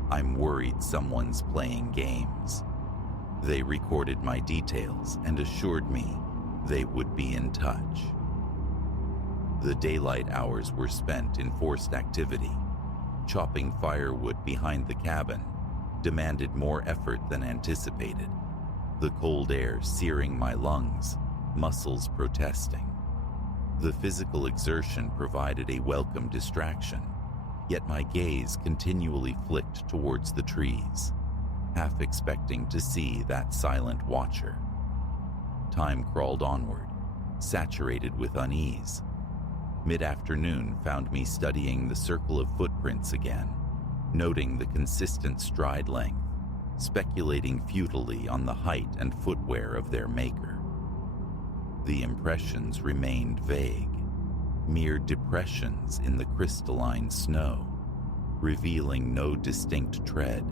"I'm worried someone's playing games." They recorded my details and assured me they would be in touch. The daylight hours were spent in forced activity. Chopping firewood behind the cabin demanded more effort than anticipated, the cold air searing my lungs, muscles protesting. The physical exertion provided a welcome distraction, yet my gaze continually flicked towards the trees, half expecting to see that silent watcher. Time crawled onward, saturated with unease. Mid-afternoon found me studying the circle of footprints again, noting the consistent stride length, speculating futilely on the height and footwear of their maker. The impressions remained vague, mere depressions in the crystalline snow, revealing no distinct tread,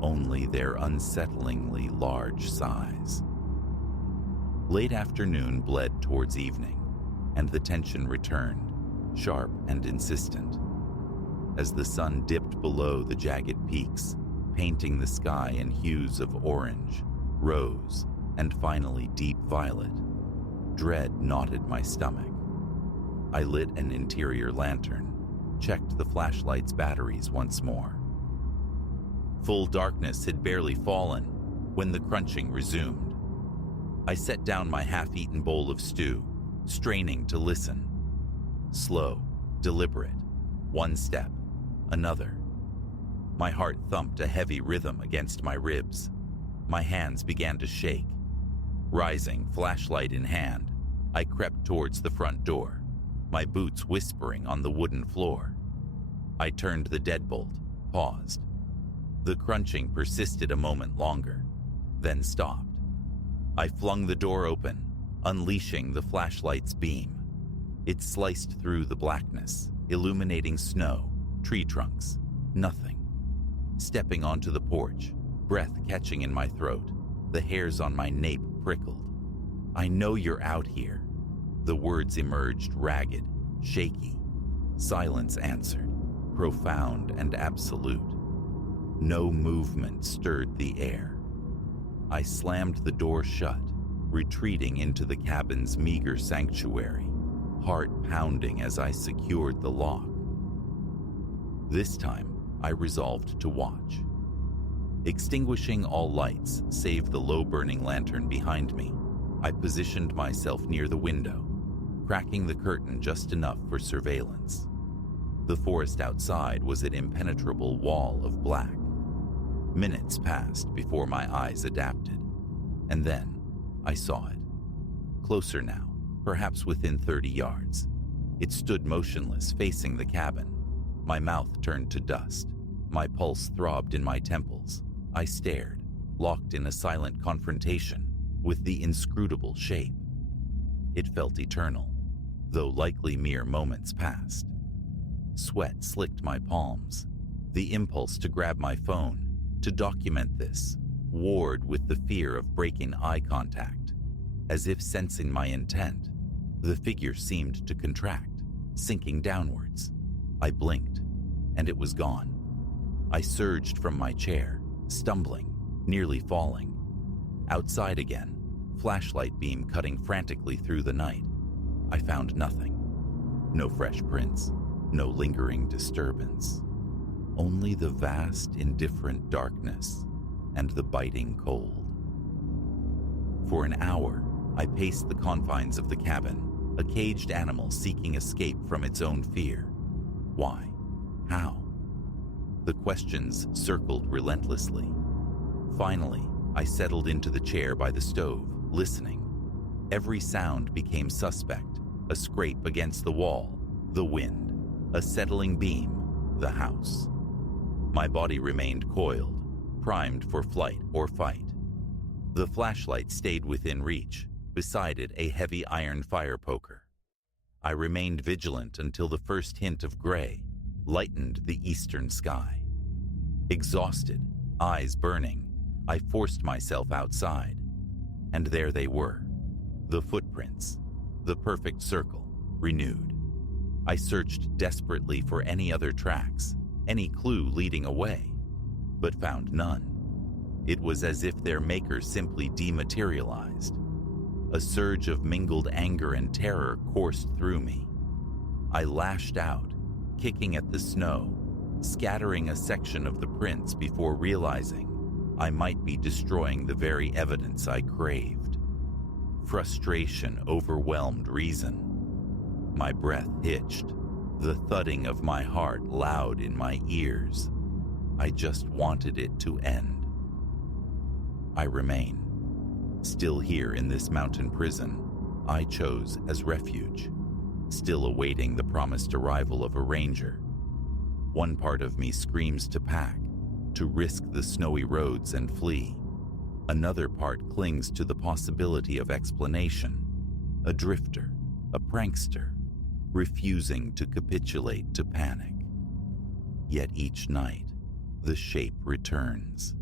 only their unsettlingly large size. Late afternoon bled towards evening, and the tension returned, sharp and insistent. As the sun dipped below the jagged peaks, painting the sky in hues of orange, rose, and finally deep violet, dread knotted my stomach. I lit an interior lantern, checked the flashlight's batteries once more. Full darkness had barely fallen when the crunching resumed. I set down my half-eaten bowl of stew, straining to listen. Slow, deliberate, one step, another. My heart thumped a heavy rhythm against my ribs. My hands began to shake. Rising, flashlight in hand, I crept towards the front door, my boots whispering on the wooden floor. I turned the deadbolt, paused. The crunching persisted a moment longer, then stopped. I flung the door open, unleashing the flashlight's beam. It sliced through the blackness, illuminating snow, tree trunks, nothing. Stepping onto the porch, breath catching in my throat, the hairs on my nape prickled. "I know you're out here." The words emerged ragged, shaky. Silence answered, profound and absolute. No movement stirred the air. I slammed the door shut, retreating into the cabin's meager sanctuary, heart pounding as I secured the lock. This time, I resolved to watch. Extinguishing all lights save the low-burning lantern behind me, I positioned myself near the window, cracking the curtain just enough for surveillance. The forest outside was an impenetrable wall of black. Minutes passed before my eyes adapted, and then I saw it. Closer now, perhaps within 30 yards. It stood motionless, facing the cabin. My mouth turned to dust. My pulse throbbed in my temples. I stared, locked in a silent confrontation with the inscrutable shape. It felt eternal, though likely mere moments passed. Sweat slicked my palms. The impulse to grab my phone, to document this, warred with the fear of breaking eye contact. As if sensing my intent, the figure seemed to contract, sinking downwards. I blinked, and it was gone. I surged from my chair, stumbling, nearly falling. Outside again, flashlight beam cutting frantically through the night. I found nothing. No fresh prints, no lingering disturbance. Only the vast, indifferent darkness and the biting cold. For an hour, I paced the confines of the cabin, a caged animal seeking escape from its own fear. Why? How? The questions circled relentlessly. Finally, I settled into the chair by the stove, listening. Every sound became suspect: a scrape against the wall, the wind, a settling beam, the house. My body remained coiled, primed for flight or fight. The flashlight stayed within reach, beside it a heavy iron fire poker. I remained vigilant until the first hint of gray lightened the eastern sky. Exhausted, eyes burning, I forced myself outside. And there they were, the footprints, the perfect circle, renewed. I searched desperately for any other tracks, any clue leading away, but found none. It was as if their maker simply dematerialized. A surge of mingled anger and terror coursed through me. I lashed out, kicking at the snow, scattering a section of the prints before realizing I might be destroying the very evidence I craved. Frustration overwhelmed reason. My breath hitched, the thudding of my heart loud in my ears. I just wanted it to end. I remain. Still here in this mountain prison, I chose as refuge, still awaiting the promised arrival of a ranger. One part of me screams to pack, to risk the snowy roads and flee. Another part clings to the possibility of explanation, a drifter, a prankster, refusing to capitulate to panic. Yet each night, the shape returns.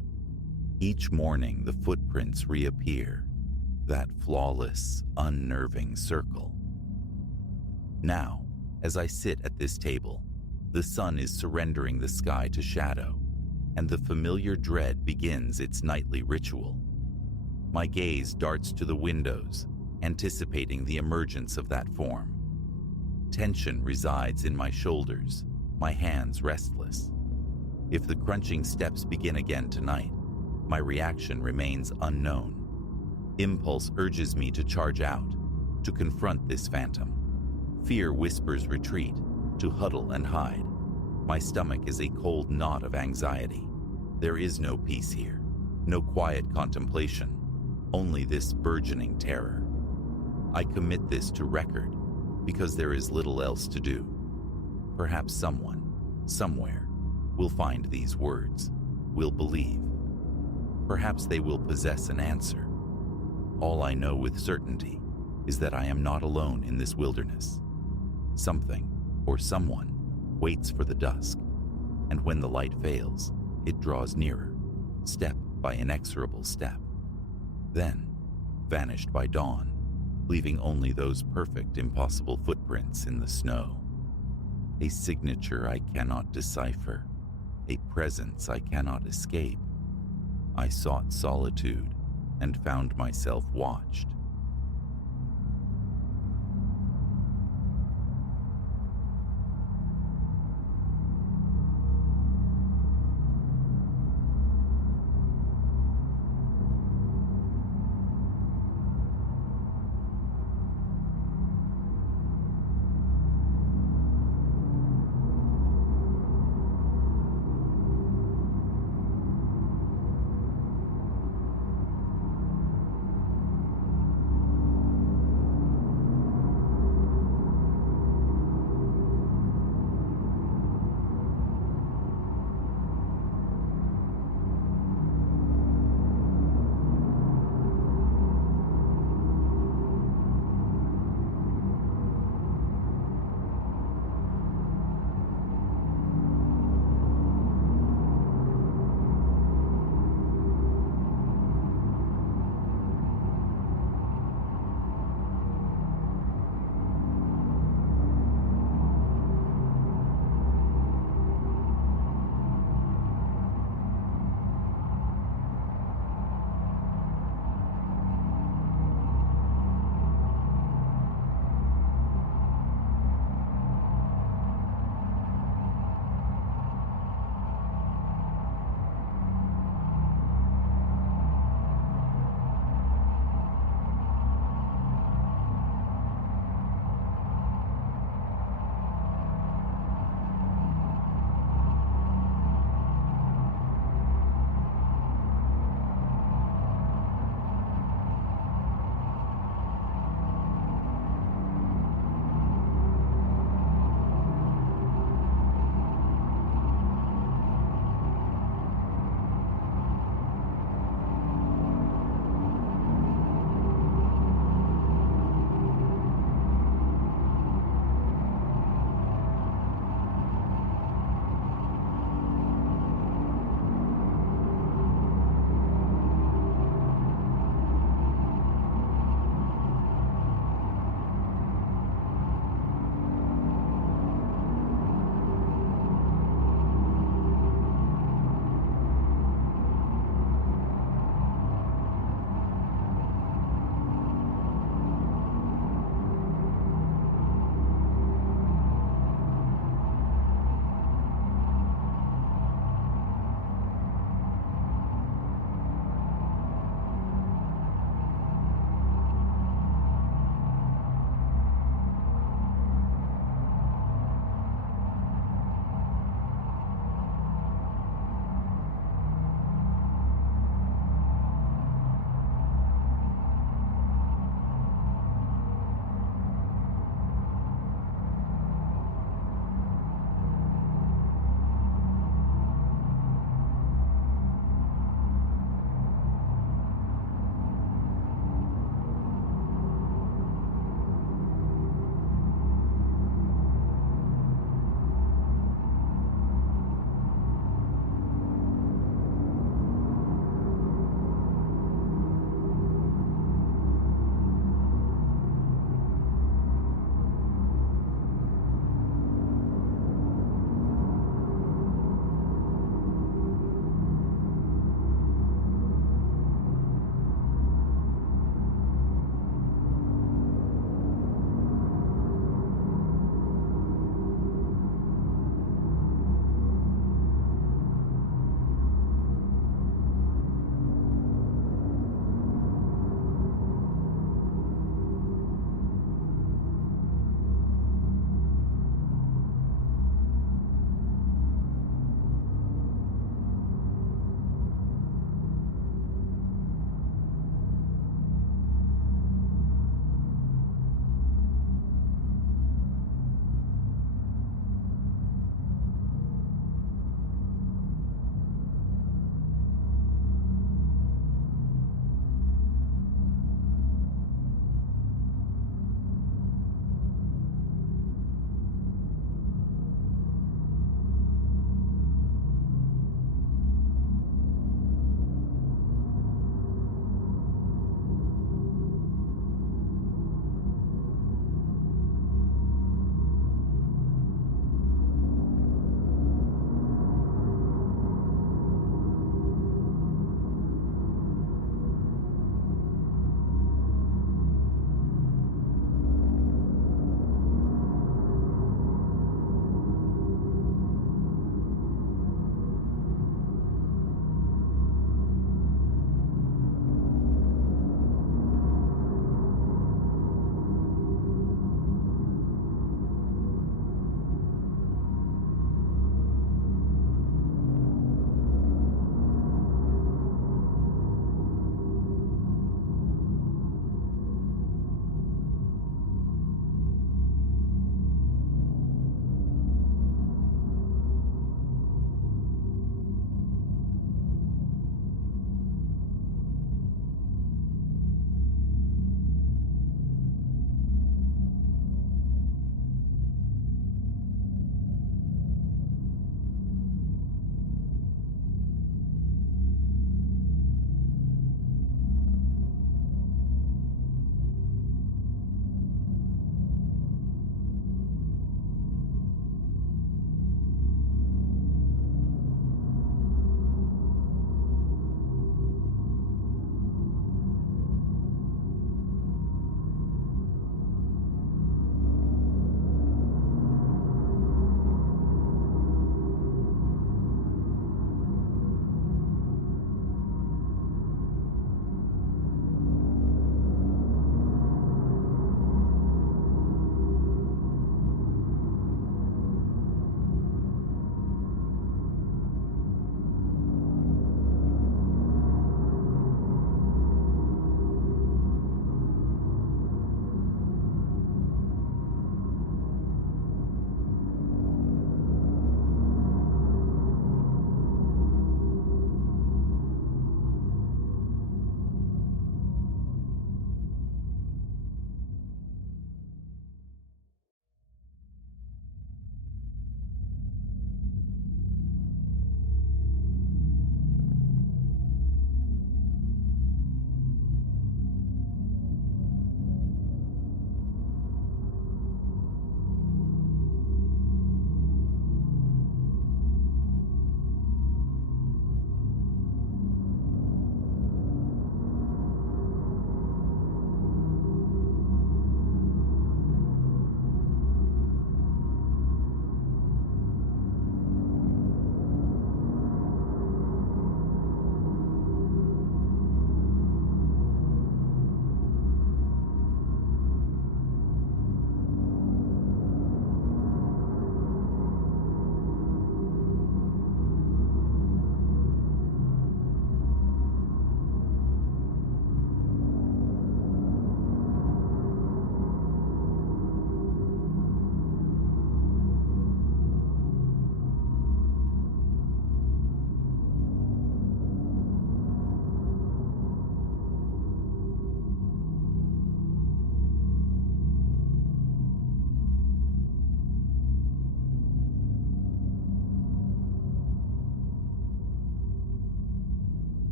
Each morning, the footprints reappear, that flawless, unnerving circle. Now, as I sit at this table, the sun is surrendering the sky to shadow, and the familiar dread begins its nightly ritual. My gaze darts to the windows, anticipating the emergence of that form. Tension resides in my shoulders, my hands restless. If the crunching steps begin again tonight, my reaction remains unknown. Impulse urges me to charge out, to confront this phantom. Fear whispers retreat, to huddle and hide. My stomach is a cold knot of anxiety. There is no peace here, no quiet contemplation, only this burgeoning terror. I commit this to record because there is little else to do. Perhaps someone, somewhere, will find these words, will believe. Perhaps they will possess an answer. All I know with certainty is that I am not alone in this wilderness. Something, or someone, waits for the dusk, and when the light fails, it draws nearer, step by inexorable step. Then, vanished by dawn, leaving only those perfect, impossible footprints in the snow. A signature I cannot decipher, a presence I cannot escape. I sought solitude and found myself watched.